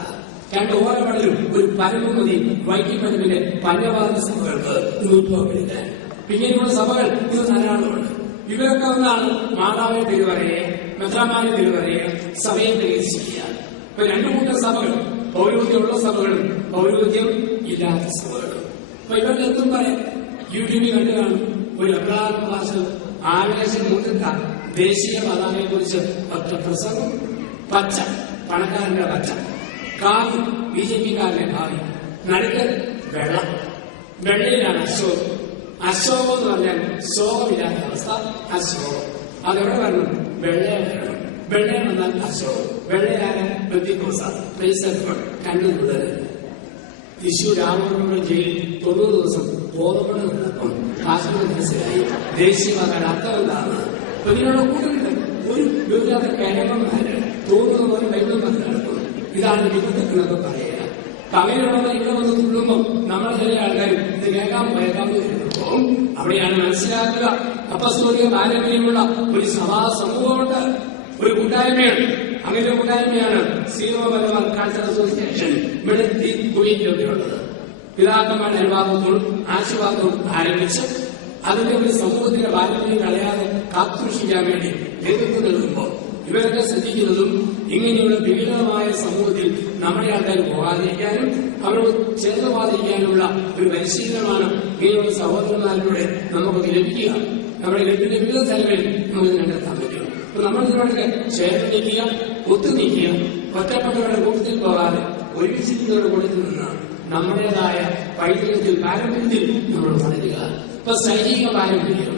രണ്ട് ഓരവടലും ഒരു പരമ്പ് മതി വൈകിപ്പരമ്പിലെ പഞ്ചവാദ സഭകൾക്ക് ഉത്ഭവപ്പെടുത്താൻ. പിന്നീടുള്ള സഭകൾ ഇത് ധാരാളമുണ്ട്. ഇവരൊക്കെ ഒന്നാണ് മാതാവിനെ തിരുവരയെ, മെത്രാമാരെ തിരുവരയെ, സഭയെ തിരിച്ചിരിക്കുക. ഇപ്പൊ രണ്ടു കൂട്ടം സഭകൾ, പൗരോഹിത്യമുള്ള സഭകളും പൗരോഹിത്യം ഇല്ലാത്ത സഭകളും. അപ്പൊ ഇവർക്ക് എന്തും പറയാം. യൂട്യൂബിൽ കണ്ടു കാണും ഒരു അബ്രഹാം ഭാഷ ആവേശം മുതിർത്ത ദേശീയ പതാകയെ കുറിച്ച് ഒറ്റ പ്രസംഗം. പച്ച, പണക്കാരന്റെ പച്ച. കാവി, BJP-കാരന്റെ കാവി. നടുക്കൽ വെള്ളം. വെള്ളയിലാണ് അശോകം. അശോകം എന്ന് പറഞ്ഞാൽ ശോകമില്ലാത്ത അവസ്ഥ, അശോകം. അതെവിടെ വരണം? വെള്ളയെ വരണം. വെള്ളയം വന്നാൽ അശോകം. വെള്ളയായ ബന്ധിക്കോസ കണ്ണുള്ളത്. തൃശൂർ രാമപുരം ജയിലിൽ 90 ദിവസം ബോധപ്പെട്ട് നിന്നപ്പം കാശ്മീർ മനസ്സിലായി ദേശീയവാദയുടെ അർത്ഥം എന്താണ്. ഇതിനുള്ള കൂടുതലുണ്ട്. ഒരു വിവിധ കേരളന്മാര് തോന്നുന്ന പോലെ ബൈബിൾ പറഞ്ഞ് നടക്കും. ഇതാണ് വിപത്തെന്നൊക്കെ പറയുക. അപ്പൊ അങ്ങനെയുള്ളവർ ഇവിടെ വന്ന് തുള്ളുമ്പോൾ നമ്മുടെ ചില ആൾക്കാരും ഇത് കേൾക്കാമെന്ന് കേൾക്കുമ്പോൾ അവിടെയാണ് മനസ്സിലാക്കുക. അപ്പസ്തോലിക പാരമ്പര്യമുള്ള ഒരു സഭാ സമൂഹമുണ്ട്, ഒരു കൂട്ടായ്മയാണ്. അങ്ങനെ ഒരു കൂട്ടായ്മയാണ് സീറോ മലബാർ കൾച്ചറൽ അസോസിയേഷൻ ഇവിടെ കുവൈറ്റിലൊക്കെയുള്ളത്. പിതാക്കന്മാരുടെ അനുവാദത്തോടും ആശീർവാദത്തോടും ആരംഭിച്ച് അതിന്റെ ഒരു സമൂഹത്തിന്റെ പാരമ്പര്യം കളയാതെ കാത്തുസൂക്ഷിക്കാൻ വേണ്ടി നേതൃത്വം നൽകുമ്പോൾ ഇവരൊക്കെ ശ്രദ്ധിക്കുന്നതും ഇങ്ങനെയുള്ള വിവിധമായ സമൂഹത്തിൽ നമ്മുടെ ആൾക്കാർ പോകാതിരിക്കാനും അവരോട് ചേർന്ന് പോകാതിരിക്കാനുള്ള ഒരു പരിശീലനമാണ് ഇങ്ങനെയുള്ള സഹോദരന്മാരിലൂടെ നമുക്ക് ലഭിക്കുക. നമ്മുടെ ലഭിക്കുന്ന വിവിധ സ്ഥലങ്ങളിൽ നമുക്ക് കണ്ടെത്താൻ പറ്റും. അപ്പൊ നമ്മൾ ഇതിനോടൊക്കെ ചേർന്ന് നിൽക്കുക, ഒത്തു നിൽക്കുക, ഒറ്റപ്പെട്ടവരുടെ കൂട്ടത്തിൽ പോകാതെ ഒരുമിച്ചിരിക്കുന്നവരുടെ കൂട്ടത്തിൽ നിന്ന് നമ്മുടേതായ പൈതൃകത്തിൽ പാരമ്പര്യത്തിൽ നമ്മൾ വളരുക. ഇപ്പൊ സൈനിക പാരമ്പര്യം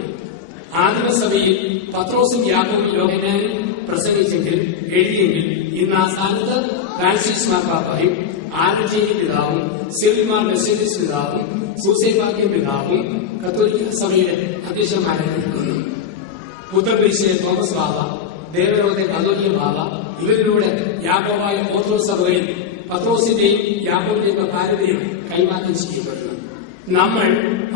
ആദിമസഭയിൽ പത്രോസും യാക്കോബും യോഹന്നാനും പ്രസംഗിച്ചെങ്കിൽ എഴുതിയെങ്കിൽ ഇന്ന് ആ സ്ഥാനത്ത് ഫ്രാൻസിസ് മാർപ്പാപ്പയും ആലഞ്ചേരി പിതാവും സിറിൽമാർ മെർസേഡിസ് പിതാവും സൂസൈപാക്യം പിതാവും കത്തോലിക്ക സഭയുടെ അധ്യക്ഷന്മാരെ നിൽക്കുന്നു. പുത്രപരിശയ തോമസ് ബാബ, ദേവരോധ കത്തോലിക്ക ബാബ, ഇവരിലൂടെ യാക്കോബായ ഓർത്തഡോക്സ് സഭയിൽ പത്രോസിന്റെയും യാക്കോബിന്റെയും പാരമ്പര്യം കൈമാറ്റം ചെയ്യപ്പെടുന്നു. നമ്മൾ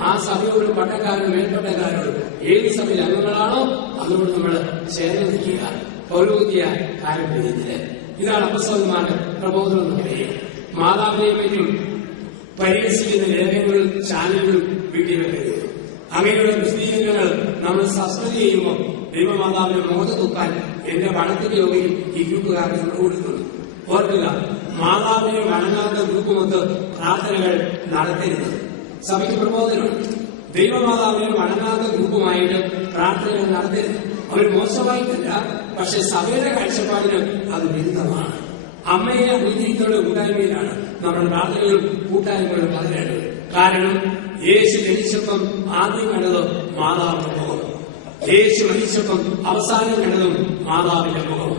ആ സഭയോടും പട്ടക്കാരോടും മേൽപ്പട്ടക്കാരോടും ഏത് സഭയിൽ അംഗങ്ങളാണോ അതുകൊണ്ട് നമ്മൾ ചേർന്ന് നിൽക്കുക പൗരോഹിത്യ പാരമ്പര്യത്തില്. ഇതാണ് അപ്പസ്തലന്മാരുടെ പ്രബോധനം എന്ന് പറയുക. മാതാവിനെ പറ്റിയും പരിഹസിക്കുന്ന ലേഖനങ്ങളും ചാനലുകളും വീട്ടിൽ വെക്കരുത്. അങ്ങനെയുള്ള പ്രസിദ്ധീകരണങ്ങൾ നമ്മൾ സബ്സ്ക്രൈബ് ചെയ്യുമ്പോൾ ദൈവമാതാവിനെ മോഹം തൂക്കാൻ എന്റെ പണത്തിന്റെ യോഗയിൽ ഈ ഗ്രൂപ്പുകാർക്ക് നമ്മൾ കൊടുക്കുന്നു. ഓർക്കുക, മാതാവിനെ വണങ്ങാത്ത ഗ്രൂപ്പുമൊത്ത് പ്രാർത്ഥനകൾ നടത്തരുത്. സഭയ്ക്ക് പ്രബോധനമാണ്. ദൈവമാതാവിനെ വണങ്ങാത്ത ഗ്രൂപ്പുമായിട്ട് പ്രാർത്ഥനകൾ നടത്തരുത്. അവർ മോശമായിട്ടല്ല, പക്ഷെ സഭയുടെ കാഴ്ചപ്പാടിന് അത് വിരുദ്ധമാണ്. അമ്മയെ അംഗീകരിക്കുന്ന കൂട്ടായ്മയിലാണ് നമ്മുടെ പ്രാർത്ഥനകളും കൂട്ടായ്മകളും പകരേണ്ടത്. കാരണം യേശു ജനിച്ചപ്പം ആദ്യം കണ്ടത് മാതാവിന്റെ മുഖം. യേശു മരിച്ചപ്പം അവസാനം കണ്ടതും മാതാവിന്റെ മുഖം.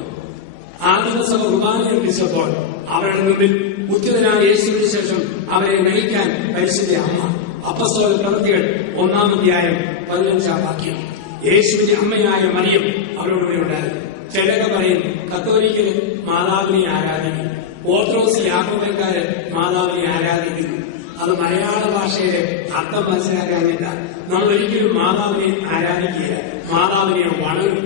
ആ ദിവസം കുർബാന അർപ്പിച്ചപ്പോൾ അവരുടെ മുമ്പിൽ ഉത്തിതനായ യേശുവിന് ശേഷം അവരെ നയിക്കാൻ പരിശുദ്ധ അമ്മ. അപ്പസ്തോല പ്രവൃത്തികൾ 1-ാം അധ്യായം 15-ാം വാക്യം. യേശുവിന്റെ അമ്മയായ മറിയം അവരോടുകൂടെ ഉണ്ടായിരുന്നു. ചിലക പറയും കത്തോലിക്കര് മാതാവിനെ ആരാധിക്കും, ഓർത്തഡോക്സ് യാക്കോബക്കാര് മാതാവിനെ ആരാധിക്കുന്നു. അത് മലയാള ഭാഷയുടെ അർത്ഥം മനസ്സിലാക്കാനില്ല. നമ്മൾ ഒരിക്കലും മാതാവിനെ ആരാധിക്കുകയില്ല, മാതാവിനെ വണങ്ങും.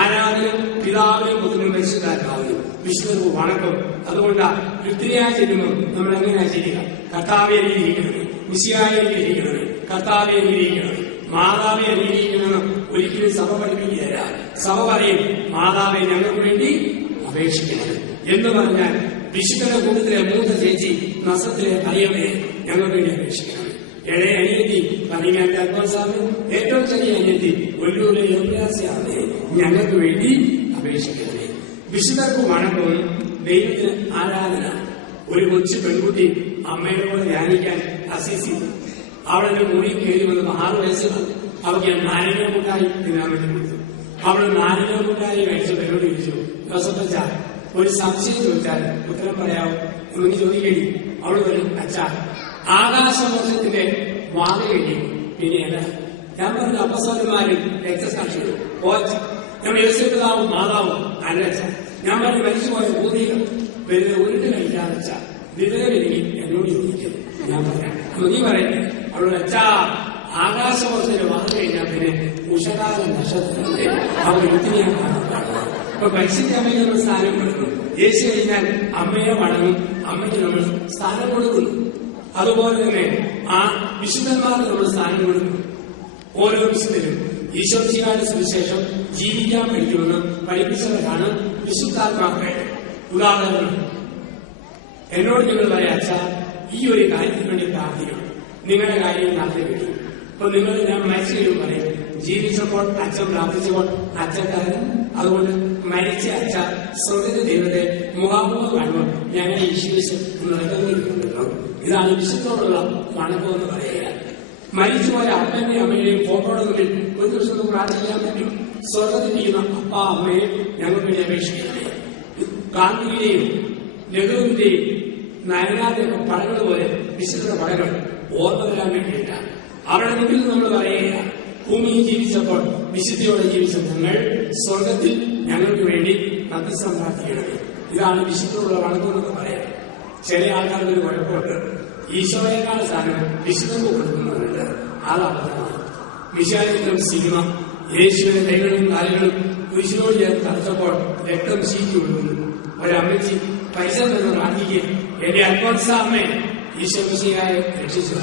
ആരാധന പിതാവിനും പുത്രനും പരിശുദ്ധാത്മാവിനും വിശുദ്ധർക്ക് വണക്കം. അതുകൊണ്ട് കൃത്യമായി ചെല്ലുമ്പോൾ നമ്മൾ എങ്ങനെയാ ചെയ്യുക? കർത്താവെ അനുഗ്രഹിക്കണമേ, മിശിഹായെ അനുഗ്രഹിക്കണമേ, കർത്താവെ അനുഗ്രഹിക്കണമേ, മാതാവെ അനുഗ്രഹിക്കണമെന്ന് ഒരിക്കലും സഭ പഠിപ്പിക്കുകയല്ല. സഭ പറയും മാതാവെ ഞങ്ങൾക്ക് വേണ്ടി അപേക്ഷിക്കണം എന്ന് പറഞ്ഞാൽ വിശുദ്ധന്റെ കൂട്ടത്തിലെ മൂത്ത ചേച്ചി നസത്തിലെ മറിയമ്മയെ ഞങ്ങൾക്ക് വേണ്ടി അപേക്ഷിക്കണം. ഇളയ അനിയത്തി പതിനാന്റെ അൽഫോൻസാമി, ഏറ്റവും ചെറിയ അനിയത്തി ഒല്ലൂരിലെ യോഗ്യാസയാമെ ഞങ്ങൾക്ക് വേണ്ടി അപേക്ഷിക്കണമേ. വിശുദ്ധർക്ക് വണക്കവും ദൈവത്തിന് ആരാധന. ഒരു കൊച്ചു പെൺകുട്ടി അമ്മയുടെ കൂടെ ധ്യാനിക്കാൻ അസീസി അവളെ മുറി കയറി വന്നപ്പോൾ 6 വയസ്സുകൾ അവർക്ക് നാരങ്ങ മുട്ടായി തിന്നാൻ വേണ്ടി കൊടുത്തു. അവൾ നാരങ്ങ മുട്ടായി കഴിച്ചപ്പോൾ എന്നോട് ചോദിച്ചു, ജോസഫച്ച ഒരു സംശയം ചോദിച്ചാൽ ഉത്തരം പറയാമോ എന്ന് ചോദിക്കേണ്ടി. അവൾ വരും, അച്ഛാ ആകാശമോക്ഷത്തിന്റെ വാത കഴിഞ്ഞു പിന്നെയല്ല. ഞാൻ പറഞ്ഞ അപ്പസ്തലന്മാരും രക്തസാക്ഷികളും ഞാൻ യേശുപിതാവും മാതാവും അല്ല അച്ഛ. ഞാൻ പറഞ്ഞ് മരിച്ചുപോയ ഭൂതികൾ വരുന്ന ഉരുട്ട് കഴിക്കാന്ന് വെച്ചാ വിവരമെനിക്ക് എന്നോട് ചോദിക്കുന്നു. ഞാൻ പറയാം, നീ പറയട്ടെ. അവളോട് അച്ഛാ ആകാശമോക്ഷത്തിന്റെ വാത കഴിഞ്ഞാൽ പിന്നെ ഉഷകാല നക്ഷത്രത്തിന്റെ അവർ യുദ്ധനെയാണ് കാണുന്നത്. അപ്പൊ പരിശുദ്ധ അമ്മയ്ക്ക് നമ്മൾ സ്ഥാനം കൊടുക്കുന്നു. യേശു കഴിഞ്ഞാൽ അമ്മയെ വണങ്ങും, അമ്മയ്ക്ക് നമ്മൾ സ്ഥാനം കൊടുക്കുന്നു. അതുപോലെ തന്നെ ആ വിശുദ്ധന്മാർക്ക് നമ്മൾ സ്ഥാനം കൊടുക്കുന്നു. ഓരോ വിശുദ്ധരും ഈശോമിശിഹായുടെ സുവിശേഷം ജീവിക്കാൻ പഠിക്കുമെന്ന് പഠിപ്പിച്ചവരാണ് വിശുദ്ധാത്മാക്കൾ. ഉദാഹരണം, എന്നോട് നിങ്ങൾ പറയാം, അച്ഛാ ഈ ഒരു കാര്യത്തിന് വേണ്ടി പ്രാർത്ഥിക്കണം, നിങ്ങളുടെ കാര്യം പ്രാർത്ഥിക്കണം. അപ്പൊ നിങ്ങൾ ഞാൻ മരിച്ചു കഴിയും പറയും, ജീവിച്ചപ്പോൾ അച്ഛൻ പ്രാർത്ഥിച്ചപ്പോൾ അച്ഛക്കാരൻ, അതുകൊണ്ട് മരിച്ച അച്ഛ സ്വർഗത്തെ ദൈവത്തെ മുഖാമുഖം കാണുമ്പോൾ ഞങ്ങൾ ഈശ്വരിച്ച് നിലനിന്നിരിക്കുന്നുണ്ടല്ലോ. ഇതാണ് വിശുദ്ധോടുള്ള വണക്കം എന്ന് പറയുക. മരിച്ചുപോയ അപ്പന്റെയും അമ്മയുടെയും ഫോട്ടോയുടെ മുന്നിൽ ഒരു ദിവസം പ്രാർത്ഥിക്കാൻ പറ്റും. സ്വർഗത്തിരിക്കുന്ന അപ്പ അമ്മയെ ഞങ്ങൾക്ക് വേണ്ടി അപേക്ഷിക്കണമേ. ഗാന്ധിയുടെയും നെഹ്റുവിന്റെയും നയനാന്റെയും പടങ്ങൾ പോലെ വിശുദ്ധ പടകൾ ഓർമ്മ വരാൻ വേണ്ടിയില്ല. അവരുടെ മുന്നിൽ നമ്മൾ പറയുക, ഭൂമിയിൽ ജീവിച്ചപ്പോൾ വിശുദ്ധിയോടെ ജീവിച്ച ഞങ്ങൾ സ്വർഗത്തിൽ ഞങ്ങൾക്ക് വേണ്ടി മധ്യസ്ഥം പ്രാർത്ഥിക്കണമേ. ഇതാണ് വിശുദ്ധമുള്ള വണക്കമെന്ന് പറയാം. ചില ആൾക്കാർക്ക് ഒരു കുഴപ്പമുണ്ട്, ഈശോയേക്കാൾ സ്ഥാനം വിശുദ്ധർക്ക് കൊടുക്കുന്നുണ്ട്. അതാണ് വിശാലിത്വം സിനിമ. യേശുവിന്റെ കൈകളും കാലുകളും കുരിശിനോട് ചേർത്ത് തറച്ചപ്പോൾ രക്തം ശീറ്റി കൊടുക്കുന്നു. ഒരമ്മച്ചി പൈസ നിന്ന് പ്രാർത്ഥിക്കുക, എന്റെ അൽഫോൻസ അമ്മേ ഈശോ മിശിഹായെ രക്ഷിച്ചു.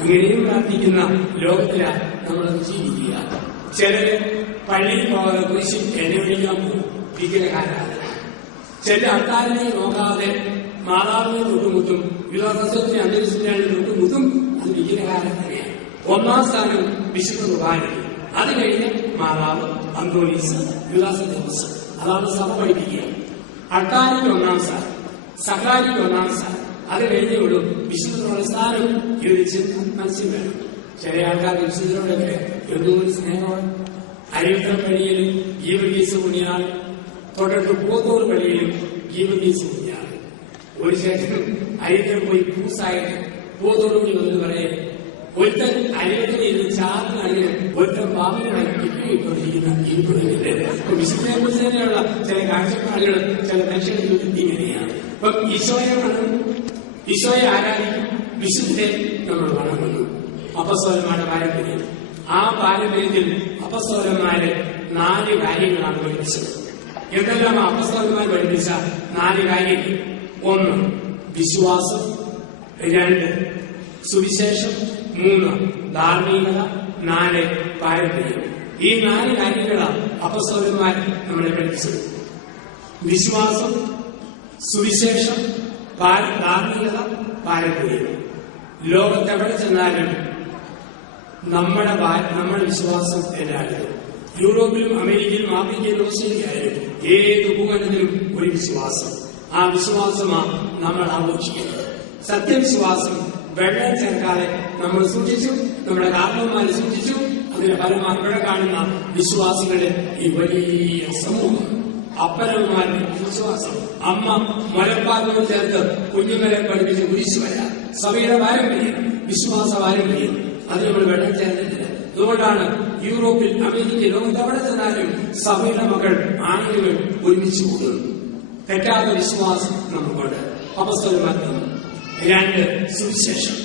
ഇങ്ങനെയും പ്രാർത്ഥിക്കുന്ന ലോകത്തിലാണ് നമ്മൾ ജീവിക്കുക. ചിലര് പള്ളിയിൽ പോകാതെ കുരിശിൽ എന്നെ വിളിക്കാൻ പോകും, വിഗ്രഹാരാധന. ചില അത്താരിനെ നോക്കാതെ മാതാവിനെ തൊട്ടുമുട്ടും, വിശ്വാസത്തിന്റെ അന്തരീക്ഷത്തിനാണ് തൊട്ടുമുട്ടും. അത് വിഗ്രഹാരാധനയാണ്. 1-ാം സ്ഥാനം വിശുദ്ധ കുർബാന, അത് കഴിഞ്ഞ് മാതാവ്, അന്തോണീസ്, വിലാസ ദിവസം. അതാണ് സഭ പഠിപ്പിക്കുക. അൾത്താരിക്ക് 1-ാം സ്ഥാനം, സഹാരിക്ക് 1-ാം സ്ഥാനം, അത് കഴിഞ്ഞേ ഉള്ളൂ വിശുദ്ധ സ്ഥാനം. യോജിച്ച് മനസ്സിൽ വേണം. ചില ആൾക്കാർക്ക് വിശുദ്ധരോടൊക്കെ എന്തുകൊണ്ട് സ്നേഹമാണ്. അരിയുത്തം പള്ളിയിൽ ഗീവർഗീസ് കുഞ്ഞാൾ, തൊട്ടടുത്ത് പൂത്തോർ പള്ളിയിലും ഗീവർഗീസ് കുഞ്ഞാൾ. ഒരു ശേഷം അരിയത്തം പോയി പൂസായിട്ട് പൂത്തോട് കൂടി വന്ന് പറയേ, ഒരുത്തൻ അരിയത്തിന് ഇരുന്ന് ചാർന്ന് അണിന് ഒരുത്തൻ പാമ്പിനായി കിട്ടിക്കൊണ്ടിരിക്കുന്ന ഇരിപ്പിടുന്നില്ലേ. വിശുദ്ധനെ കുറിച്ച് തന്നെയുള്ള ചില കാഴ്ചപ്പാടുകൾ ചില മനുഷ്യരുടെ ജീവിതത്തിൽ ഇങ്ങനെയാണ്. അപ്പം ഈശോയെ ആരാധിക്കും, വിശുദ്ധരെ നമ്മൾ വണങ്ങുന്നു. അപ്പസ്തോലന്മാരുടെ പാരമ്പര്യം, ആ പാരമ്പര്യത്തിൽ അപ്പസ്തോലന്മാര് 4 കാര്യങ്ങളാണ് പഠിപ്പിച്ചത്. എന്തെല്ലാം അപ്പസ്തോലന്മാർ പഠിപ്പിച്ച 4 കാര്യങ്ങൾ? 1 വിശ്വാസം, 2 സുവിശേഷം, 3 ധാർമ്മികത, 4 പാരമ്പര്യം. ഈ 4 കാര്യങ്ങളാണ് അപ്പസ്തോലന്മാർ നമ്മളെ പഠിപ്പിച്ചത്. വിശ്വാസം, സുവിശേഷം, ധാർമ്മികത, പാരമ്പര്യം. ലോകത്തെവിടെ ചെന്നാലും നമ്മുടെ വിശ്വാസം എല്ലായിടത്തും, യൂറോപ്പിലും അമേരിക്കയിലും ആഫ്രിക്കയിലും ഓസ്ട്രേലിയയിലും ഏത് ഭൂഖണ്ഡത്തിലും ഒരു വിശ്വാസം. ആ വിശ്വാസമാണ് നമ്മൾ ആഘോഷിക്കുന്നത്. സത്യവിശ്വാസം വെള്ളം ചേർക്കാതെ നമ്മൾ സൂക്ഷിച്ചു, നമ്മുടെ കാരണവന്മാരെ സൂക്ഷിച്ചു, അത് ഇതിന്റെ ഫലമായി ഇവിടെ കാണുന്ന വിശ്വാസികളുടെ ഈ വലിയ സമൂഹം, അപ്പനന്മാരുടെ വിശ്വാസം, അമ്മ മുലപ്പാലിനോട് ചേർത്ത് കുഞ്ഞുങ്ങളെ പഠിപ്പിച്ച് കുരിശു വരാം, സഭയുടെ പാരമ്പര്യം, വിശ്വാസ പാരമ്പര്യം, അത് നമ്മൾ വെള്ളം ചേർന്നിട്ടില്ല. അതുകൊണ്ടാണ് യൂറോപ്പിൽ, അമേരിക്കയിൽ, ലോകത്ത് എവിടെ ചെന്നാലും സഭയുടെ മക്കൾ ആയിരങ്ങൾ ഒരുമിച്ച് കൂടുന്നു. തെറ്റാത്ത വിശ്വാസം നമുക്കുണ്ട്. അപ്പോസ്തലന്മാർ 2 സുവിശേഷം,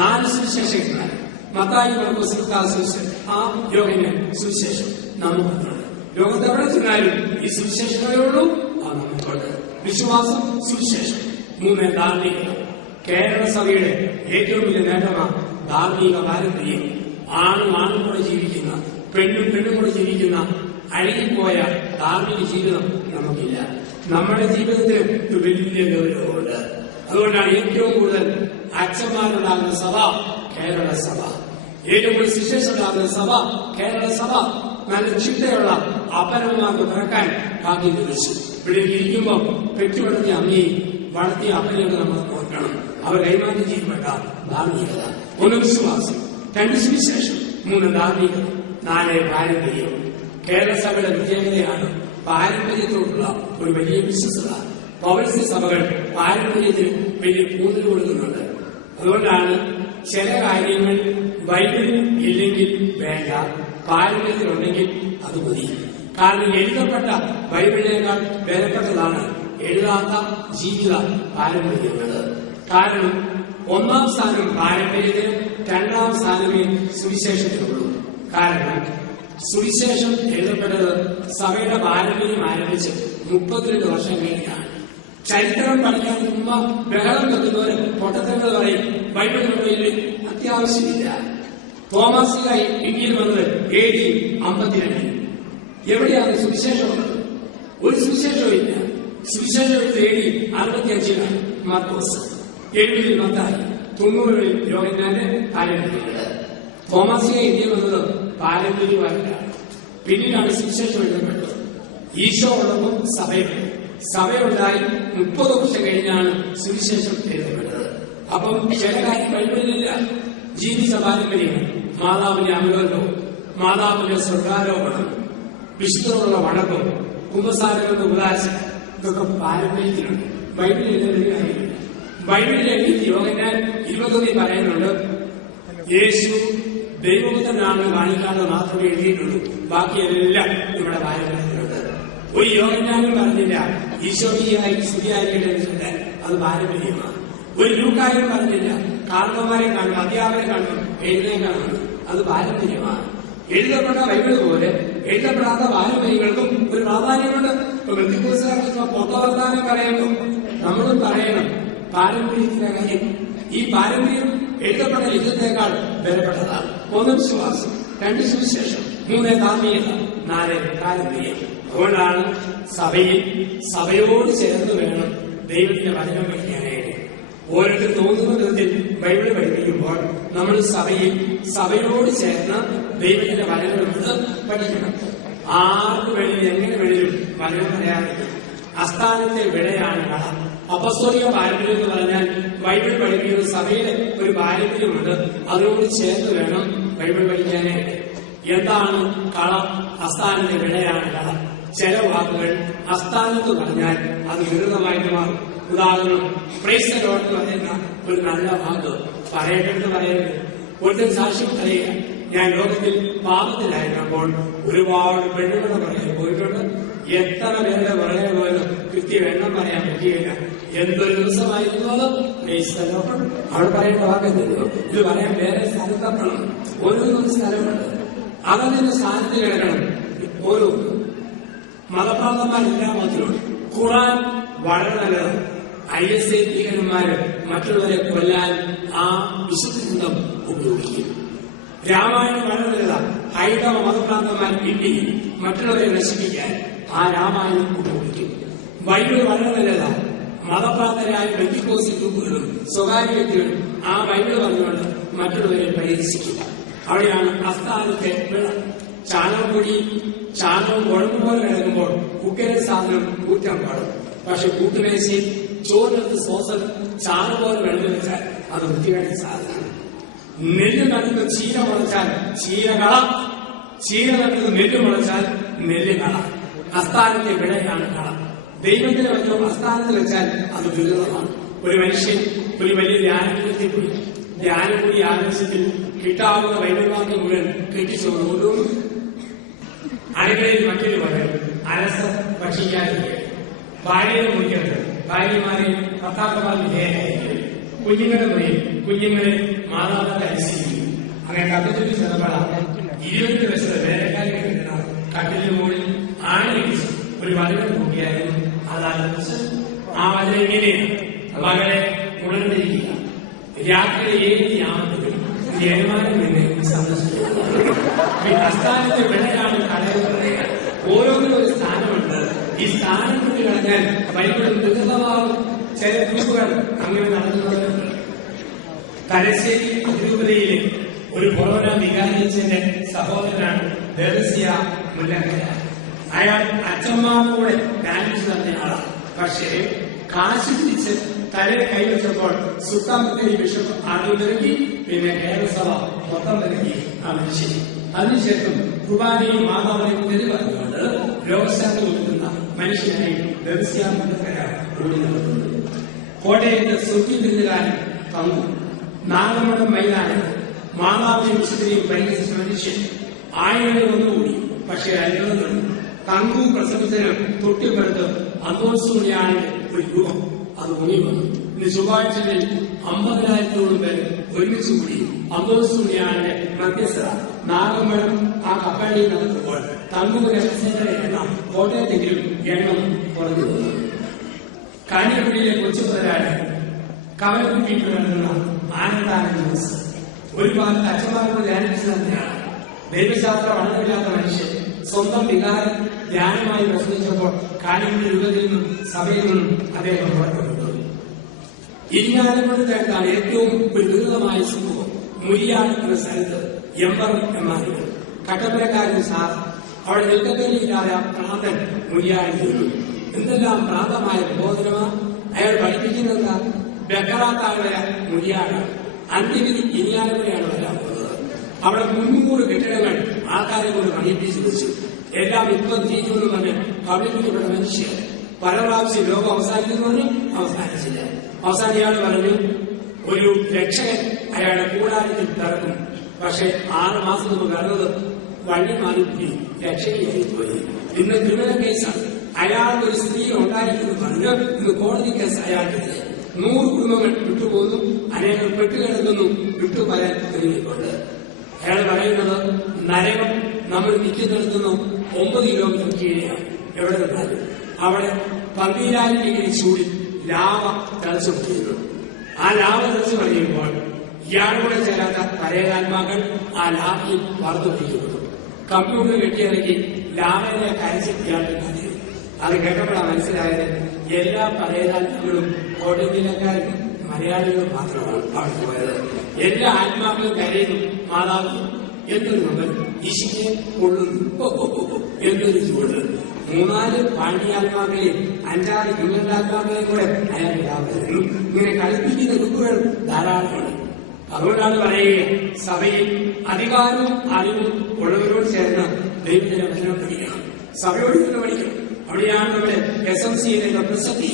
4 സുവിശേഷങ്ങൾ, മത്തായി, മാർക്കോസ്, ലൂക്കാ സുവിശേഷം, ആ യോഹന്നാൻ സുവിശേഷം നമുക്കുണ്ട്. ലോകത്ത് എവിടെ ചെന്നാലും ഈ സുവിശേഷങ്ങളേ ഉള്ളൂ. ആ നമുക്കുണ്ട് വിശ്വാസം, സുവിശേഷം. 3 ധാർമ്മികത. കേരള സഭയുടെ ഏറ്റവും വലിയ നേട്ടമാണ് ധാർമ്മിക പാരമ്പര്യം. ആണും കൂടെ ജീവിക്കുന്ന, പെണ്ണും കൂടെ ജീവിക്കുന്ന അഴുകിപ്പോയ ധാർമ്മിക ജീവിതം നമുക്കില്ല. നമ്മുടെ ജീവിതത്തിന് ഒരു വലിയ ഗൗരവമുണ്ട്. അതുകൊണ്ടാണ് ഏറ്റവും കൂടുതൽ അച്ഛന്മാരുണ്ടാകുന്ന സഭ കേരള സഭ, ഏറ്റവും കൂടുതൽ ശിഷ്യരുണ്ടാകുന്ന സഭ കേരള സഭ. നല്ല ചിട്ടയുള്ള അപ്പനന്മാർക്ക് പിറക്കാൻ ഭാഗ്യം ലഭിച്ചു. ഇവിടെ ഇരിക്കുമ്പോൾ പെറ്റുവളർത്തിയ അമ്മയും വളർത്തിയ അപ്പനെയൊക്കെ നമ്മൾ ഓർക്കണം. അവർ കൈമാറ്റം ചെയ്യപ്പെട്ട ധാർമ്മികത. 1 വിശ്വാസം, 2 സുവിശേഷം, 3 ധാർമ്മികത, 4 പാരമ്പര്യം. കേരള സഭയുടെ പ്രത്യേകതയാണ് പാരമ്പര്യത്തോടുള്ള ഒരു വലിയ വിശ്വസത. പൗരസ്ത്യ സഭകൾ പാരമ്പര്യത്തിന് വലിയ ഊന്നൽ കൊടുക്കുന്നുണ്ട്. അതുകൊണ്ടാണ് ചില കാര്യങ്ങൾ ബൈബിളിൽ ഇല്ലെങ്കിൽ വേണ്ട, പാരമ്പര്യത്തിലുണ്ടെങ്കിൽ അത് മതി. കാരണം എഴുതപ്പെട്ട ബൈബിളിനേക്കാൾ വിലപ്പെട്ടതാണ് എഴുതാത്ത ജീവിത പാരമ്പര്യങ്ങൾ. കാരണം 1-ാം സ്ഥാനം പാരമ്പര്യത്തിന്, 2-ാം സ്ഥാനമേ സുവിശേഷത്തിനുള്ളൂ. കാരണം സുവിശേഷം എഴുതപ്പെട്ടത് സഭയുടെ പാരമ്പര്യം ആരംഭിച്ച് 32 വർഷം കഴിഞ്ഞാണ്. ചരിത്രം പഠിക്കാൻ മുമ്പ് ബഹളം വെക്കുന്നവർ പൊട്ടത്തങ്ങൾ പറയും, ബൈബിളിൽ അത്യാവശ്യമില്ല. തോമസ് ഇന്ത്യയിൽ വന്നത് AD 52. എവിടെയാണ് സുവിശേഷമുള്ളത്? ഒരു സുവിശേഷവും ഇല്ല. സുവിശേഷം AD 65 മാർക്കോസ്, 70 മത്തായി, 90 യോഹന്നാന്റെ പാരമ്പര്യങ്ങള്. തോമസ് ഇന്ത്യയിൽ വന്നത് പാരമ്പര്യമായിട്ടാണ്. പിന്നീടാണ് സുവിശേഷം എഴുതപ്പെട്ടത്. ഈശോ ഉള്ളപ്പോൾ സഭയുണ്ട്. സഭയുണ്ടായി 30 വർഷം കഴിഞ്ഞാണ് സുവിശേഷം എഴുതപ്പെട്ടത്. അപ്പം ചില കാര്യം ബൈബിളിലില്ല. ജീവിച്ച പാരമ്പര്യങ്ങൾ, മാതാവിന്റെ അമലോകവും മാതാവിന്റെ സ്വർഗാരോപണം, വിശുദ്ധമുള്ള വണക്കം, കുമ്പസാരങ്ങളുടെ ഉപദാശം, ഇതൊക്കെ പാരമ്പര്യത്തിലുണ്ട്. ബൈബിളിൽ എഴുതുന്ന കാര്യമില്ല. ബൈബിളിലെ യോഹന്നാൻ 21 പറയുന്നുണ്ട്, യേശു ദൈവപുത്രനാണെന്ന് കാണിക്കാതെ മാത്രമേ എഴുതിയിട്ടുള്ളൂ, ബാക്കിയെല്ലാം നമ്മുടെ പാരമ്പര്യത്തിലുണ്ട്. ഒരു യോഹന്നാനും പറഞ്ഞില്ല ഈശോയായി സ്തുതിയായിരിക്കട്ടെ, അത് പാരമ്പര്യമാണ്. ഒരു ലൂക്കായും പറഞ്ഞില്ല കാരണവന്മാരെ കാണും, അധ്യാപകരെ കാണും, എഴുന്നേക്കാണ്, അത് പാരമ്പര്യമാണ്. എഴുതപ്പെട്ട ബൈബിള് പോലെ എഴുതപ്പെടാത്ത പാരമ്പര്യങ്ങൾക്കും ഒരു പ്രാധാന്യമുണ്ട്. പൊത്തവർത്താനം പറയുമ്പോൾ നമ്മളും പറയണം പാരമ്പര്യത്തിന്റെ കാര്യം. ഈ പാരമ്പര്യം എഴുതപ്പെട്ട ലിഖിതത്തെക്കാൾ വിലപ്പെട്ടതാണ്. 1 വിശ്വാസം, 2 സുവിശേഷം, 3 ധാർമ്മികത, 4 പാരമ്പര്യം. അതുകൊണ്ടാണ് സഭയോട് ചേർന്ന് വേണം ദൈവത്തിന്റെ വചനം പഠിക്കാനായിട്ട്. ഓരോരുത്തർ തോന്നുന്ന വിധത്തിൽ ബൈബിള് പഠിപ്പിക്കുമ്പോൾ നമ്മൾ സഭയോട് ചേർന്ന് ദൈവത്തിന്റെ വചനം പഠിക്കണം. ആർക്ക് വേണമെങ്കിലും എങ്ങനെ വേണമെങ്കിലും വചനം പറയാറില്ല. അസ്ഥാനത്തെ വിളയാണ് കള. അപ്പസ്തോലിക പാരമ്പര്യം എന്ന് പറഞ്ഞാൽ ബൈബിൾ പഠിപ്പിക്കുന്ന സഭയുടെ ഒരു പാരമ്പര്യമുണ്ട്. അതിനോട് ചേർന്ന് വേണം ബൈബിൾ പഠിക്കാനായിട്ട്. എന്താണ് കള? അസ്ഥാനത്തെ വിളയാണ് കള. ചില വാക്കുകൾ അസ്ഥാനത്ത് പറഞ്ഞാൽ അത് വികൃതമായിട്ട് മാറും. ഉദാഹരണം, പ്രൈസ് ദി ലോർഡ് എന്ന് പറയുന്ന ഒരു നല്ല വാക്ക് പറയട്ടെന്ന് പറയുന്നത്. ഒട്ടും സാക്ഷ്യം പറയുക, ഞാൻ ലോകത്തിൽ പാപത്തിലായിരുന്നപ്പോൾ ഒരുപാട് പെണ്ണുങ്ങളുടെ പുറകെ പോയിട്ടുണ്ട്. എത്ര പേരുടെ പുറകെ പോയത് കൃത്യം എണ്ണം പറയാൻ പറ്റുകയില്ല. എന്തൊരു ദിവസമായിരുന്നു അത്. പ്രൈസ് ദി ലോർഡ് അവിടെ പറയേണ്ട വാക്കെന്തെല്ലോ ഇത് പറയാൻ വേറെ സ്ഥലത്തെത്തണം. ഓരോന്നും സ്ഥലമുണ്ട്, അതതിന്റെ സ്ഥാനത്ത് കിടക്കണം. ഓരോ മതപ്രാന്തന്മാരെല്ലാം മതത്തിലുണ്ട്. ഖുർആൻ വളരെ നല്ലതാണ്. ISI ഭീകരന്മാര് മറ്റുള്ളവരെ കൊല്ലാൻ ആ വിശുദ്ധ ഗ്രന്ഥം ഉപയോഗിക്കും. രാമായണം വളരെ നല്ലതാണ്. ഹൈന്ദവ മതപ്രാന്തന്മാർ ഇന്ത്യയിൽ മറ്റുള്ളവരെ നശിപ്പിക്കാൻ ആ രാമായണം ഉപയോഗിക്കും. ബൈബിൾ വളരെ നല്ലതാണ്. മതപ്രാന്തരായ ബെന്തിക്കോസ് ഗ്രൂപ്പുകളും സ്വകാര്യ വ്യക്തികളും ആ ബൈബിൾ പറഞ്ഞുകൊണ്ട് മറ്റുള്ളവരെ പരിഹസിക്കില്ല. അവിടെയാണ് അസ്ഥാനത്തെ വിള. ചാണകവും കുഴമ്പ് പോലെ കിടക്കുമ്പോൾ കുക്കരെ സാധനം കൂറ്റാൻ പാടും. പക്ഷെ കൂട്ടുമേശയിൽ ചോറിനകത്ത് സോസ് ചാണകം പോലെ വെള്ളം വെച്ചാൽ അത് വൃത്തികേട്ട സാധനമാണ്. നെല്ല് നടുക്ക് ചീര മുളച്ചാൽ ചീരകള, ചീര നടുക്ക് നെല്ല് മുളച്ചാൽ നെല്ല് കള. അസ്ഥാനത്തെ വിളയാണ് കള. ദൈവത്തിന്റെ വചനം അസ്ഥാനത്ത് വെച്ചാൽ അത് ദുരിതമാണ്. ഒരു മനുഷ്യൻ ഒരു വലിയ ധ്യാനത്തിൽ പോയി. ധ്യാനം കൂടി ആവേശത്തിൽ കിട്ടാവുന്ന വൈദ്യവാക്യം മുഴുവൻ കെട്ടിച്ചോടുകൊണ്ടു. അടുക്കളയിൽ മറ്റൊരു പറയും അലസ ഭക്ഷിക്കാതിരിക്കുക, ഭാര്യയെ മുറിക്കരുത്, ഭാര്യമാരെ ഭർത്താക്കന്മാർ വിധേയരായിരിക്കും, കുഞ്ഞുങ്ങളെ പറയും, കുഞ്ഞുങ്ങളെ മാതാപിതാക്കൾ അനുസരിക്കും. അങ്ങനെ കത്തിച്ചൊരു ചെറുപ്പളാണ് 20 വയസ്സുള്ള വേലക്കാരി കട്ടിലിന് മുകളിൽ ആണിടിച്ച് ഒരു വചനം കൂട്ടിയായിരുന്നു. അതനുസരിച്ച് ആ വചനം ഇങ്ങനെയാണ്: മകളെ ഉണർന്നിരിക്കുക, രാത്രി 7 യാമത്തിലും യജമാനൻ നിന്നെ സന്ദർശിക്കുക. അസ്ഥാനത്തെ വിളയാണ് കളയുന്നത്. ഓരോന്നിനും ഒരു സ്ഥാനമുണ്ട്. ഈ സ്ഥാനം കൊണ്ട് കളഞ്ഞാൽ ബൈബിളിൽ ദുരിതമാവും. ചില ഗ്രൂപ്പുകൾ അങ്ങനെ നടത്തുന്നവരുണ്ട്. തലശ്ശേരി അതിരൂപതയിലെ ഒരു കൊറോന വികാരിച്ചതിന്റെ സഹോദരനാണ് ദേവസ്യ മുല്ലക്കര. അയാൾ അച്ഛന്മാരുടെ ഡാൻസ് നടത്തിയയാളാണ്. പക്ഷേ കാശ് പിടിച്ച് തലയിൽ കൈവച്ചപ്പോൾ സുൽത്താൻ ബത്തേരി ബിഷപ്പ് ആദ്യം തിരക്കി, പിന്നെ കേരളസഭ മൊത്തം തിരക്കി ആ മനുഷ്യൻ. അതിനുശേഷം കുർബാനയും മാതാവിനെയും തെരുവറിഞ്ഞുകൊണ്ട് രോഗശാന്തി കൊടുക്കുന്ന മനുഷ്യനായി ദേവസ്യ മുല്ലക്കര ഓടി നടത്തുന്നു. കോട്ടയത്ത് സുഖിതിരുന്നുകാരൻ തന്നു. നാഗമഠം മൈതാനം മാതാവിനെയും വിശുദ്ധനെയും പരിഹരിച്ച മനുഷ്യൻ ആയിരങ്ങൾ ഒന്നുകൂടി. പക്ഷേ അത്ഭുതം തങ്കു പ്രസവിച്ചതിന് തൊട്ടിപ്പുറത്ത് അന്തോത്സവയാണ് ഒരു രൂപം. അത് മുങ്ങി വന്നു. ഇന്ന് ചൊവ്വാഴ്ചകളിൽ 50,000-ഓളം പേര് ഒരുമിച്ച് കൂടി അന്തോത്സവയാണ് മധ്യസ്ഥത നാഗമഠം ആ കപ്പലിൽ നടത്തുമ്പോൾ തങ്കുവിന്റെ രഹസ്യങ്ങളുടെ എണ്ണം കോട്ടയത്തെങ്കിലും എണ്ണം കുറഞ്ഞു വന്നു. കാഞ്ഞിരപ്പള്ളിയിലെ കൊച്ചുമുതലാളി കവലക്കുട്ടിയിട്ട് നടത്തുന്ന ആനന്ദാനന്ദ ദിവസം ഒരു ഭാഗത്ത് അച്ഛന്മാരോട് ധ്യാനിച്ചു തന്നെയാണ്. ദൈവശാസ്ത്ര പഠനമില്ലാത്ത മനുഷ്യൻ സ്വന്തം വികാരം ധ്യാനമായി പ്രസംഗിച്ചപ്പോൾ കാഞ്ഞിരപ്പള്ളി രൂപത്തിൽ നിന്നും സഭയിൽ നിന്നും അദ്ദേഹം പുറത്തുകൊണ്ടു. ഇരിങ്ങാലക്കുടത്താണ് ഏറ്റവും ഒരു ദുരിതമായ സംഭവം. മുരിയാട് എന്ന സ്ഥലത്ത് എംമാരുകൾ കട്ടപ്പനക്കാരൻ സാർ അവിടെ നിൽക്കത്തേലില്ലാതെ പ്രാന്തൻ മുരിയാട് തീർന്നു. എന്തെല്ലാം പ്രാന്തമായ പ്രബോധനമാണ് അയാൾ പഠിപ്പിക്കുന്നത്. ബക്കറാത്താളുടെ മുരിയാട് അന്ത്യവിധി ഇരിങ്ങാലക്കുടയാണ് വരാൻ പോകുന്നത്. അവിടെ 300 കെട്ടിടങ്ങൾ ആൾക്കാരെ കൊണ്ട് പണിയിപ്പിച്ചു വെച്ചു. എല്ലാം ഇപ്പം തീരുമെന്ന് പറഞ്ഞ് കവിളിക്കപ്പെട്ട മനുഷ്യർ പല പ്രാവശ്യം ലോകം അവസാനിക്കുന്നവന് അവസാനിച്ചില്ല. അവസാനം ഇയാൾ പറഞ്ഞു ഒരു രക്ഷകൻ അയാളുടെ കൂടാരത്തിൽ പിറക്കും. പക്ഷെ 6 മാസം മുമ്പ് വരുന്നത് വഴി മാറി രക്ഷകയായി പോയി. ഇന്ന് ക്രിമിനൽ കേസാണ്. അയാൾക്ക് ഒരു സ്ത്രീ ഉണ്ടായിരിക്കുന്നു പറഞ്ഞു ഇന്ന് കോടതി കേസ് അയാൾക്കെതിരെ 100 കുടുംബങ്ങൾ വിട്ടുപോകുന്നു. അനേകം പെട്ടുകിടക്കുന്നു വിട്ടുപരാൻ ഒരുങ്ങിക്കൊണ്ട്. അയാൾ പറയുന്നത് നരകം നമ്മൾ നിൽക്കുന്നിടത്തുനിന്ന് 9 കിലോമീറ്റർ കീഴെയാണ്. എവിടെ നിന്നാലും അവിടെ 12,000 ഡിഗ്രി ചൂടിൽ ലാവ തിളച്ചുകൊണ്ടിരുന്നു. ആ ലാവ തിളച്ചു കഴിയുമ്പോൾ ഇയാളുകൂടെ ചേരാത്ത പരേതാത്മാക്കൾ ആ ലാവയിൽ വാർത്തുപിടിക്കപ്പെട്ടു. കമ്പ്യൂട്ടർ കെട്ടിയിറക്കി ലാവയിലെ കരച്ചിൽ ഇയാളുടെ കാര്യം. അത് കേട്ടപ്പോഴാണ് മനസ്സിലായത് എല്ലാ പരേതാത്മാക്കളും കോട്ടയം ജില്ലക്കാരും മലയാളികളും മാത്രമാണ് അവിടെ പോയത്. എല്ലാ ആത്മാക്കളും കരയുന്നു. മാതാവ് എന്തൊരു നമ്മൾ ഈശോയെ കൊള്ളുന്നു, എന്തൊരു ചൂട്. 3-4 പാണ്ഡ്യാത്മാക്കളെയും 5-6 കുഞ്ഞാത്മാക്കളെയും കൂടെ അയാൾ ഇടാവുന്നു. ഇങ്ങനെ കളിപ്പിക്കുന്ന ഗ്രൂപ്പുകൾ ധാരാളമാണ്. അതുകൊണ്ടാണ് പറയുക സഭയിൽ അധികാരവും അറിവും ഉള്ളവരോട് ചേർന്ന് ദൈവത്തിന്റെ വചനം പഠിക്കണം. സഭയോട് തന്നെ പഠിക്കണം. അവിടെയാണ് നമ്മുടെ SMCയിലെ പ്രസക്തി.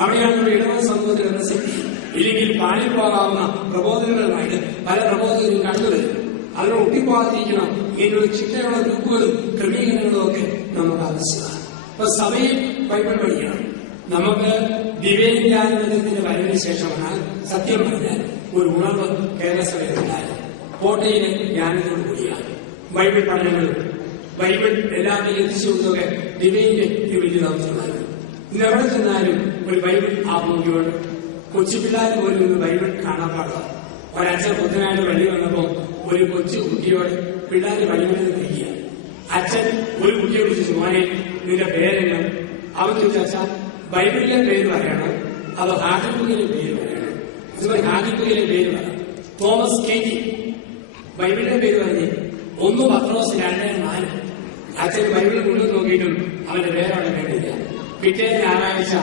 അവിടെയാണ് നമ്മുടെ ഇടവക സമൂഹത്തിന്റെ പ്രസക്തി. ഇല്ലെങ്കിൽ പാളിൽ പോകാവുന്ന പ്രബോധനങ്ങളുമായിട്ട് പല പ്രബോധകരും കണ്ടുവരും. അതിനെ ഒട്ടിപ്പോകാതിരിക്കണം. ഇങ്ങനെയുള്ള ചിട്ടയുള്ള ഗ്രൂപ്പുകളും ക്രമീകരണങ്ങളും ഒക്കെ നമുക്ക് ആവശ്യമാണ്. അപ്പൊ സഭയിൽ ബൈബിൾ പഠിക്കണം. നമുക്ക് ദിവ്യജ്ഞാനത്തിന്റെ വരവിന് ശേഷമാണ് സത്യം പറഞ്ഞാൽ ഒരു ഉണർവ് കേരളസഭയിലുണ്ടായത്. കോട്ടയിലെ ജ്ഞാനത്തോടു കൂടിയാണ് ബൈബിൾ പഠനങ്ങളും ബൈബിൾ എല്ലാവരെയും എത്തിച്ചു കൊടുത്തൊക്കെ ദിവ്യന്റെ വലിയ ദൗത്യമായിരുന്നു. ഇന്ന് എവിടെ ചെന്നാലും ഒരു ബൈബിൾ ആത്മീയമുണ്ട്. കൊച്ചുപിള്ളേർ പോലും ഇന്ന് ബൈബിൾ കാണാൻ പാടില്ല. ഒരച്ഛൻ ബുദ്ധനായിട്ട് വഴി വന്നപ്പോ ഒരു കൊച്ചു കുട്ടിയോട് പിള്ളേർ വഴിമെന്ന് കഴിക്കുക. അച്ഛൻ ഒരു കുട്ടിയെ വിളിച്ചു, മോനെ നിന്റെ പേരെല്ലാം. അവൻ ചോദിച്ചു, അച്ഛാ ബൈബിളിലെ പേര് പറയണം അതോ ഹാദിപ്പുകയിലെ പേര് പറയണം? ഹാദിപ്പുകയിലെ പേര് പറയാം. തോമസ് കേറ്റി ബൈബിളിലെ പേര് പറഞ്ഞ് 1 പത്രോസ് 2:4. അച്ഛൻ ബൈബിളിൽ കൊണ്ടു നോക്കിയിട്ടും അവന്റെ പേരവിടെ കേട്ടില്ല. പിറ്റേ ഞായറാഴ്ച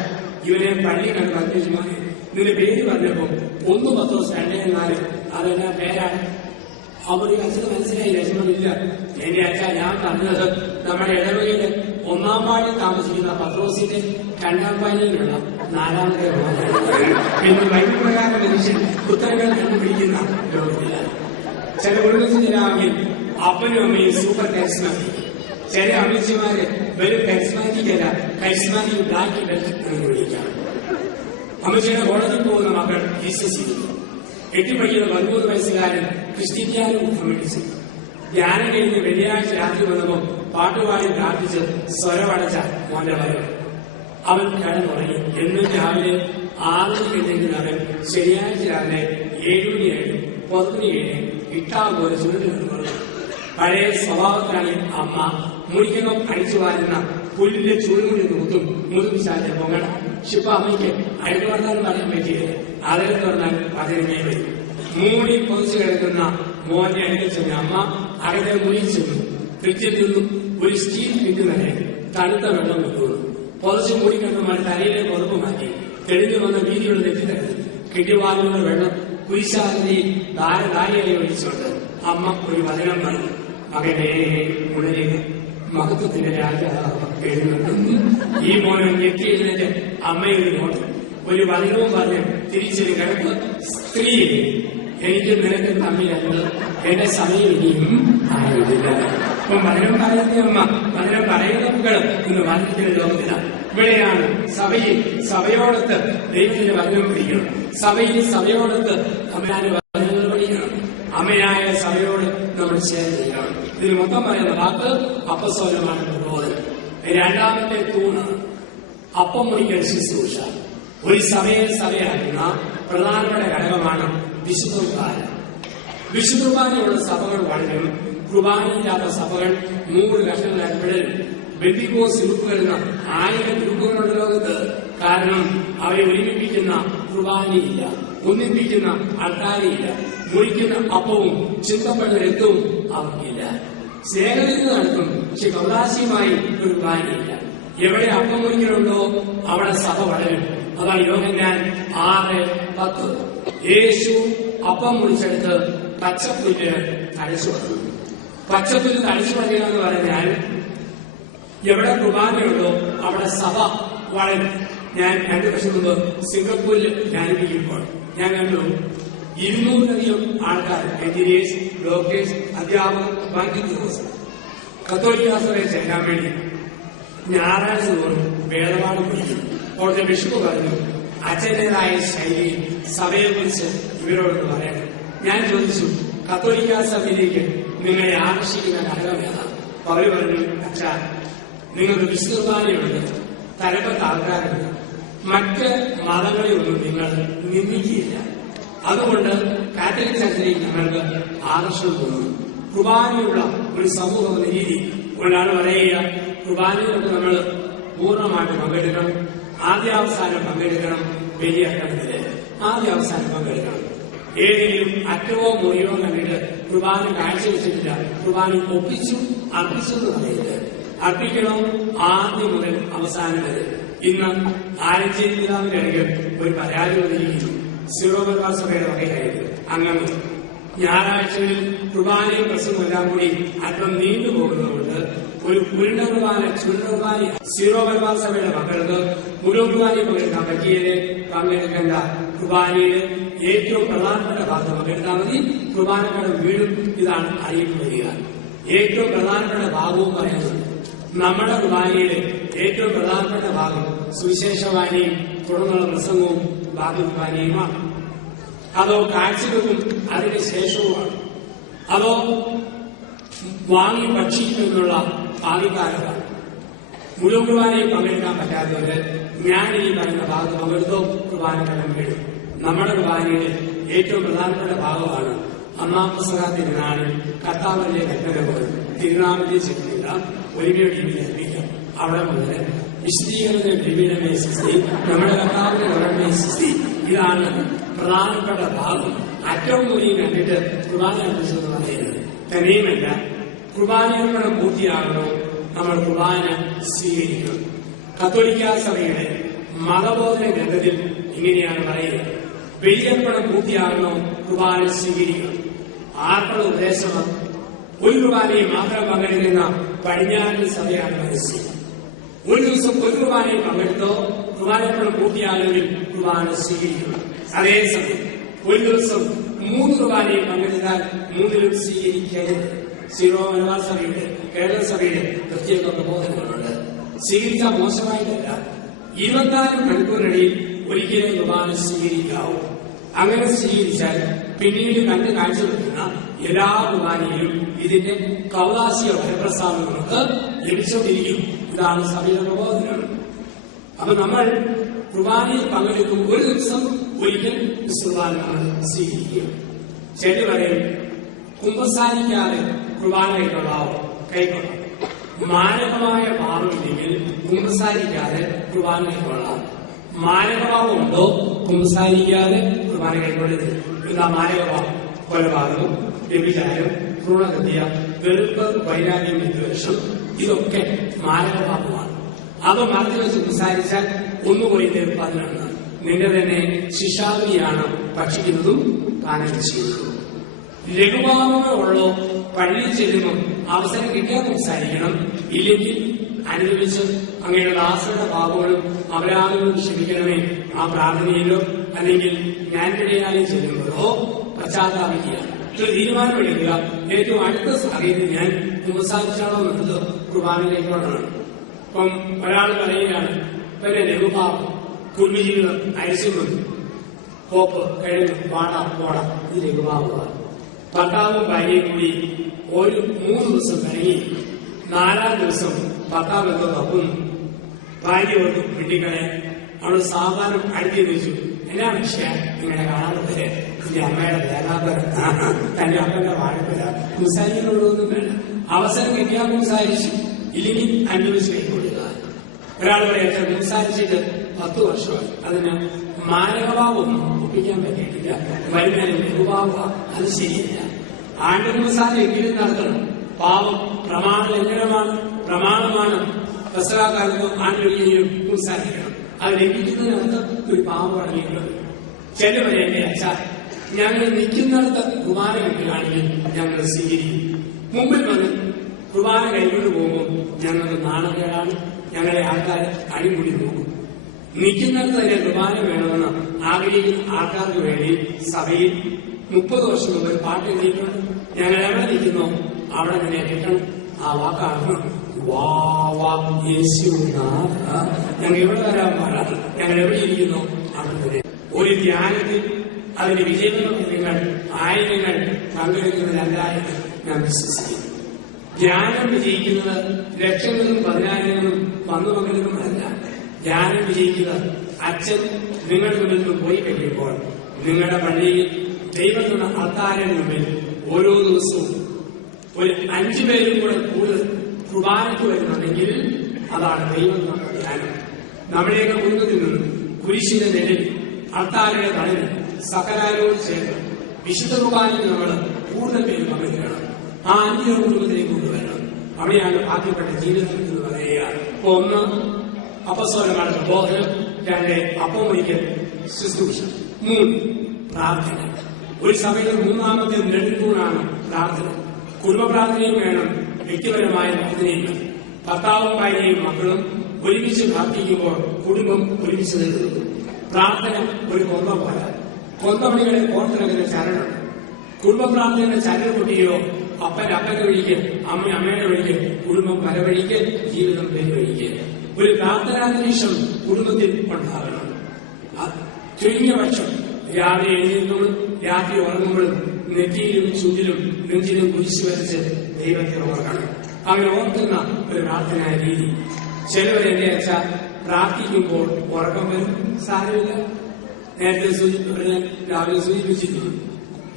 ഇവനെ പള്ളി കണ്ട് അന്വേഷിച്ചു, നിന്റെ പേര് പറഞ്ഞപ്പോ 1 പത്രോസ് 2:4 അതെന്നാ പേരാണ്? അവർക്ക് അച്ഛന് മനസ്സിലായി വിഷമമില്ല. എന്റെ അച്ഛ ഞാൻ പറഞ്ഞത് നമ്മുടെ ഇടവകയില് 1-ാം വാർഡിൽ താമസിക്കുന്ന പത്രോസിന്റെ 2-ാം വാർഡിലുള്ള 4-ാമത്തെ പിന്നെ വൈദ്യുപ്രകാരം മനുഷ്യൻ ഉത്തരങ്ങൾ കണ്ടുപിടിക്കുന്ന ലോകത്തിലാണ്. ചില കുടുംബത്തിലാണെങ്കിൽ അപ്പനും അമ്മയും സൂപ്പർ കരിസ്മാറ്റിക്, ചില അമ്മച്ചിമാര് വെറും കരിസ്മാറ്റിക് അല്ല, കരിസ്മാറ്റിക് ബ്ലാക്ക് ബെൽറ്റ് എന്ന് വിളിക്കാം. അമ്മച്ചിയുടെ കോളേജിൽ പോകുന്ന മക്കൾ വിശ്വസിക്കുന്നു. 8 പഠിക്കുന്ന 13 വയസ്സുകാരൻ ക്രിസ്ത്യൻ കമ്മിറ്റിച്ചു. ധ്യാനം കഴിഞ്ഞ് വെള്ളിയാഴ്ച രാത്രി വന്നപ്പോൾ പാട്ടുപാടി പ്രാർത്ഥിച്ച് സ്വരമടച്ച മോന്റെ വരവ്. അവൻ കിടന്നുറങ്ങി. എന്നും രാവിലെ 6 മണിക്കെങ്കിലും അവൻ ശനിയാഴ്ച രാവിലെ 7 മണിയായിട്ടും 10 മണിയേഴും ഇട്ടാപോലെ ചുരുട്ടി നിന്നു. പഴയ സ്വഭാവത്തിലാണ് അമ്മ മുടിക്കണം അടിച്ചു വാരുന്ന പുല്ലിന്റെ ചുരുമുടി നോക്കും മുതുപിശാന്റെ പൊങ്ങണം. ഇപ്പൊ അമ്മയ്ക്ക് അയൽ വർത്താനം പറയാൻ പറ്റിയത് അതിൽ പറഞ്ഞാൽ 15 വരും. മൂടി പൊതിച്ചു കിടക്കുന്ന മോന്റെ അടുത്ത് ചെന്ന് അമ്മ അകലെ മുഴിച്ചെന്നു. ഫ്രിഡ്ജിൽ നിന്നും ഒരു സ്റ്റീൽ കിട്ടുന്നവരെ തണുത്ത വെള്ളം വെക്കുന്നു. പൊതിച്ച് മൂടിക്കിടന്ന തലയിലെ പുറപ്പ് മാറ്റി തെളിഞ്ഞു വന്ന വീതിയുള്ള നെറ്റിത്തരത്തിൽ കിട്ടിവാങ്ങുന്ന വെള്ളം കുരിശാലിനെ ധാരധാരയായി ഒഴിച്ചുകൊണ്ട് അമ്മ ഒരു വചനം പറഞ്ഞു. മകനെ ഉണരുക, മഹത്വത്തിന്റെ രാജാവ് എഴുന്നേൽക്കുന്നു. ഈ മോനം ഞെട്ടി എഴുന്നേറ്റ് അമ്മയൊരു നോട്ടം ഒരു വചനവും പറഞ്ഞ് തിരിച്ചൊരു കിടപ്പ്. സ്ത്രീ, എനിക്ക് നിനക്ക് തമ്മിലല്ല, എന്റെ സമയം ഇനിയും ആയിട്ടില്ല. അപ്പൊ വചനം പറയുന്ന അമ്മ, വചനം പറയുന്ന മക്കൾ ഇന്ന് വചനത്തിന്റെ ലോകത്തിലാണ്. ഇവിടെയാണ് സഭയിൽ സഭയോടൊത്ത് ദൈവത്തിന്റെ വചനം പിടിക്കണം. സഭയിൽ സഭയോടൊത്ത് അമ്മയായ വചനങ്ങൾ പഠിക്കണം. അമ്മയായ സഭയോട് നമ്മൾ ചേർന്നിരിക്കണം. ഇതിന് മൊത്തം പറയുന്ന വാക്ക് അപ്പസ്തോലമായ പ്രബോധനം. 2-ാമത്തെ തൂണ് അപ്പം മുറിക്കൽ ശുശ്രൂഷ. ഒരു സഭയെ സഭയാക്കുന്ന പ്രധാനപ്പെട്ട ഘടകമാണ് വിശുദ്ധ കുർബാന. വിശുദ്ധ കുർബാനയുള്ള സഭകൾ വളരും. കുർബാനയില്ലാത്ത സഭകൾ 3 കഷണങ്ങളായി പിഴരും. ബെന്തിക്കോസ് ഗ്രൂപ്പുകൾ എന്ന 1000 ഗ്രൂപ്പുകളുണ്ട് ലോകത്ത്. കാരണം അവരെ ഒരുമിപ്പിക്കുന്ന കുർബാനയില്ല, ഒന്നിപ്പിക്കുന്ന അൾത്താരയില്ല, മുറിക്കുന്ന അപ്പവും ചിന്തപ്പെടുന്ന രക്തവും അവർക്കില്ല. സ്നേഹത്തിന് നടത്തും, പക്ഷെ കൗതാശികമായി ഒരു കുർബാനയില്ല. എവിടെ അപ്പം മുറിക്കലുണ്ടോ അവിടെ സഭ വളരും. അതാണ് യോഹന്നാൻ 6:10. യേശു അപ്പം മുറിച്ചെടുത്ത് പച്ചപ്പുല്ല് തഴച്ചു പറഞ്ഞു. പച്ചപ്പുല്ല് തഴച്ചു പറയുക എന്ന് പറഞ്ഞാൽ എവിടെ കുർബാനയുണ്ടോ അവിടെ സഭ വളരും. ഞാൻ 2 വർഷം മുമ്പ് സിംഗപ്പൂരിൽ ധ്യാനിപ്പിക്കുമ്പോൾ ഞാൻ കണ്ടു 200-ലധികം ആൾക്കാർ, എഞ്ചിനീയേഴ്സ്, ഡോക്ടേഴ്സ്, അധ്യാപകർ, ബാങ്കിങ് കത്തോലിക്കാ സഭയെ ചേരാൻ വേണ്ടി ഞായറാഴ്ച തോറും വേദപാഠം പഠിക്കും. അവിടുത്തെ ബിഷപ്പ് പറഞ്ഞു, അച്ഛൻ്റെതായ ശൈലിയിൽ സഭയെക്കുറിച്ച് ഇവരോടൊന്ന് പറയണം. ഞാൻ ചോദിച്ചു, കത്തോലിക്കാ സഭയിലേക്ക് നിങ്ങളെ ആകർഷിക്കുന്ന ഘടകം ഏതാണ്? അവർ പറഞ്ഞു, അച്ഛാ, നിങ്ങൾക്ക് വിശുദ്ധ കുർബാനയുണ്ട്, തലപ്പത്ത് ആൾക്കാരുണ്ട്, മറ്റ് മതങ്ങളെയൊന്നും നിങ്ങൾ നിന്ദിക്കുകയില്ല. അതുകൊണ്ട് കാത്തലിക് ചർച്ചിലേക്ക് ഞങ്ങൾക്ക് ആകർഷണം തോന്നുന്നു. കുർബാനയുള്ള ഒരു സമൂഹം എന്ന രീതി കൊണ്ടാണ് പറയുക. കുർബാനയിലൊക്കെ നമ്മൾ പൂർണ്ണമായിട്ട് പങ്കെടുക്കണം, ആദ്യാവസാനം പങ്കെടുക്കണം. വലിയ അക്കണത്തില് ആദ്യാവസാനം പങ്കെടുക്കണം. ഏതെങ്കിലും അറ്റവോ മുറിയോ കണ്ടിട്ട് കുർബാന കാഴ്ചവെച്ചിട്ടില്ല, കുർബാന ഒപ്പിച്ചു അർപ്പിച്ചു എന്ന് പറയരുത്. അർപ്പിക്കണം ആദ്യം മുതൽ അവസാനം വരെ. ഇന്ന് ആലഞ്ചേരി പിതാവിന്റെ അടുക്കൽ ഒരു പരാതി വന്നിരിക്കുന്നു. സീറോ മലബാർ സഭയുടെ വകയായിരുന്നു അംഗങ്ങൾ. ഞായറാഴ്ചകളിൽ കുർബാനയും പ്രസംഗവും എല്ലാം കൂടി അല്പം നീണ്ടുപോകുന്നതുകൊണ്ട് ഒരു ഉരുണ്ട കുർബാന, ചുരുണ്ട കുർബാന സീറോ മലബാർ സഭയുടെ മക്കൾക്ക് മുഴുവൻ കുർബാനയിൽ പങ്കെടുക്കാൻ പറ്റിയത് പങ്കെടുക്കേണ്ട. കുർബാനയിൽ ഏറ്റവും പ്രധാനപ്പെട്ട ഭാഗത്ത് പങ്കെടുത്താൽ മതി, കുർബാനക്കടം വീടും. ഇതാണ് അറിയിപ്പ് വരിക. ഏറ്റവും പ്രധാനപ്പെട്ട ഭാഗവും പറയുന്നത് നമ്മുടെ കുർബാനയിലെ ഏറ്റവും പ്രധാനപ്പെട്ട ഭാഗം സുവിശേഷവാണിയും തുടർന്നുള്ള പ്രസംഗവും ബാക്കി കുർബാനയുമാണ്. അതോ കാഴ്ചകൾക്കും അതിന് ശേഷവുമാണ്? അതോ വാങ്ങി ഭക്ഷിക്കുമെന്നുള്ള ഭാവികാരമാണ്? മുഴുവൻ കുർബാനയിൽ പങ്കെടുക്കാൻ പറ്റാത്തവര് ഞാൻ ഈ പറയുന്ന ഭാഗത്ത് പങ്കെടുത്തോ കുർബാനക്കടം വീടും. നമ്മുടെ കുർബാനയുടെ ഏറ്റവും പ്രധാനപ്പെട്ട ഭാഗമാണ് ഒന്നാം പ്രസംഗ തിരുനാളിൽ കർത്താവിന്റെ കൽപ്പന പോലെ തിരുനാമത്തെ ചെല്ലുക, ഒരുമയോടെ അർപ്പിക്കാം. അവിടെ മുതൽ വിശദീകരണ ദേവിയുടെ സൃഷ്ടി, നമ്മുടെ കർത്താവിന്റെ ഉടമയെ സൃഷ്ടി. ഇതാണ് പ്രധാനപ്പെട്ട ഭാഗം. അറ്റവും മുറിയും കണ്ടിട്ട് കുർബാന അർപ്പിച്ചെന്ന് പറയുന്നത് തന്നെയുമല്ല. കുർബാനയുടെ പൂർത്തിയാകണോ നമ്മൾ കുർബാന സ്വീകരിക്കണം. കത്തോലിക്കാ സഭയുടെ മതബോധന ഗ്രന്ഥത്തിൽ ഇങ്ങനെയാണ് പറയുന്നത്, ബലിയർപ്പണം പൂർത്തിയാകണോ കുർബാന സ്വീകരിക്കണം. ആർക്കുള്ള ഉപദേശമാണ്? ഒരു കുർബാനയിൽ മാത്രം പങ്കെടുക്കുന്ന പടിഞ്ഞാറൻ സഭയാണ് മനസ്സിൽ. ഒരു ദിവസം ഒരു കുർബാനയിൽ പങ്കെടുത്തോ കുർബാനപ്പണം പൂർത്തിയാണെങ്കിൽ കുർബാന സ്വീകരിക്കണം. അതേസമയം ഒരു ദിവസം 3 കുർബാനയിൽ പങ്കെടുത്താൽ 3ലും സ്വീകരിക്കരുത്. സീറോ മലബാർ സഭയുടെ കേരള സഭയുടെ പ്രത്യേക പ്രബോധനങ്ങളുണ്ട്. സ്വീകരിക്കാൻ മോശമായിട്ടല്ല, 24 മണിക്കൂറിനിടയിൽ ഒരിക്കലും കുർബാന സ്വീകരിക്കാവൂ. അങ്ങനെ സ്വീകരിച്ചാൽ പിന്നീട് കണ്ട് കാഴ്ചവെക്കുന്ന എല്ലാ കുർബാനയിലും ഇതിന്റെ കൗലാസിക ഫലപ്രസാദം നമുക്ക് ലഭിച്ചുകൊണ്ടിരിക്കും. ഇതാണ് സഭയുടെ പ്രബോധനം. അപ്പൊ നമ്മൾ കുർബാനയിൽ പങ്കെടുക്കും ഒരു ദിവസം ഒരിക്കൽ കുർബാന സ്വീകരിക്കുക. ചിലർ പറയും കുമ്പസാരിക്കാതെ കുർബാന കൈക്കൊള്ളാം. മാരകമായ പാപമില്ലെങ്കിൽ കുമ്പസാരിക്കാതെ കുർബാന കൈക്കൊള്ളാം. മാരകഭാവമുണ്ടോ കുമ്പസാരിക്കാതെ കുർബാന കൈക്കൊള്ളരുത്. എന്താ മാരകഭാവം? കൊലപാതകം, വ്യഭിചാരം, ഭ്രൂണഹത്യ, വെറുപ്പ്, വൈരാഗ്യം, വിദ്വേഷം, ഇതൊക്കെ മാരകഭാവമാണ്. അത് മറച്ചു വെച്ച് കുമ്പസാരിച്ചാൽ ഒന്നുപോയി 11 നിന്റെ തന്നെ ശിക്ഷാവിധിയാണ് ഭക്ഷിക്കുന്നതും പാനം ചെയ്യുന്നതും. ലഘുഭാവമുള്ളോ പള്ളിയിൽ ചെല്ലുമ്പോൾ അവസരം കിട്ടിയാൽ സംസാരിക്കണം. ഇല്ലെങ്കിൽ അനുഭവിച്ച് അങ്ങയുടെ ദാസരുടെ പാപങ്ങളും അപരാധങ്ങളും ക്ഷമിക്കണമേ ആ പ്രാർത്ഥനയിലോ അല്ലെങ്കിൽ ജ്ഞാനത്തിടയാലും ചെല്ലുമ്പോഴോ പശ്ചാത്താപിക്കുക. ഒരു തീരുമാനമെടുക്കുക. ഏറ്റവും അടുത്ത സാഹചര്യം ഞാൻ കുമ്പസാരിച്ചാണോ എന്നത് കുർബാനയിലേക്കോടാണ്. ഇപ്പം ഒരാൾ പറയുകയാണ് പിന്നെ ലഘുഭാവം, കുടുംബജീവിതം, അരിശുകളും, കോപ്പ്, കിഴങ്ങ്, പാട, പോട, ഇത് ലഘുഭാവമാണ്. ഭർത്താവും ഭാര്യയും കൂടി ഒരു 3 ദിവസം കഴിഞ്ഞ് 4ാം ദിവസം ഭർത്താവ് എന്തോ തപ്പും. ഭാര്യ കൊണ്ട് വീട്ടിക്കളെ അവൾ സാധാരണ അടുത്തി വെച്ചു. എന്നാ വിഷയം നിങ്ങളെ കാണാതെ എന്റെ അമ്മയുടെ വേദാന്തരം, തന്റെ അപ്പന്റെ വാഴപ്പുര, സംസാരിക്കുന്നതൊന്നും വേണ്ട. അവസരം കിട്ടിയാൽ സംസാരിച്ചു, ഇല്ലെങ്കിൽ അനുഭവിച്ച് കൈക്കൊള്ളുക. ഒരാൾ പറയാ സംസാരിച്ചിട്ട് 10 വർഷമായി, അതിന് മാനവഭാവമൊന്നും ഒപ്പിക്കാൻ പറ്റിയിട്ടില്ല, വരുമാനം ലഘുഭാവ, അത് ശരിയല്ല. ആണ്ടുകുമ്പസാരം എങ്കിലും നടത്തണം. പാവം പ്രമാണ ലംഘനമാണ്, പ്രമാണമാണ്. ദസറാകാലത്ത് ആണ്ടൊഴിയും കുമ്പസാരിക്കണം. അത് ലംഘിക്കുന്നതിനകത്ത് ഒരു പാവം അടങ്ങിയിട്ടുള്ളത്. ചിലവരെ എന്റെ അച്ഛ ഞങ്ങൾ നിൽക്കുന്നിടത്ത് കുർബാന കിട്ടുകയാണെങ്കിൽ ഞങ്ങൾ സ്വീകരിക്കും. മുമ്പിൽ വന്ന് കുർബാന കൈകൊണ്ട് പോകുമ്പോൾ ഞങ്ങൾക്ക് നാണക്കേടാണ്. ഞങ്ങളെ ആൾക്കാർ അടിമുടി നോക്കും. നിൽക്കുന്നിടത്ത് തന്നെ കുർബാന വേണമെന്ന് ആഗ്രഹിക്കുന്ന ആൾക്കാർക്ക് വേണ്ടി സഭയിൽ 30 വർഷം മുമ്പ് ഒരു പാട്ട് എഴുതിയിട്ടുണ്ട്. ഞങ്ങൾ എവിടെ നിൽക്കുന്നോ അവിടെ തന്നെ കിട്ടണം. ആ വാക്കാണ് ഞങ്ങൾ എവിടെ വരാൻ പാടാണ്. ഞങ്ങൾ എവിടെ ഇരിക്കുന്നോ അവിടെ തന്നെ. ഒരു ധ്യാനത്തിൽ അതിന്റെ വിജയങ്ങൾ ആയിരങ്ങൾ പങ്കെടുക്കുന്നതല്ല എന്ന് ഞാൻ വിശ്വസിക്കുന്നു. ധ്യാനം വിജയിക്കുന്നത് ലക്ഷങ്ങളും 10,000ങ്ങളും വന്നു പങ്കെടുക്കുന്നതല്ല. ധ്യാനം വിജയിക്കുന്നത് അച്ഛൻ നിങ്ങളുടെ മുന്നിൽ നിന്ന് പോയി കഴിയുമ്പോൾ നിങ്ങളുടെ പള്ളിയിൽ ദൈവത്തിന്റെ അൾത്താരന് മുമ്പിൽ ഓരോ ദിവസവും ഒരു 5 പേരും കൂടെ കൂടുതൽ കുർബാനയ്ക്ക് വരുന്നുണ്ടെങ്കിൽ അതാണ് ദൈവം നമ്മുടെ ധ്യാനം. നമ്മുടെയൊക്കെ കുടുംബത്തിൽ നിന്ന് കുരിശിന്റെ നിലയിൽ അൾത്താരയുടെ തടവിൽ സകലാരോട് ചേർന്ന് വിശുദ്ധ കുർബാനയ്ക്ക് നമ്മൾ കൂടുതൽ പേര് പങ്കെടുക്കണം. ആ 5 കുടുംബത്തിലേക്ക് കൊണ്ടുവരണം. അവിടെയാണ് ഭാഗ്യപ്പെട്ട ജീവിതം എന്ന് പറയുക. 1 അപ്പസ്തോലന്മാരുടെ ബോധനം, 2 അപ്പം വയ്ക്കൽ ശുശ്രൂഷ, 3 പ്രാർത്ഥന. ഒരു സഭയുടെ 3ാമത്തെ നെടുത്തൂണാണ് പ്രാർത്ഥന. കുടുംബ പ്രാർത്ഥനയും വേണം, വ്യക്തിപരമായ പ്രാർത്ഥനയും വേണം. ഭർത്താവും ഭാര്യയും മക്കളും ഒരുമിച്ച് പ്രാർത്ഥിക്കുമ്പോൾ കുടുംബം ഒരുമിച്ച് നിൽക്കുന്നു. പ്രാർത്ഥന ഒരു കൊന്ത പോലെ. കൊന്തമണികളെ കോർത്തിറങ്ങുന്ന ചരണം. കുടുംബ പ്രാർത്ഥനയുടെ ചരണം പൊട്ടിയോ അപ്പന്റെ വഴിക്ക്, അമ്മയുടെ വഴിക്ക്, കുടുംബം പലവഴിക്ക്, ജീവിതം പേരുവഴിക്ക്. ഒരു പ്രാർത്ഥനാന്തരീക്ഷം കുടുംബത്തിൽ ഉണ്ടാകണം. ചുരുങ്ങിയ പക്ഷം രാവിലെ എഴുന്നേൽക്കുമ്പോഴും രാത്രി ഉറങ്ങുമ്പോഴും നെറ്റിയിലും ചുണ്ടിലും നെഞ്ചിലും കുരിശ് വരച്ച് ദൈവത്തെ ഓർക്കണം. അങ്ങനെ ഓർക്കുന്ന ഒരു പ്രാർത്ഥനാ രീതി. ചിലവർ എന്റെ അച്ഛ പ്രാർത്ഥിക്കുമ്പോൾ ഉറക്കം വരും, സാരമില്ല. നേരത്തെ രാവിലെ സൂചിപ്പിച്ചിരുന്നു.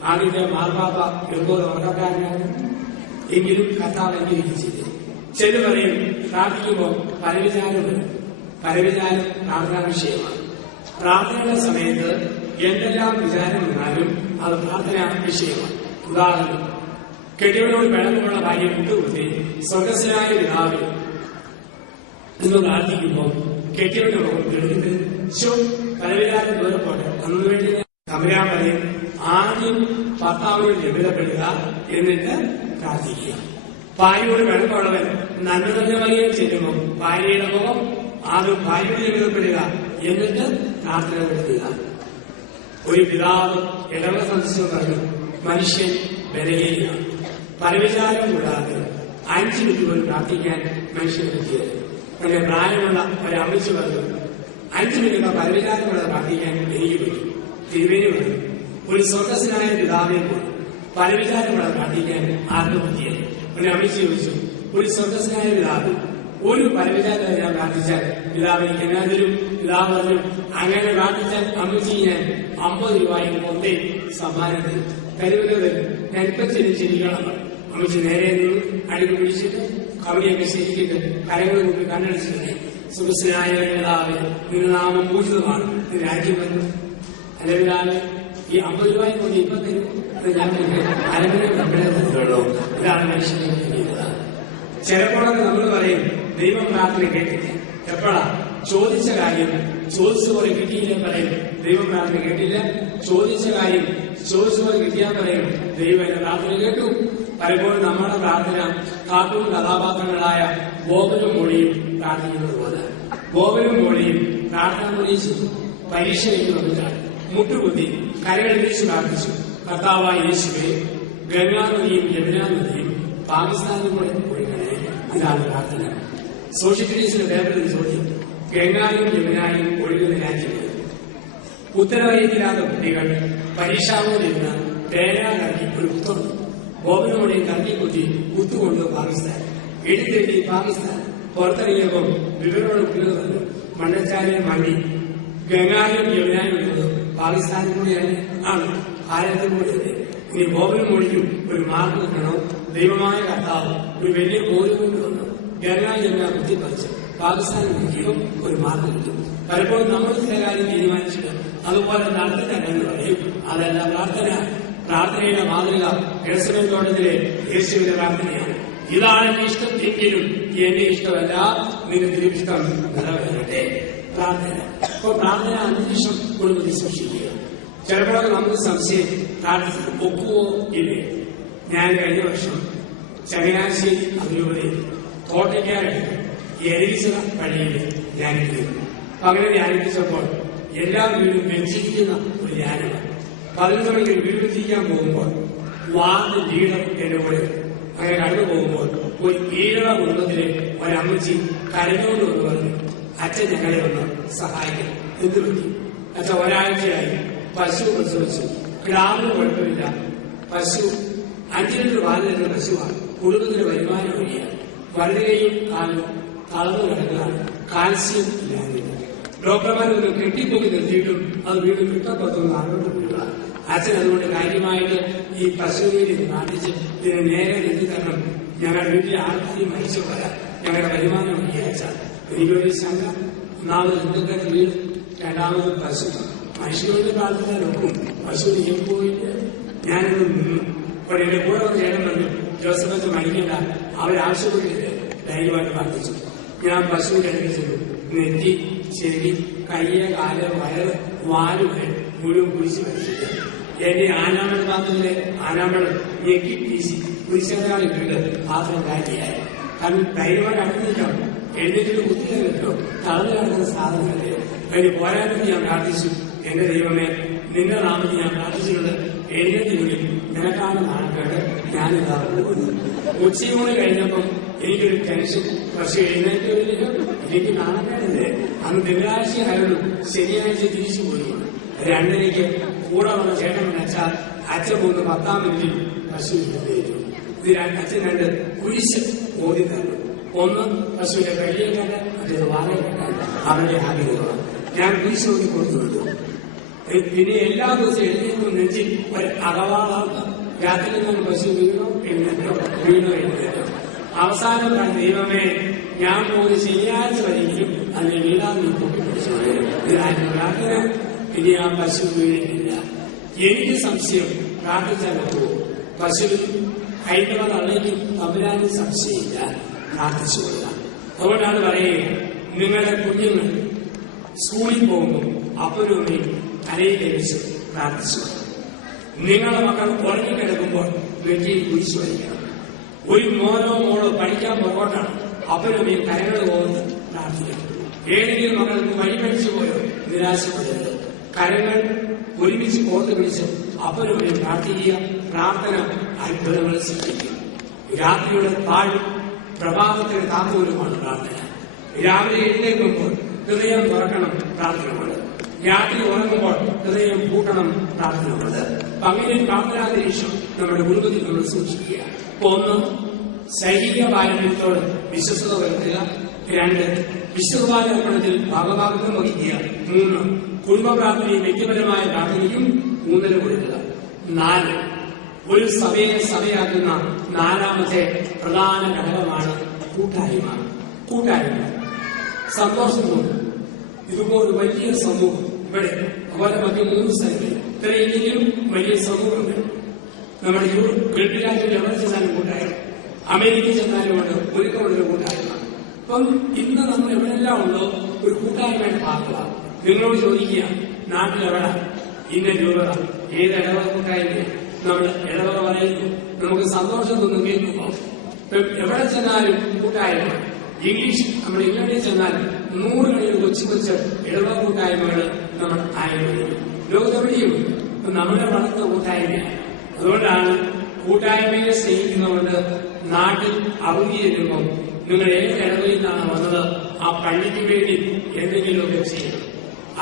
ആദ്യത്തെ മാർപ്പാപ്പ എന്തോരം ഉറക്കക്കാരനാണ്, എങ്കിലും കർത്താവ് അംഗീകരിച്ചില്ല. ചില പറയും പ്രാർത്ഥിക്കുമ്പോൾ പരവിചാരം വരും. പരവിചാരം പ്രാർത്ഥനാ വിഷയമാണ്. പ്രാർത്ഥനയുടെ സമയത്ത് എന്തെല്ലാം വിചാരം വന്നാലും അത് പ്രാർത്ഥനാ വിഷയമാണ്. ഉദാഹരണം, കെട്ടിയവനോട് വെള്ളമുള്ള ഭാര്യ മുട്ടുകുത്തി സ്വർഗസ്വനായ പിതാവ് എന്ന് പ്രാർത്ഥിക്കുമ്പോൾ കെട്ടിയവന്റെ എടുത്ത് പരവിചാരം ദൂരപ്പോട്ടെ അന്ന് വേണ്ടി തമ്പുരാൻ പറയും ആദ്യം 10 ഭർത്താവിനോട് ലഭ്യതപ്പെടുക, എന്നിട്ട് പ്രാർത്ഥിക്കുക. ഭാര്യയോട് വെളുപ്പമുള്ളവൻ നന്മ നിറഞ്ഞ മറിയം ചെല്ലുമ്പോൾ ഭാര്യയുടെ മുഖം ആദ്യം ഭാര്യയോട് ലഭ്യതപ്പെടുക, എന്നിട്ട് പ്രാർത്ഥന നടത്തുക. ഒരു പിതാവ് ഇടവക സന്ദർശനം പറഞ്ഞു, മനുഷ്യൻ ബലഹീനമാണ്, പരവിചാരം കൂടാതെ 5 മിനിറ്റ് പോലും പ്രാർത്ഥിക്കാൻ മനുഷ്യന് പറ്റിയത്. അങ്ങനെ പ്രായമുള്ള ഒരമ്മച്ചി പറഞ്ഞു, 5 മിനിറ്റ് പരവിചാരം കൂടാതെ പ്രാർത്ഥിക്കാൻ എനിക്ക് പറ്റും. തിരുവേനി പറഞ്ഞു, ഒരു സ്വർഗസ്വനായ പിതാവിനെ പോലും പരവിചാരം കൂടാതെ പ്രാർത്ഥിക്കാൻ ആർക്കും പറ്റിയത്. ഒരു അമ്മച്ചി ചോദിച്ചു, ഒരു സ്വർഗസ്വനായ പിതാവ് ഒരു പരവിചാരം ഞാൻ പ്രാർത്ഥിച്ചാൽ പിതാവ് എനിക്ക് എന്നാ തരും? പിതാവ് പറഞ്ഞു, അങ്ങനെ പ്രാർത്ഥിച്ചാൽ അമ്മച്ചി ഞാൻ 50 രൂപയും കൊണ്ടേ സമ്മാനത്തിൽ കരുവരുത്. ഞാൻ ഇപ്പം ശരിക്കണം. അമ്മച്ചി നേരെ നിന്ന് അടുക്ക് പിടിച്ചിട്ട് കവടിയൊക്കെ ശരിക്കിട്ട് കരങ്ങൾ കൊണ്ട് കണ്ണടിച്ചിട്ട്, സുഖസ്വനായ പിതാവ് നിന്റെ നാമം പൂജിതമാണ്, രാജ്യം വന്നു. അല്ലെ പിതാവ് ഈ 50 രൂപയും കൊണ്ട് ഇപ്പം തരും. ഞാൻ അരവിനെ കമ്പളെ തരുള്ളൂ. ഇതാണ് മനുഷ്യനെ ചെയ്യുന്നത്. ചിലപ്പോഴൊക്കെ നമ്മൾ പറയും ദൈവം പ്രാർത്ഥന കേട്ടില്ല. എപ്പോഴാ? ചോദിച്ച കാര്യം ചോദിച്ച പോലെ കിട്ടിയില്ല പറയും ദൈവം പ്രാർത്ഥന കേട്ടില്ല. ചോദിച്ച കാര്യം ചോദിച്ച പോലെ കിട്ടിയാൽ പറയും ദൈവം എന്റെ പ്രാർത്ഥന കേട്ടു. പലപ്പോഴും നമ്മുടെ പ്രാർത്ഥന കാർട്ടൂൺ കഥാപാത്രങ്ങളായ ബോബനും മോളിയും പ്രാർത്ഥിക്കുന്നത് പോലെ. ബോബനും മോളിയും പ്രാർത്ഥന മുറിയിച്ചു. പരീക്ഷ എഴുതുന്നതിനാണ് മുട്ടുകുത്തി കരകൾ വീശി പ്രാർത്ഥിച്ചു, കർത്താവായ യേശുവേ, ഗംഗാനദിയും യമുനാ നദിയും പാകിസ്ഥാനിൽ കൂടെ ഒഴുകണേ. ഇതാണ് പ്രാർത്ഥന. സോഷ്യൽ സ്റ്റഡീസിന്റെ പേപ്പറിൽ ചോദ്യം, ഗംഗായും യമുനായും ഒഴുകുന്ന രാജ്യങ്ങൾ. ഉത്തരവറിയത്തില്ലാത്ത കുട്ടികൾ പരീക്ഷാവോടിരുന്ന് പേന കറക്കി ഒരു കുത്തുണ്ട്. ബോബനോടെയും കറക്കിക്കുത്തി കുത്തുകൊണ്ട് പാകിസ്ഥാൻ, എഴുത്തെഴുതി പാകിസ്ഥാൻ. പുറത്തിറങ്ങിയപ്പോൾ വിവരമുള്ള കുട്ടികൾ പറഞ്ഞു, മണ്ണച്ചാലിനെ മണ്ണി ഗംഗായും യമുനായും ഒഴുകുന്നത് പാകിസ്ഥാനിൽ കൂടെയാണ് ആണ്, ഭാരതത്തിൽ കൂടെയല്ലേ. ഇനി ബോബനും മോളിക്കും ഒരു മാർക്ക് കിട്ടണോ? ദൈവമായ കർത്താവ് ഒരു വലിയ ബോധം കൊണ്ടുവന്നു ഗംഗാ യമുന കുത്തിപ്പറിച്ച് പാകിസ്ഥാനിൽ നിൽക്കുകയോ ഒരു മാർക്ക് കിട്ടും. പലപ്പോഴും നമ്മൾ ചില കാര്യം തീരുമാനിച്ചിട്ട് അതുപോലെ നടത്തിത്തന്നെന്ന് പറയും. അതല്ല പ്രാർത്ഥന. പ്രാർത്ഥനയുടെ മാതൃക എഴുസലേം തോട്ടത്തിലെ യേശുവിന്റെ പ്രാർത്ഥനയാണ്. ഇതാണ് എന്റെ ഇഷ്ടം എങ്കിലും എന്റെ ഇഷ്ടമല്ല, നിന്റെ തിരുവിഷ്ടം നിറവേറട്ടെ. പ്രാർത്ഥന. അപ്പൊ പ്രാർത്ഥന അന്തരീക്ഷം കുടുംബത്തിൽ സൂക്ഷിക്കുക. ചിലപ്പോഴൊക്കെ നമുക്ക് സംശയം, പ്രാർത്ഥിച്ച് ഒക്കുവോ ഇല്ലേ? ഞാൻ കഴിഞ്ഞ വർഷം ചങ്ങനാശ്ശേരി അതിരൂപതയിൽ തോട്ടയ്ക്കാരടുത്ത് എരീസിറ പള്ളിയിൽ ധ്യാനിക്കുന്നു. അങ്ങനെ ധ്യാനിപ്പിച്ചപ്പോൾ എല്ലാ വീടും വെച്ചിരിക്കുന്ന ഒരു ധ്യാനമാണ്. 11 മണിക്ക് വീട് വെച്ചിരിക്കാൻ പോകുമ്പോൾ വാർഡ് ലീഡർ എന്റെ കൂടെ അങ്ങനെ കടന്നു പോകുമ്പോൾ ഒരു ഈഴവ കുടുംബത്തിലെ ഒരമ്മച്ചി കരഞ്ഞുകൊണ്ട് വന്ന് പറഞ്ഞു, അച്ഛൻ ഞങ്ങളെ ഒന്ന് സഹായിക്കണം. എന്ത് പറ്റി? അച്ഛൻ ഒരാഴ്ചയായി പശു പ്രസവിച്ചു, കിടാവിന് കുഴപ്പമില്ല, പശു 5 ലിറ്റർ പാല് തരുന്ന പശുവാണ്, കുടുംബത്തിന് വരുമാനം വഴിയാണ്, വലതുകൈയും കാലും തളർന്നു കിടക്കുകയാണ്, കാൽസ്യം ഇല്ലാതില്ല. ഡോക്ടർമാരൊന്ന് കെട്ടിപ്പൊക്കി നിർത്തിയിട്ടും അത് വീണ്ടും കിട്ടപ്പുറത്തൊന്ന് അങ്ങോട്ട് പോവുക. അച്ഛൻ അതുകൊണ്ട് കാര്യമായിട്ട് ഈ പശുവിനെ പ്രാർത്ഥിച്ച് ഇതിനെ നേരെ നിർത്തിത്തരണം. ഞങ്ങളുടെ വീട്ടിലെ ആൾക്കാരും മരിച്ചു പോരാ, ഞങ്ങളുടെ വരുമാനം വഴിയാച്ച. എനിക്കൊരു ശങ്ക, ഒന്നാമത് ഹിന്ദുക്കളുടെ വീട്, രണ്ടാമത് പശു. മനുഷ്യരുടെ പ്രാർത്ഥനയിലൊക്കും പശുവിന് ഞാൻ പോയില്ല. ഞാനത് നിന്നു. അപ്പോൾ എന്റെ കൂടെ വന്ന് ചേട്ടൻ പറഞ്ഞു, ജോസഫ് മരിക്കണ്ട, അവരാവശ്യപ്പെട്ടില്ലേ, ധൈര്യമായിട്ട് പ്രാർത്ഥിച്ചു. ഞാൻ പശുവിന്റെ അടുത്ത് ചെന്നു. നെറ്റി, ചെവി, കയ്യ, കാല്, വയറ്, വാലുകൾ മുഴുവൻ കുരിശ് വരച്ചിട്ട് എന്റെ ആനാമണ പാത്രത്തിലെ ആനാമണം ഞെക്കി വീശി കുരിശിട്ടിട്ട് പാത്രം കാര്യായി. കാരണം ധൈര്യമായിട്ട് അടുത്തിരിക്കാം, എഴുന്നേറ്റിട്ട് കുത്തിക്കാൻ കിട്ടോ, തളർന്നു കിടക്കുന്ന സാധനങ്ങളെ അതിന് പോരാട്ടത്തിൽ ഞാൻ പ്രാർത്ഥിച്ചു. എന്റെ ദൈവമേ, നിന്റെ നാമത്തിൽ ഞാൻ പ്രാർത്ഥിച്ചിട്ടുണ്ട്, എഴുന്നേറ്റില്ലെങ്കിൽ നിനക്കാണ് നാൾക്കേട്ട് ഞാനിതാ പോകുന്നു. ഉച്ചയൂണ് കഴിഞ്ഞപ്പം എനിക്കൊരു ടെൻഷൻ. പക്ഷെ എഴുന്നേറ്റില്ലല്ലോ, എനിക്ക് നാളെ അന്ന് തിങ്കളാഴ്ച ആയുള്ളൂ, ശനിയാഴ്ച തിരിച്ചു പോയി. 2:30 കൂടെ വന്ന ചേട്ടൻ വെച്ചാൽ അച്ഛൻ പോകുന്ന 10-ാം മിനിറ്റിൽ പശു എഴുന്നേറ്റു. ഇത് അച്ഛൻ 2 കുരിശ് ഓതി തന്നു. ഒന്ന് പശുവിന്റെ വെള്ളിയെ കണ്ട്, മറ്റേത് വാഴയെ കണ്ട് അവരുടെ ആഗ്രഹമാണ്. ഞാൻ കുരിശ് ഓതി കൊടുത്തു വിട്ടു. പിന്നെ എല്ലാ ദിവസവും എഴുന്നേറ്റും നെഞ്ചിൽ ഒരു അകവാളാണ്. രാത്രി നിന്ന് പശു വീണോ എഴുന്നേറ്റോ, വീണോ എഴുന്നേറ്റോ. അവസാനം ദൈവമേ, ഞാൻ പോകുന്ന ശനിയാഴ്ച വരെയും അതിനെ വീടാൻ പൊട്ടിപ്പിടിച്ചു. ഇതിനായിരുന്നു പ്രാർത്ഥന. ഇനി ആ പശു വീണിട്ടില്ല. എനിക്ക് സംശയം, പ്രാർത്ഥിച്ചാൽ പോകും. പശുവിനും ഹൈന്ദവ തള്ളയ്ക്കും തമ്പുരാനും സംശയമില്ല, പ്രാർത്ഥിച്ചു കൊടുക്കാം. അതുകൊണ്ടാണ് പറയുക, നിങ്ങളുടെ കുഞ്ഞുങ്ങൾ സ്കൂളിൽ പോകുമ്പോൾ അപ്പനും അമ്മയും തലയിൽ കഴിച്ച് പ്രാർത്ഥിച്ചു. നിങ്ങളുടെ മക്കൾ ഉറങ്ങിക്കിടക്കുമ്പോൾ നെറ്റിയിൽ കുരിശു വയ്ക്കണം. ഒരു മോനോ മോളോ പഠിക്കാൻ പുറകോട്ടാണ്, അപ്പനും ഈ കരങ്ങൾ പോകുന്നത് പ്രാർത്ഥിക്കണം. ഏതെങ്കിലും മക്കൾക്ക് വഴി പഠിച്ചു പോയോ നിരാശപ്പെടരുത്. കരങ്ങൾ ഒരുമിച്ച് കോർത്ത് പിടിച്ച് അപ്പനും പ്രാർത്ഥിക്കുക. പ്രാർത്ഥന അത്ഭുതങ്ങൾ സൃഷ്ടിക്കും. രാത്രിയുടെ താഴ് പ്രഭാതത്തിന് താക്കോലുമാണ് പ്രാർത്ഥന. രാവിലെ എഴുന്നേൽക്കുമ്പോൾ ഹൃദയം തുറക്കണം, പ്രാർത്ഥനയുണ്ട്. രാത്രി ഉറങ്ങുമ്പോൾ ഹൃദയം പൂട്ടണം, പ്രാർത്ഥനയുണ്ട്. അങ്ങനെ പ്രാർത്ഥനാന്തരീക്ഷം നമ്മുടെ കുടുംബത്തിൽ നമ്മൾ സൂക്ഷിക്കുക. ഒന്ന്, ശൈലിക പാരമ്പര്യത്തോട് വിശ്വസ്തത വരുത്തുക. 2, വിശുദ്ധപാലർപ്പണത്തിൽ ഭാഗഭാഗത്വം വഹിക്കുക. 3, കുടുംബ പ്രാർത്ഥനയും വ്യക്തിപരമായ പ്രാർത്ഥനയ്ക്കും ഊന്നൽ കൊടുക്കുക. 4, ഒരു സഭയെ സഭയാക്കുന്ന 4ാമത്തെ പ്രധാന ഘടകമാണ് കൂട്ടായ്മ. കൂട്ടായ്മ സന്തോഷം തോന്നും. ഇതുപോലെ വലിയ സമൂഹം ഇവിടെ അതുപോലെ മറ്റു 3 സ്ഥലങ്ങളിൽ ഇത്രയെങ്കിലും വലിയ സമൂഹമുണ്ട്. നമ്മുടെ ഗൾഫ് രാജ്യത്തിൽ എവിടെ ചെന്നാലും കൂട്ടായ്മ, അമേരിക്കയിൽ ചെന്നാലുമുണ്ട് ഒരുക്കമുള്ളൊരു കൂട്ടായ്മ. അപ്പം ഇന്ന് നമ്മൾ എവിടെല്ലാം ഉണ്ടോ ഒരു കൂട്ടായ്മയുടെ ഭാഗമാണ്. നിങ്ങളോട് ചോദിക്കുക, നാട്ടിലെവിടെ ഇന്ന രൂപത, ഏത് ഇടവക കൂട്ടായ്മയാണ് നമ്മൾ ഇടവക പറയുന്നു. നമുക്ക് സന്തോഷം തോന്നും കേൾക്കുമ്പോൾ. എവിടെ ചെന്നാലും കൂട്ടായ്മ. നമ്മൾ ഇംഗ്ലണ്ടിൽ ചെന്നാൽ 100 കണക്കിന് കൊച്ചു കൊച്ച് ഇടവക കൂട്ടായ്മകൾ നമ്മൾ ആയിരുന്നു. ലോകത്തെവിടെയും നമ്മുടെ വളർന്ന കൂട്ടായ്മയാണ്. അതുകൊണ്ടാണ് കൂട്ടായ്മയെ സ്നേഹിക്കുന്നതുകൊണ്ട് നാട്ടിൽ അവധി ചെല്ലുമ്പോൾ നിങ്ങൾ ഏത് ഇടവയിൽ നിന്നാണ് വന്നത് ആ പള്ളിക്ക് വേണ്ടി എന്തെങ്കിലുമൊക്കെ ചെയ്യണം.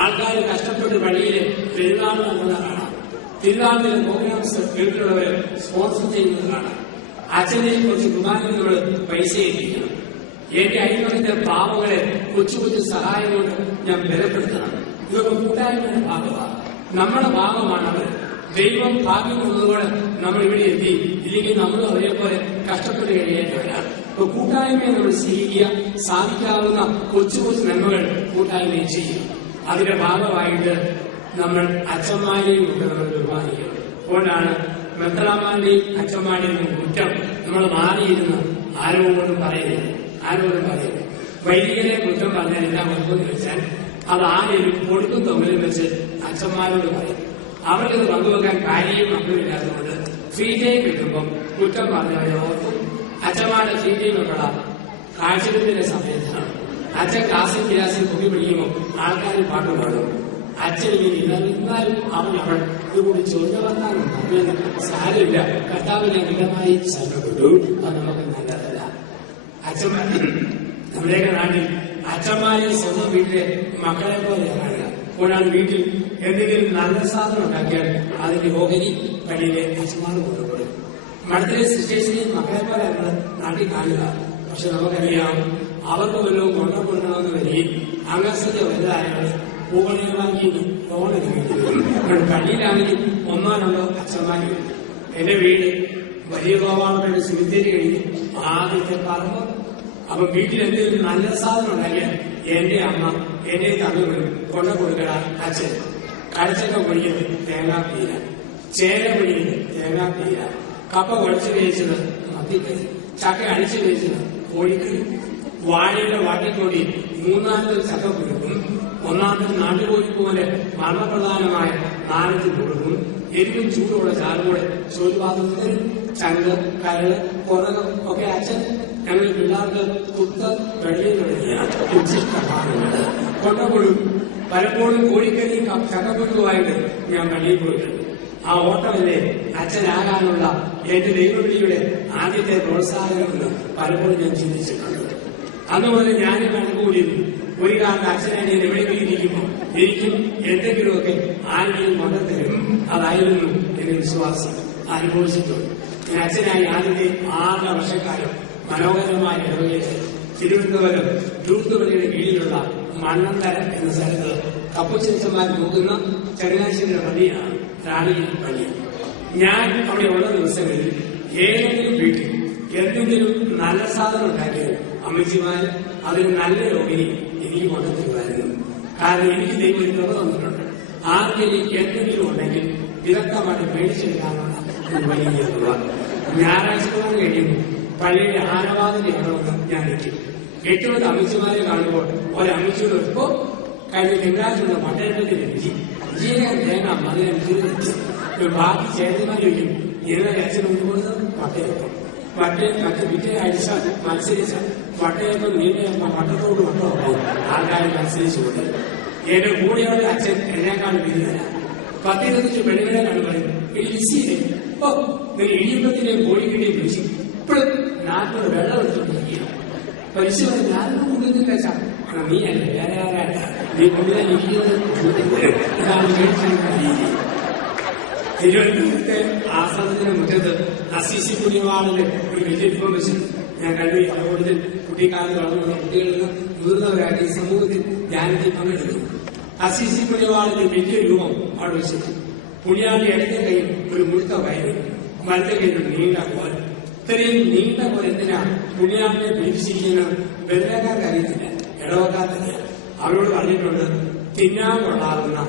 ആൾക്കാർ കഷ്ടപ്പെട്ട് പള്ളിയിലെ പെരുന്നാൾ നടന്നത് കാണാം. തിരുനാളിലെ പ്രോഗ്രാംസ് വീട്ടിലുള്ളവർ സ്പോൺസർ ചെയ്യുന്നത് കാണാം. അച്ഛനെ കുറച്ച് കുമാരന് നമ്മൾ പൈസ ഏൽപ്പിക്കണം. എന്റെ അഴിമതിന്റെ പാവങ്ങളെ കൊച്ചു കൊച്ചു സഹായം കൊണ്ട് ഞാൻ ബലപ്പെടുത്തണം. ഇതൊക്കെ കൂട്ടായ്മയുടെ ഭാഗമാണ്, നമ്മുടെ ഭാഗമാണ് അവർ. ദൈവം ഭാഗ്യം കൊണ്ടതുകൊണ്ട് നമ്മൾ ഇവിടെ എത്തി. ഇല്ലെങ്കിൽ നമ്മളും അവരെപ്പോലെ കഷ്ടപ്പെട്ട് കഴിയേണ്ടവരാണ്. അപ്പൊ കൂട്ടായ്മയെ നമ്മൾ സ്നേഹിക്കുക. സാധിക്കാവുന്ന കൊച്ചു കൊച്ചു നന്മകൾ കൂട്ടായ്മയും ചെയ്യും. അതിന്റെ ഭാഗമായിട്ട് നമ്മൾ അച്ഛന്മാരെയും ഒക്കെ നമ്മൾ ബഹുമാനിക്കണം. അതുകൊണ്ടാണ് മെത്രാന്മാരുടെയും അച്ഛന്മാരുടെയും കുറ്റം നമ്മൾ മാറിയിരുന്ന് ആരോടും പറയരുത്. വൈദികരെ കുറ്റം പറഞ്ഞാൽ എന്താ കുഴപ്പമെന്ന് വെച്ചാൽ അത് ആരെയും കൊടുക്കും തമ്മിലും വെച്ച് അച്ഛന്മാരോട് പറയും. അവർക്കത് പങ്കുവെക്കാൻ കാര്യവും മക്കളില്ലാത്തതുകൊണ്ട് ഫ്രീ ടൈം കിട്ടുമ്പം കുറ്റം പറഞ്ഞവരെ ഓർക്കും. അച്ഛന്മാരുടെ ഫ്രീ ടൈം ഒക്കെ കാഴ്ചത്തിന്റെ സമയത്താണ്. അച്ഛൻ ക്ലാസ്സിൽ പൊക്കി പിടിക്കുമ്പോൾ ആൾക്കാർ പാട്ട് പാടും. അച്ഛൻ ഇങ്ങനെ എന്നാലും അവൾ ഇതുകൂടി ചോദ്യം വർത്താനുണ്ട്. അങ്ങനെ സാരമില്ല, കർത്താവിനെ മിതമായി ശ്രമപ്പെട്ടു. അത് നമുക്ക് നല്ലതല്ല. അച്ഛന്മാർ നമ്മുടെയൊക്കെ നാട്ടിൽ അച്ഛന്മാരെ സ്വന്തം വീട്ടിലെ മക്കളെ പോലെ കാണുക. ഒരാൾ വീട്ടിൽ എന്തെങ്കിലും നല്ല സാധനം ഉണ്ടാക്കിയാൽ അതിന്റെ ഓഹരി പള്ളിയിലെ അച്ഛന്മാർ കൊണ്ടുപോകും. മഠത്തിലെ സിസ്റ്റേഴ്സിനെയും മക്കളെ പോലെ നമ്മൾ നാട്ടിൽ കാണുക. പക്ഷെ നമുക്കറിയാം അവർക്ക് വല്ലതും കൊണ്ടുകൊടുക്കണമെന്ന് വരികയും അംഗസ്ഥ വലുതായാൽ പൂവണികളാക്കി പള്ളിയിലാണെങ്കിൽ 1-2 അച്ഛന്മാരും. എന്റെ വീട് വലിയ ഗോപാലയുടെ സിമിത്തേരി കഴിഞ്ഞ് ആദ്യത്തെ പറമ്പ്. അപ്പൊ വീട്ടിൽ എന്തെങ്കിലും നല്ല സാധനം ഉണ്ടാക്കിയാൽ എന്റെ അമ്മ എന്റെ തമ്മിലും കൊണ്ട കൊടുക്കട അച്ഛൻ. കടച്ചക്ക പൊടിയത് തേങ്ങാപ്പീര, ചേര പൊടിയത് തേങ്ങാപ്പീര, കപ്പ കുഴച്ച് വേവിച്ചത് മത്തിക്കറി, ചക്ക അടിച്ചു വേവിച്ചത് കോഴിക്കറി, വാഴയുടെ വാട്ടിക്കൊടി 3-4 ചക്ക കൊടുക്കും. 1-ാമത്തെ നാട്ടുകോഴി പോലെ മർമ്മപ്രധാനമായ 4 കൊടുക്കും. എരിവും ചൂടോടെ ചാറുകൂടെ ചോദ്യപാത്രത്തിൽ ചങ്ക്, കരള്, കുറകം ഒക്കെ അച്ഛൻ ഞങ്ങൾ പിള്ളേർക്ക് കുത്ത് വെളിയിൽ തുടങ്ങിയ ഉച്ചിഷ്ടമാണ് കൊണ്ടപ്പോഴും പലപ്പോഴും കോഴിക്കറിയും ചക്കക്കുരുവായിട്ട് ഞാൻ പള്ളിയിൽ പോയിട്ടുണ്ട്. ആ ഓട്ടമല്ലേ അച്ഛനാകാനുള്ള എന്റെ ദൈവവിളിയുടെ ആദ്യത്തെ പ്രോത്സാഹനമെന്ന് പലപ്പോഴും ഞാൻ ചിന്തിച്ചിട്ടുണ്ട്. അതുപോലെ ഞാനും കണക്കുകൂടിയിരുന്നു. ഒരു കാലത്ത് അച്ഛനെ എവിടെയെങ്കിലും ഇരിക്കുമ്പോൾ എനിക്കും എന്തെങ്കിലുമൊക്കെ ആരെങ്കിലും കൊണ്ടുതരും. അതായിരുന്നു എന്റെ വിശ്വാസം. അനുഭവിച്ചിട്ടുണ്ട്. ഞാൻ അച്ഛനായി ആദ്യത്തെ 6 വർഷക്കാലം മനോഹരമായ ഇടവകയിൽ തിരുവനന്തപുരം ദൂർത്തുപള്ളിയുടെ കീഴിലുള്ള മണ്ണന്തര എന്ന സ്ഥലത്ത് കപ്പുച്ചന്മാർ നോക്കുന്ന ചങ്ങനാശ്ശേരിയുടെ പള്ളിയാണ് റാണിയിൽ പള്ളി. ഞാൻ അവിടെ ഉള്ള ദിവസങ്ങളിൽ ഏതെങ്കിലും വീട്ടിൽ എന്തെങ്കിലും നല്ല സാധനം ഉണ്ടാക്കിയാൽ അമ്മച്ചിമാര് അതിന് നല്ല രോഗിനി എനിക്ക് കൊണ്ടുതരുമായിരുന്നു. കാരണം എനിക്ക് ദൈവം കൃപ തന്നിട്ടുണ്ട്. ആർക്കെങ്കിലും എന്തെങ്കിലും ഉണ്ടെങ്കിൽ വിദഗ്ധമായിട്ട് മേടിച്ചെടുക്കാനുള്ള വലിയ തുക. ഞായറാഴ്ച കഴിയുമ്പോൾ പള്ളിയുടെ ആനവാദിന്റെ ഇടവന്ന് ഞാൻ എത്തി. 8 അമ്മച്ചിമാരെ കാണുമ്പോൾ ഒരമ്മച്ചിയോട് ഇപ്പോ കഴിഞ്ഞ തിങ്കളാഴ്ചയുള്ള പട്ടയത്തിൽ എനിക്ക് ജീരകം തേങ്ങ അതിനനുസരിച്ച് ബാക്കി ചേട്ടന്മാർ ചോദിക്കും ഏതാ അച്ഛൻ കൊണ്ടുപോകുന്നത് വട്ടയപ്പം മറ്റ് പിറ്റേ ആഴ്ച മത്സരിച്ച വട്ടയപ്പം നീണ്ട വട്ടത്തോട് വട്ടമാകും ആൾക്കാർ മത്സരിച്ചുകൊണ്ട് എന്റെ കൂടെയുള്ള അച്ഛൻ എന്നെക്കാൾ വീതിയല്ല 10-15 പെണ്ണുങ്ങളെ കാണുമ്പോൾ ഈസിയില്ലേ ഓ ഇടിയപ്പത്തിനെയും കോഴിക്കിന്റെയും രുചി ഇപ്പോഴും നാട്ടിലൂടെ വെള്ളം എടുത്തുകൊണ്ടിരിക്കുകയാണ് പൈസ ഞാനൊന്നും കൊണ്ടുവന്നില്ല അച്ഛാ നീ അല്ലേ വേറെ ആരാല്ല നീ കൊണ്ടുവരാൻ ഇരിക്കുന്നത് ഇതാണ് രീതി. തിരുവനന്തപുരത്തെ ആശ്രമത്തിന് മുറ്റത്ത് അസീസി പുണ്യവാളിന്റെ ഒരു വലിയ രൂപം വെച്ചിട്ടുണ്ട്. ഞാൻ കണ്ടു അതുകൊണ്ട് കുട്ടിക്കാലത്ത് വളർന്നുള്ള കുട്ടികളിൽ നിന്ന് മുതിർന്നവരായിട്ട് ഈ സമൂഹത്തിൽ ധ്യാനത്തിൽ പങ്കെടുക്കുന്നു. അസീസി പുണ്യവാളിന്റെ വലിയ രൂപം അവിടെ വെച്ചിട്ടുണ്ട്. പുണ്യാളി ഇടത്തെ കയ്യിൽ ഒരു മുഴുത്ത വയറ്, വലത്തെ കയ്യിൽ ഒരു നീണ്ട കോൽ. ഇത്രയും നീണ്ട കോൽ എന്തിനാണ് പുണ്യാളിനെ പിടിച്ചിരിക്കുന്നത്? വെറുതെക്കാർക്ക് അറിയത്തില്ല, ഇടവക്കാർക്കറിയാം. അവരോട് പറഞ്ഞിട്ടുണ്ട്, തിന്നാൻ കൊള്ളാവുന്ന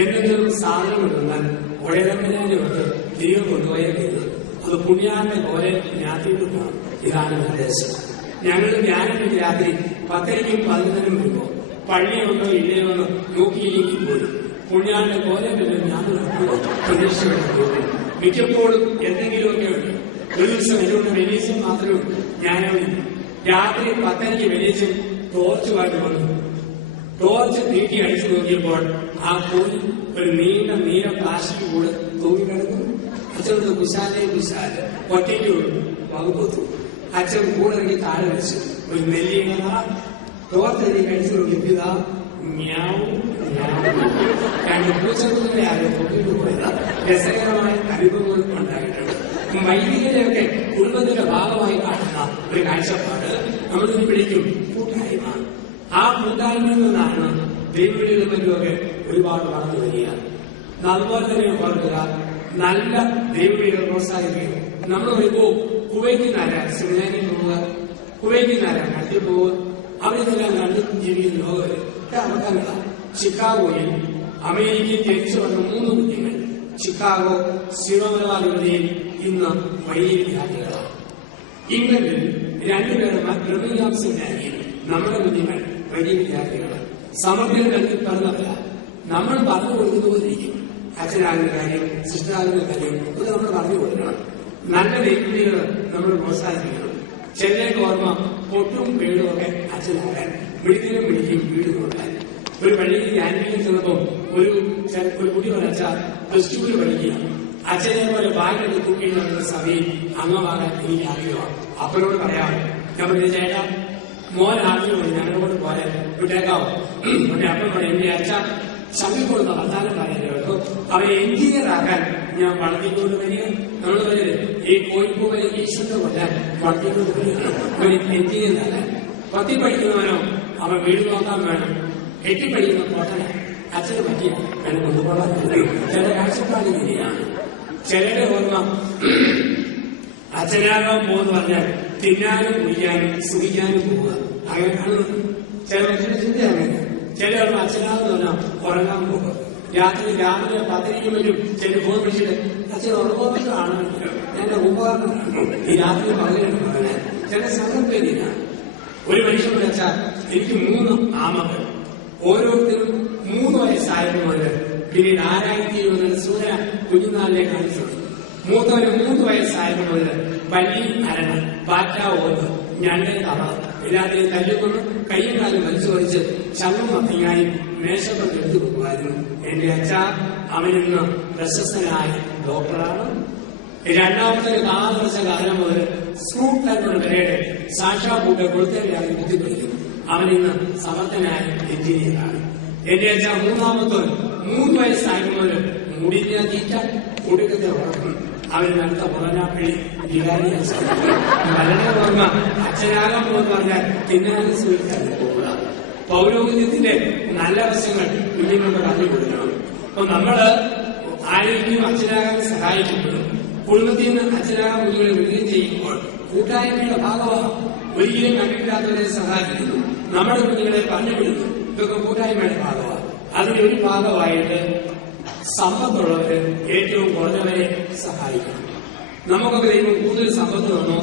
എന്തെങ്കിലും സാധനം കൊണ്ടുവന്നാൽ ഒഴയമ്മനെ കൊണ്ട് ദൈവം കൊണ്ടുപോയത് അത് പുണ്യാളിനെ പോലെ ഞാത്തിയിട്ട് പോകണം. ഇതാണ് നിർദ്ദേശം. ഞങ്ങൾ ധ്യാനത്തിന് രാത്രി 10-നും 11-നും വരുമ്പോൾ പള്ളിയുണ്ടോ ഇല്ലയോ എന്ന് നോക്കിയില്ലെങ്കിൽ പോലും പുണ്യാളിനെ പോലെ പിന്നെ ഞാൻ പ്രതീക്ഷയോടെ പോകും. മിക്കപ്പോഴും എന്തെങ്കിലുമൊക്കെ ഉണ്ട്. ഒരു ദിവസം എന്നോട് വെലീസും മാത്രമേ ഉള്ളൂ. ഞാനവിടെ രാത്രി 10-ന് വെലീസും ടോർച്ചുമായിട്ട് വന്നു. ടോർച്ച് നീട്ടി അടിച്ചു നോക്കിയപ്പോൾ ആ കോഴി ഒരു നീല പ്ലാസ്റ്റിക് കൂടെ തൂങ്ങിക്കിടക്കുന്നു. അച്ഛനൊന്ന് കുശാലയും ഒറ്റയ്ക്ക് വകുപ്പൊത്തു. അച്ഛൻ കൂടെ ഇറങ്ങി താഴെ വെച്ചു. ഒരു നെല്ലിയ ടോർച്ച് എഴുതി കഴിച്ചു നോക്കിയതാ മ്യാവും 2 പൂച്ചക്കുഞ്ഞിനെ ആരോ തൊട്ടിട്ട് പോയതാ. രസകരമായ അനുഭവങ്ങൾ ഉണ്ടായിട്ടുണ്ട്. വൈദികരെയൊക്കെ കുടുംബത്തിന്റെ ഭാഗമായി കാണുന്ന ഒരു കാഴ്ചപ്പാട് നമ്മളിന്ന് വിളിക്കും കൂട്ടായ്മ. ആ കൂട്ടായ്മയിൽ നിന്നാണ് ദൈവവിളികളുമൊക്കെ ഒരുപാട് വളർന്നു വരികയാണ്. അതുപോലെ തന്നെ ഓർക്കുക, നല്ല ദൈവവിളികൾ പ്രോത്സാഹിപ്പിക്കുക. നമ്മൾ വരുമ്പോ കുവൈറ്റിനാരാ സെമിനാരിൽ പോവുക, കുവൈറ്റിനാരാ നാട്ടിൽ പോവുക, അവരിതെല്ലാം കണ്ട് ജീവിക്കുന്ന ലോകം അബദ്ധങ്ങളാണ്. ചിക്കാഗോയിൽ അമേരിക്കയിൽ ജനിച്ചു വന്ന 3 കുഞ്ഞുങ്ങൾ ചിക്കാഗോ ശിവമലബാറുകളിൽ ഇന്ന് വൈദിക വിദ്യാർത്ഥികളാണ്. ഇംഗ്ലണ്ടിൽ 2 പേർ ബ്രഹ്മിംഗ്ഹാം സെമിനാരിയിൽ നമ്മുടെ കുഞ്ഞുങ്ങൾ വൈദിക വിദ്യാർത്ഥികളാണ്. സമഗ്രത നൽകി പറഞ്ഞതല്ല, നമ്മൾ പറഞ്ഞു കൊടുക്കുന്നതിരിക്കും. അച്ഛനാകുന്ന കാര്യം, സിസ്റ്ററാകുന്ന കാര്യം ഇത് നമ്മൾ പറഞ്ഞു കൊടുക്കണം. നല്ല ദൈവവിളികൾ നമ്മൾ പ്രോത്സാഹിപ്പിക്കണം. ചെന്നൈക്ക് ഓർമ്മ പൊട്ടും വീടും ഒക്കെ അച്ഛനാകാൻ വിളിക്കും വീട് കൊടുക്കാൻ. ഒരു പള്ളിയിൽ ധ്യാനിക്കാൻ ചെന്നപ്പോൾ ഒരു കുട്ടി പറഞ്ഞ +2 പഠിക്കുക. അച്ഛനെ പോലെ ബാഗെടുത്ത് തൂക്കി നടക്കുന്ന സഭയിൽ അംഗമാകാൻ എനിക്ക് ആഗ്രഹമാണ്. അപ്പനോട് പറയാം, ഞാൻ പറഞ്ഞ ചേട്ടാ മോൻ ആഗ്രഹമുണ്ട്, ഞങ്ങളോട് പോലെ വിട്ടേക്കാവോ? പിന്നെ അപ്പം പറയാം, എന്റെ അച്ഛ സഭയിൽ കൊടുത്ത വർത്താനം പറയുന്നത് അവരെ എഞ്ചിനീയർ ആക്കാൻ ഞാൻ വളർത്തിക്കൊണ്ട് വരിക. നമ്മൾ പറയുന്നത് ഈ കോഴിപ്പൂവരെ ഈശ്വരനെ കൊല്ലാൻ വളർത്തിക്കൊണ്ട് വരിക എഞ്ചിനീയർ ആകാൻ. 10 പഠിക്കുന്നവനോ അവൻ വീട് നോക്കാൻ വേണം. 8 പഠിക്കുന്ന പോട്ടനെ അച്ഛന് പറ്റിയ വേണം കൊണ്ടുപോകാൻ. ചില കാഴ്ചപ്പാട് ഇങ്ങനെയാണ്. ചിലരുടെ ഓർമ്മ അച്ഛനാകാൻ പോകുന്ന പറഞ്ഞാൽ തിന്നാനും കുടിക്കാനും സുഖിക്കാനും പോവുക. അങ്ങനെ കാണുന്നു. ചില മനുഷ്യരുടെ ചിന്ത അങ്ങനെ. ചിലർ അച്ഛനാകുന്ന പറഞ്ഞാൽ ഉറങ്ങാൻ പോകുക. രാവിലെ 10-ന് വരും. ചില ഫോൺ വിളിച്ചിട്ട് അച്ഛൻ ഉറങ്ങുന്നതാണ് എന്റെ ഉപകരണമാണ് ഈ രാത്രി പറഞ്ഞിട്ട് ചില സങ്കല്പേരിയാണ്. ഒരു മനുഷ്യൻ വെച്ചാൽ എനിക്ക് 3 ആമകൾ, ഓരോരുത്തരും 3 വയസ്സായപ്പോൾ മുതൽ പിന്നീട് 2020 സൂര്യ കുഞ്ഞുനാളിലെ കാണിച്ചുള്ളൂ. മൂത്തവന് 3 വയസ്സായപ്പോൾ മുതൽ പല്ലി അരണ, പാറ്റ, ഓർവ്, ഞണ്ട്, തവ എല്ലാത്തിനെയും തല്ലിക്കൊണ്ട് കയ്യും കാലും വലിച്ചു വലിച്ച് ചങ്ങം മത്തിയായി മേശപ്പുറത്ത് എടുത്തു പോകുമായിരുന്നു. എന്റെ അച്ഛ അവനിന്ന് പ്രശസ്തനായ ഡോക്ടറാണ്. 2ാമത്തെ 4 വർഷകാലം മുതൽ സ്ക്രൂട്ട് തങ്ങളുടെ വരെയുടെ സാക്ഷാപൂട്ട് കൊടുത്തവരായി ബുദ്ധിപ്പെടുത്തുന്നു. അവനിന്ന് സമർത്ഥനായ എഞ്ചിനീയറാണ്. എന്റെ അച്ഛ 3ാമത്തവൻ 3 വയസ്സായപ്പോൾ മുതൽ മുടിഞ്ഞ തീറ്റ ഒടുക്കത്തെ ഉറക്കണം. അവന് അടുത്ത പുറനാപ്പിളി വികാരി വളരെ ഓർമ്മ അച്ഛനാകാൻ പോകുന്ന പറഞ്ഞാൽ തിന്നാനും സ്വീകരിക്കാൻ പോവുക. പൗരോഹിത്യത്തിന്റെ നല്ല വശങ്ങൾ കുഞ്ഞുങ്ങൾക്ക് പറഞ്ഞു കൊടുക്കണം. അപ്പൊ നമ്മള് ആരെങ്കിലും അച്ഛനാകാൻ സഹായിക്കുമ്പോഴും കുടുംബത്തിൽ നിന്ന് അച്ഛനാകാൻ കുഞ്ഞുങ്ങളെ വിടുകയും ചെയ്യുമ്പോൾ കൂട്ടായ്മയുടെ ഭാഗമാണ്. ഒരിക്കലും കണ്ടിട്ടില്ലാത്തവരെ സഹായിക്കുന്നു, നമ്മുടെ കുഞ്ഞുങ്ങളെ പറഞ്ഞു വിടുന്നു. ഇതൊക്കെ കൂട്ടായ്മയുടെ ഭാഗമാണ്. അതിന്റെ ഒരു ഭാഗമായിട്ട് സമ്പത്തുള്ളവര് ഏറ്റവും കുറഞ്ഞവരെ സഹായിക്കണം. നമുക്കൊക്കെ ദൈവം കൂടുതൽ സമ്പത്ത് വന്നോ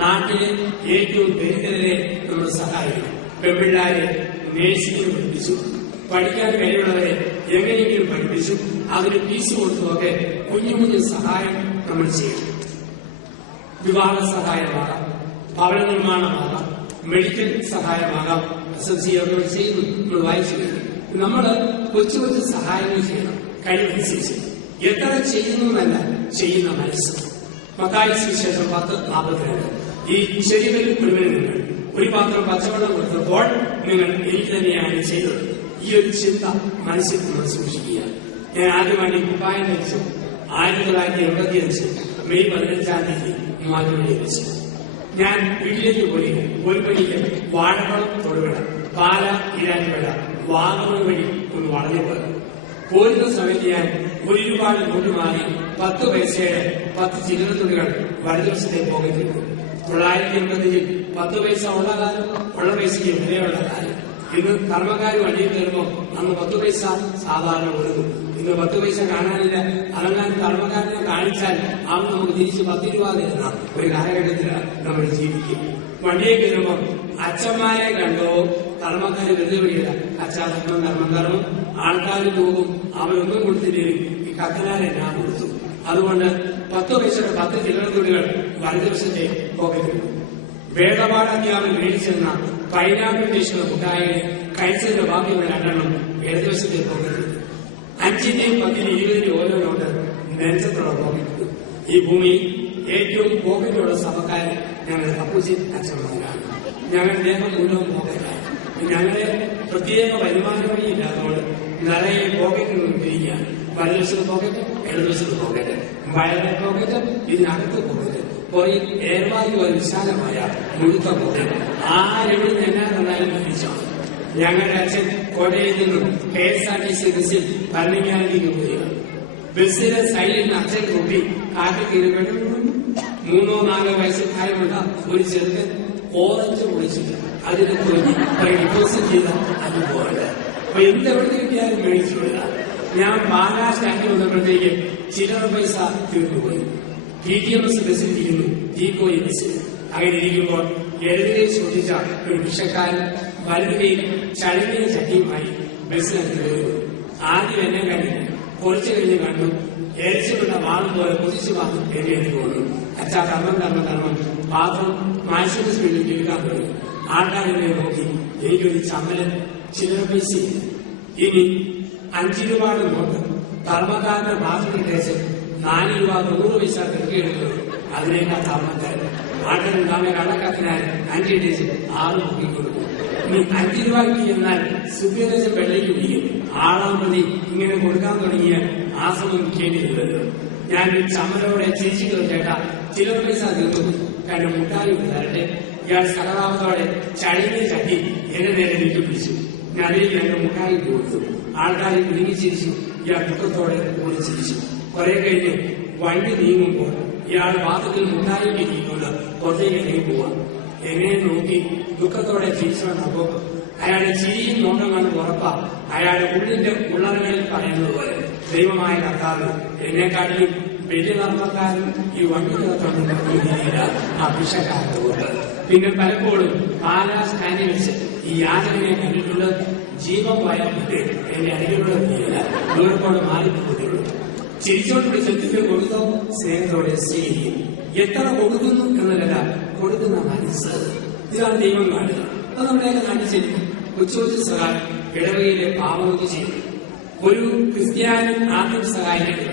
നാട്ടിലെ ഏറ്റവും ദരിദ്രരെ നമ്മൾ സഹായിക്കണം. പെൺപിള്ളാരെ നേഴ്സിംഗിന് പഠിപ്പിച്ചു, പഠിക്കാൻ കഴിവുള്ളവരെ എങ്ങനെയെങ്കിലും പഠിപ്പിച്ചു അതിന് ഫീസ് കൊടുത്തുമൊക്കെ കുഞ്ഞു കുഞ്ഞു സഹായം നമ്മൾ ചെയ്യണം. വിവാഹ സഹായമാകാം, ഭവന നിർമ്മാണമാകാം, മെഡിക്കൽ സഹായമാകാം. SSC ഒക്കെ ചെയ്യുന്നു, നമ്മൾ വായിച്ചു കഴിഞ്ഞു. നമ്മൾ കൊച്ചു കൊച്ചു സഹായങ്ങൾ ചെയ്യണം കഴിവനുസരിച്ച്. എത്ര ചെയ്യുന്നു എന്നല്ല, ചെയ്യുന്ന മനസ്സ്. മത്തായി സുവിശേഷം 10:42 ഈ ശരീരത്തിൽ ഒരുവനുണ്ട് ഒരു പാത്രം പച്ചവെള്ളം കൊടുത്തപ്പോൾ നിങ്ങൾ എനിക്ക് തന്നെയാണ് ചെയ്തത്. ഈ ഒരു ചിന്ത മനസ്സിൽ നമ്മൾ സൂക്ഷിക്കുക. ഞാൻ ആദ്യമായിട്ട് കുപ്പായം ധരിച്ചു 1985 മെയ് 15 മാതൃകയിൽ വെച്ചു. ഞാൻ വീട്ടിലേക്ക് പോയി ഒരു മണിക്ക് വാഴക്കുളം തൊടുപുഴ, പാല ഇരാനിപ്പുഴ, വാഗമൺ വഴി ഒന്ന് വളഞ്ഞു പോയി. പോരുന്ന സമയത്ത് ഞാൻ ഒരുപാട് നോട്ട് മാറി 10 പൈസയുടെ 10 ചില്ലറ തുണികൾ വലതുവശത്തെ പോകത്തിട്ടു. 980 10 പൈസ ഉള്ള കാലം, ഉള്ള പൈസയ്ക്ക് വിലയുള്ള കാലം. ഇന്ന് കർമ്മക്കാർ വണ്ടിയിൽ കയറുമ്പോൾ അന്ന് 10 പൈസ സാധാരണ ഒഴുകും. ഇന്ന് 10 പൈസ കാണാനില്ല. അതെല്ലാം കർമ്മക്കാരനെ കാണിച്ചാൽ അവൻ നമുക്ക് തിരിച്ച് 10 രൂപ തരുന്ന ഒരു കാലഘട്ടത്തിലാണ് നമ്മൾ ജീവിക്കുക. വണ്ടിയെ കയറുമ്പോൾ അച്ഛന്മാരെ കണ്ടോ കർമ്മക്കാര് വെറുതെ വിടില്ല. കർമ്മം ആൾക്കാർ പോകും, അവരൊന്നും കൊടുത്തില്ലെങ്കിൽ ഈ കത്തനാരെ ഞാൻ കൊടുത്തു. അതുകൊണ്ട് 10 പൈസയുടെ 10 ചില്ലറ തുണികൾ വലതുവശത്തെ പോകത്തില്ല. വേദപാഠാധ്യാപൻ മേടിച്ചെന്ന പൈനാപ്പിൾ ടേസ്റ്റുള്ള മുട്ടായി കഴിച്ചതിന്റെ ബാക്കിയുള്ള 2 ഇടതുവശത്തെ പോകത്തില്ല. 5-ന്റെയും 10-ന്റെയും 20-ന്റെയും ഓരോ നോട്ട് നെഞ്ചത്തുള്ള പോകത്തില്ല. ഈ ഭൂമിയിൽ ഏറ്റവും പോക്കറ്റുള്ള സഭക്കാരൻ ഞങ്ങളുടെ അപ്പൂച്ചൻ അച്ഛന്മാരാണ്. ഞങ്ങളുടെ ദേഹം മുഴുവൻ പോക്കറ്റാണ്. ഞങ്ങളെ പ്രത്യേക വരുമാന വഴിയില്ലാത്തതുകൊണ്ട് നിറയെ പോക്കറ്റിൽ നിന്ന് തിരിക്കുകയാണ്. വലതുവശത്ത് പോക്കറ്റ്, ഇടതുവശത്ത് പോക്കറ്റ്, വയറിലെ പോക്കറ്റ്, ഇതിനകത്ത് പോക്കറ്റ്, പുറയിൽ ഏർവായു ഒരു വിശാലമായ മുഴുത്ത പോക്കറ്റ്. ആരെവിടെ എന്നാ തന്നാലും തിരിച്ചാണ്. ഞങ്ങളുടെ അച്ഛൻ കോട്ടയിൽ നിന്നും KSRTC ബസ്സിൽ ഭരണങ്ങാനത്തേക്ക് പോവുകയാണ്. ബസ്സിലെ സൈഡിൽ നിന്ന് അച്ഛൻ കൂട്ടി കാറ്റ് കീഴും 3-4 വയസ്സ് പ്രായമുള്ള ഒരു ചെറുക്കൻ ഓറഞ്ച് പൊളിച്ചിട്ട് അതിനെ ഡിപ്പോസിറ്റ് ചെയ്ത അനുഭവമുണ്ട്. അപ്പൊ എന്തെവിടെ കിട്ടിയാലും മേടിച്ചു വിടുക. ഞാൻ പാലാ സ്റ്റാൻഡിൽ വന്നപ്പോഴത്തേക്ക് ചില്ലറ പൈസ തീർന്നുപോയി. TTMS ബസ്സിലിരിക്കുന്നു, തീക്കോയി ബസ്സിൽ. അങ്ങനെ ഇരിക്കുമ്പോൾ ഇടതുകൈ ശ്രദ്ധിച്ച ഒരു ഭിക്ഷക്കാരൻ വലതുകൈയിൽ ചളിവിയ ചട്ടിയുമായി ബസ്സിനകത്ത് കയറുന്നു. ആദ്യം എന്നെ കണ്ടില്ല, കുറച്ചു കഴിഞ്ഞ് കണ്ടു. എരിച്ചുള്ള വാളും പോലെ കുതിച്ചു വാങ്ങി എഴുതി പോകുന്നു. അച്ഛാ കർമ്മം പാത്രം മാനസിക സ്പീഡിൽ കേൾക്കാൻ തുടങ്ങി. ആൾക്കാരെ നോക്കി. എനിക്കൊരു ചമ്മലൻ ചില്ലറ പൈസയില്ല. ഇനി 5 രൂപയുടെ നോട്ട് കർമ്മക്കാരന്റെ പാത്രത്തിൽ തേച്ച് 4 രൂപ 100 പൈസ തിരക്കിയെടുക്കുന്നത്. അതിനേക്കാൾ കർമ്മക്കാരൻ ആട്ടനുണ്ടാവുന്ന കടക്കാരനായ 5 ടേച്ച് 6 നോക്കിക്കൊടുക്കും. ഇനി 5 രൂപയ്ക്ക് എന്നാൽ സുഖ്യദേശം വെള്ളയ്ക്ക് പിടിക്കും. ആളാം പ്രതി ഇങ്ങനെ കൊടുക്കാൻ തുടങ്ങിയാൽ ആ സമയം വിൽക്കേണ്ടിയിരുന്നത്. ഞാൻ ചമ്മലോടെ ചിരിച്ചു ചേട്ടാ ചില്ലറ പൈസ തീർന്നു, 2 മുട്ടായി തരട്ടെ. ഇയാൾ സഹതാപത്തോടെ ചളിയെ ചട്ടി എന്നെ നേരെ വീട്ടിൽ പിടിച്ചു. ഞാൻ അതിലേക്ക് 2 മുട്ടായി കൊടുത്തു. ആൾക്കാരെ കുടുങ്ങിച്ചിരിച്ചു. ഇയാൾ ദുഃഖത്തോടെ ഓടിച്ചിരിച്ചു. കുറെ കഴിഞ്ഞ് വണ്ടി നീങ്ങുമ്പോൾ ഇയാൾ വാദത്തിൽ മുട്ടായി നീങ്ങിക്കൊണ്ട് പുറത്തേക്ക് ഇറങ്ങി പോവാം. എങ്ങനെ നോക്കി ദുഃഖത്തോടെ ചിരിച്ചുകൊണ്ടപ്പോ അയാളുടെ ചിരിയും നോട്ടം കണ്ട് ഉറപ്പാ അയാളുടെ ഉള്ളിന്റെ ഉള്ളറകളിൽ പറയുന്നത് പോലെ ദൈവമായ കർത്താവ് എന്നെക്കാട്ടിലും വലിയ കർമ്മക്കാരൻ ഈ വണ്ടിക്കകത്തുണ്ടെന്ന രീതിയില ആ ഭിക്ഷക്കാരന്റെ കൊണ്ട്. പിന്നെ പലപ്പോഴും പാലാ സ്റ്റാൻഡിൽ വെച്ച് ഈ യാചകനെ കണ്ടിട്ടുള്ള ജീവൻ വയറിട്ട് എന്റെ അരികിലുള്ള രീതിയില ദൂരത്തോടെ മാറിപ്പോകുന്നുള്ളൂ. ചിരിച്ചോണ്ട് വിളിച്ചെത്തിക്ക് കൊടുത്തോ സ്നേഹത്തോടെ സ്നേഹിക്കും. എത്ര കൊടുക്കുന്നു എന്നല്ല, കൊടുക്കുന്ന മനസ്സ്. ഇതാണ് ദൈവം കാണുക. അത് നമ്മളെയൊക്കെ കാണിച്ചിരിക്കും. കൊച്ചു കൊച്ചു സഹായം ഇടവകയിലെ പാവങ്ങൾക്ക് ചെയ്യും. ഒരു ക്രിസ്ത്യാനി ആദ്യം സഹായിക്കുന്നത്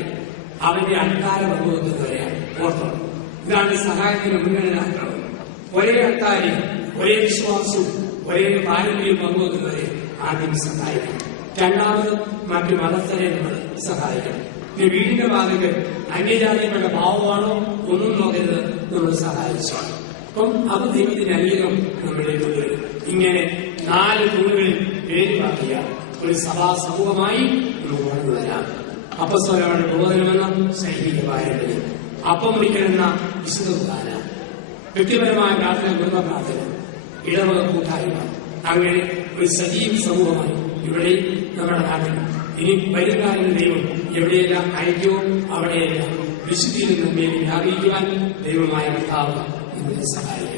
അവന്റെ അൾത്താര പങ്കുവെക്കുന്നവരെയാണ്. ഓർത്തോളം ഇതാണ് സഹായത്തിന് മുൻഗണനാക്രമം. ഒരേ അൾത്താരി, ഒരേ വിശ്വാസവും ഒരേ പാരമ്പര്യം പങ്കുവെക്കുന്നവരെ ആദ്യം സഹായിക്കണം. രണ്ടാമത് മറ്റു മതസ്ഥരെ നമ്മൾ സഹായിക്കണം. ഈ വീടിന്റെ വാതിൽ അന്യജാതികളുടെ ഭാവമാണോ ഒന്നും നോക്കരുത്, നമ്മൾ സഹായിച്ചാണ്. അപ്പം അത് ദൈവത്തിന്റെ അനുഗ്രഹം നമ്മളിലേക്ക് വരും. ഇങ്ങനെ 4 തൂണുകളിൽ പേരുവാക്കിയ ഒരു സഭാ സമൂഹമായി നമുക്ക് വളർന്നുവരാം. അപ്പസ്തോലരുടെ പ്രബോധനമെന്ന സൈനിക പാരമ്പര്യം, അപ്പം മുറിക്കണമെന്ന വിശുദ്ധ കുർബാന, വ്യക്തിപരമായ പ്രാർത്ഥന, കുടുംബ പ്രാർത്ഥന, ഇടവക കൂട്ടായ്മ, അങ്ങനെ ഒരു സജീവ സമൂഹമായി ഇവിടെ നമ്മുടെ നാട്ടിൽ ഇനി വരും കാലങ്ങളിൽ ദൈവം എവിടെയെല്ലാം അയക്കോ അവിടെയെല്ലാം വിശുദ്ധിയിൽ നമ്മെ വ്യാപിക്കുവാൻ ദൈവമായ കർത്താവ് നമ്മളെ സഹായിക്കും.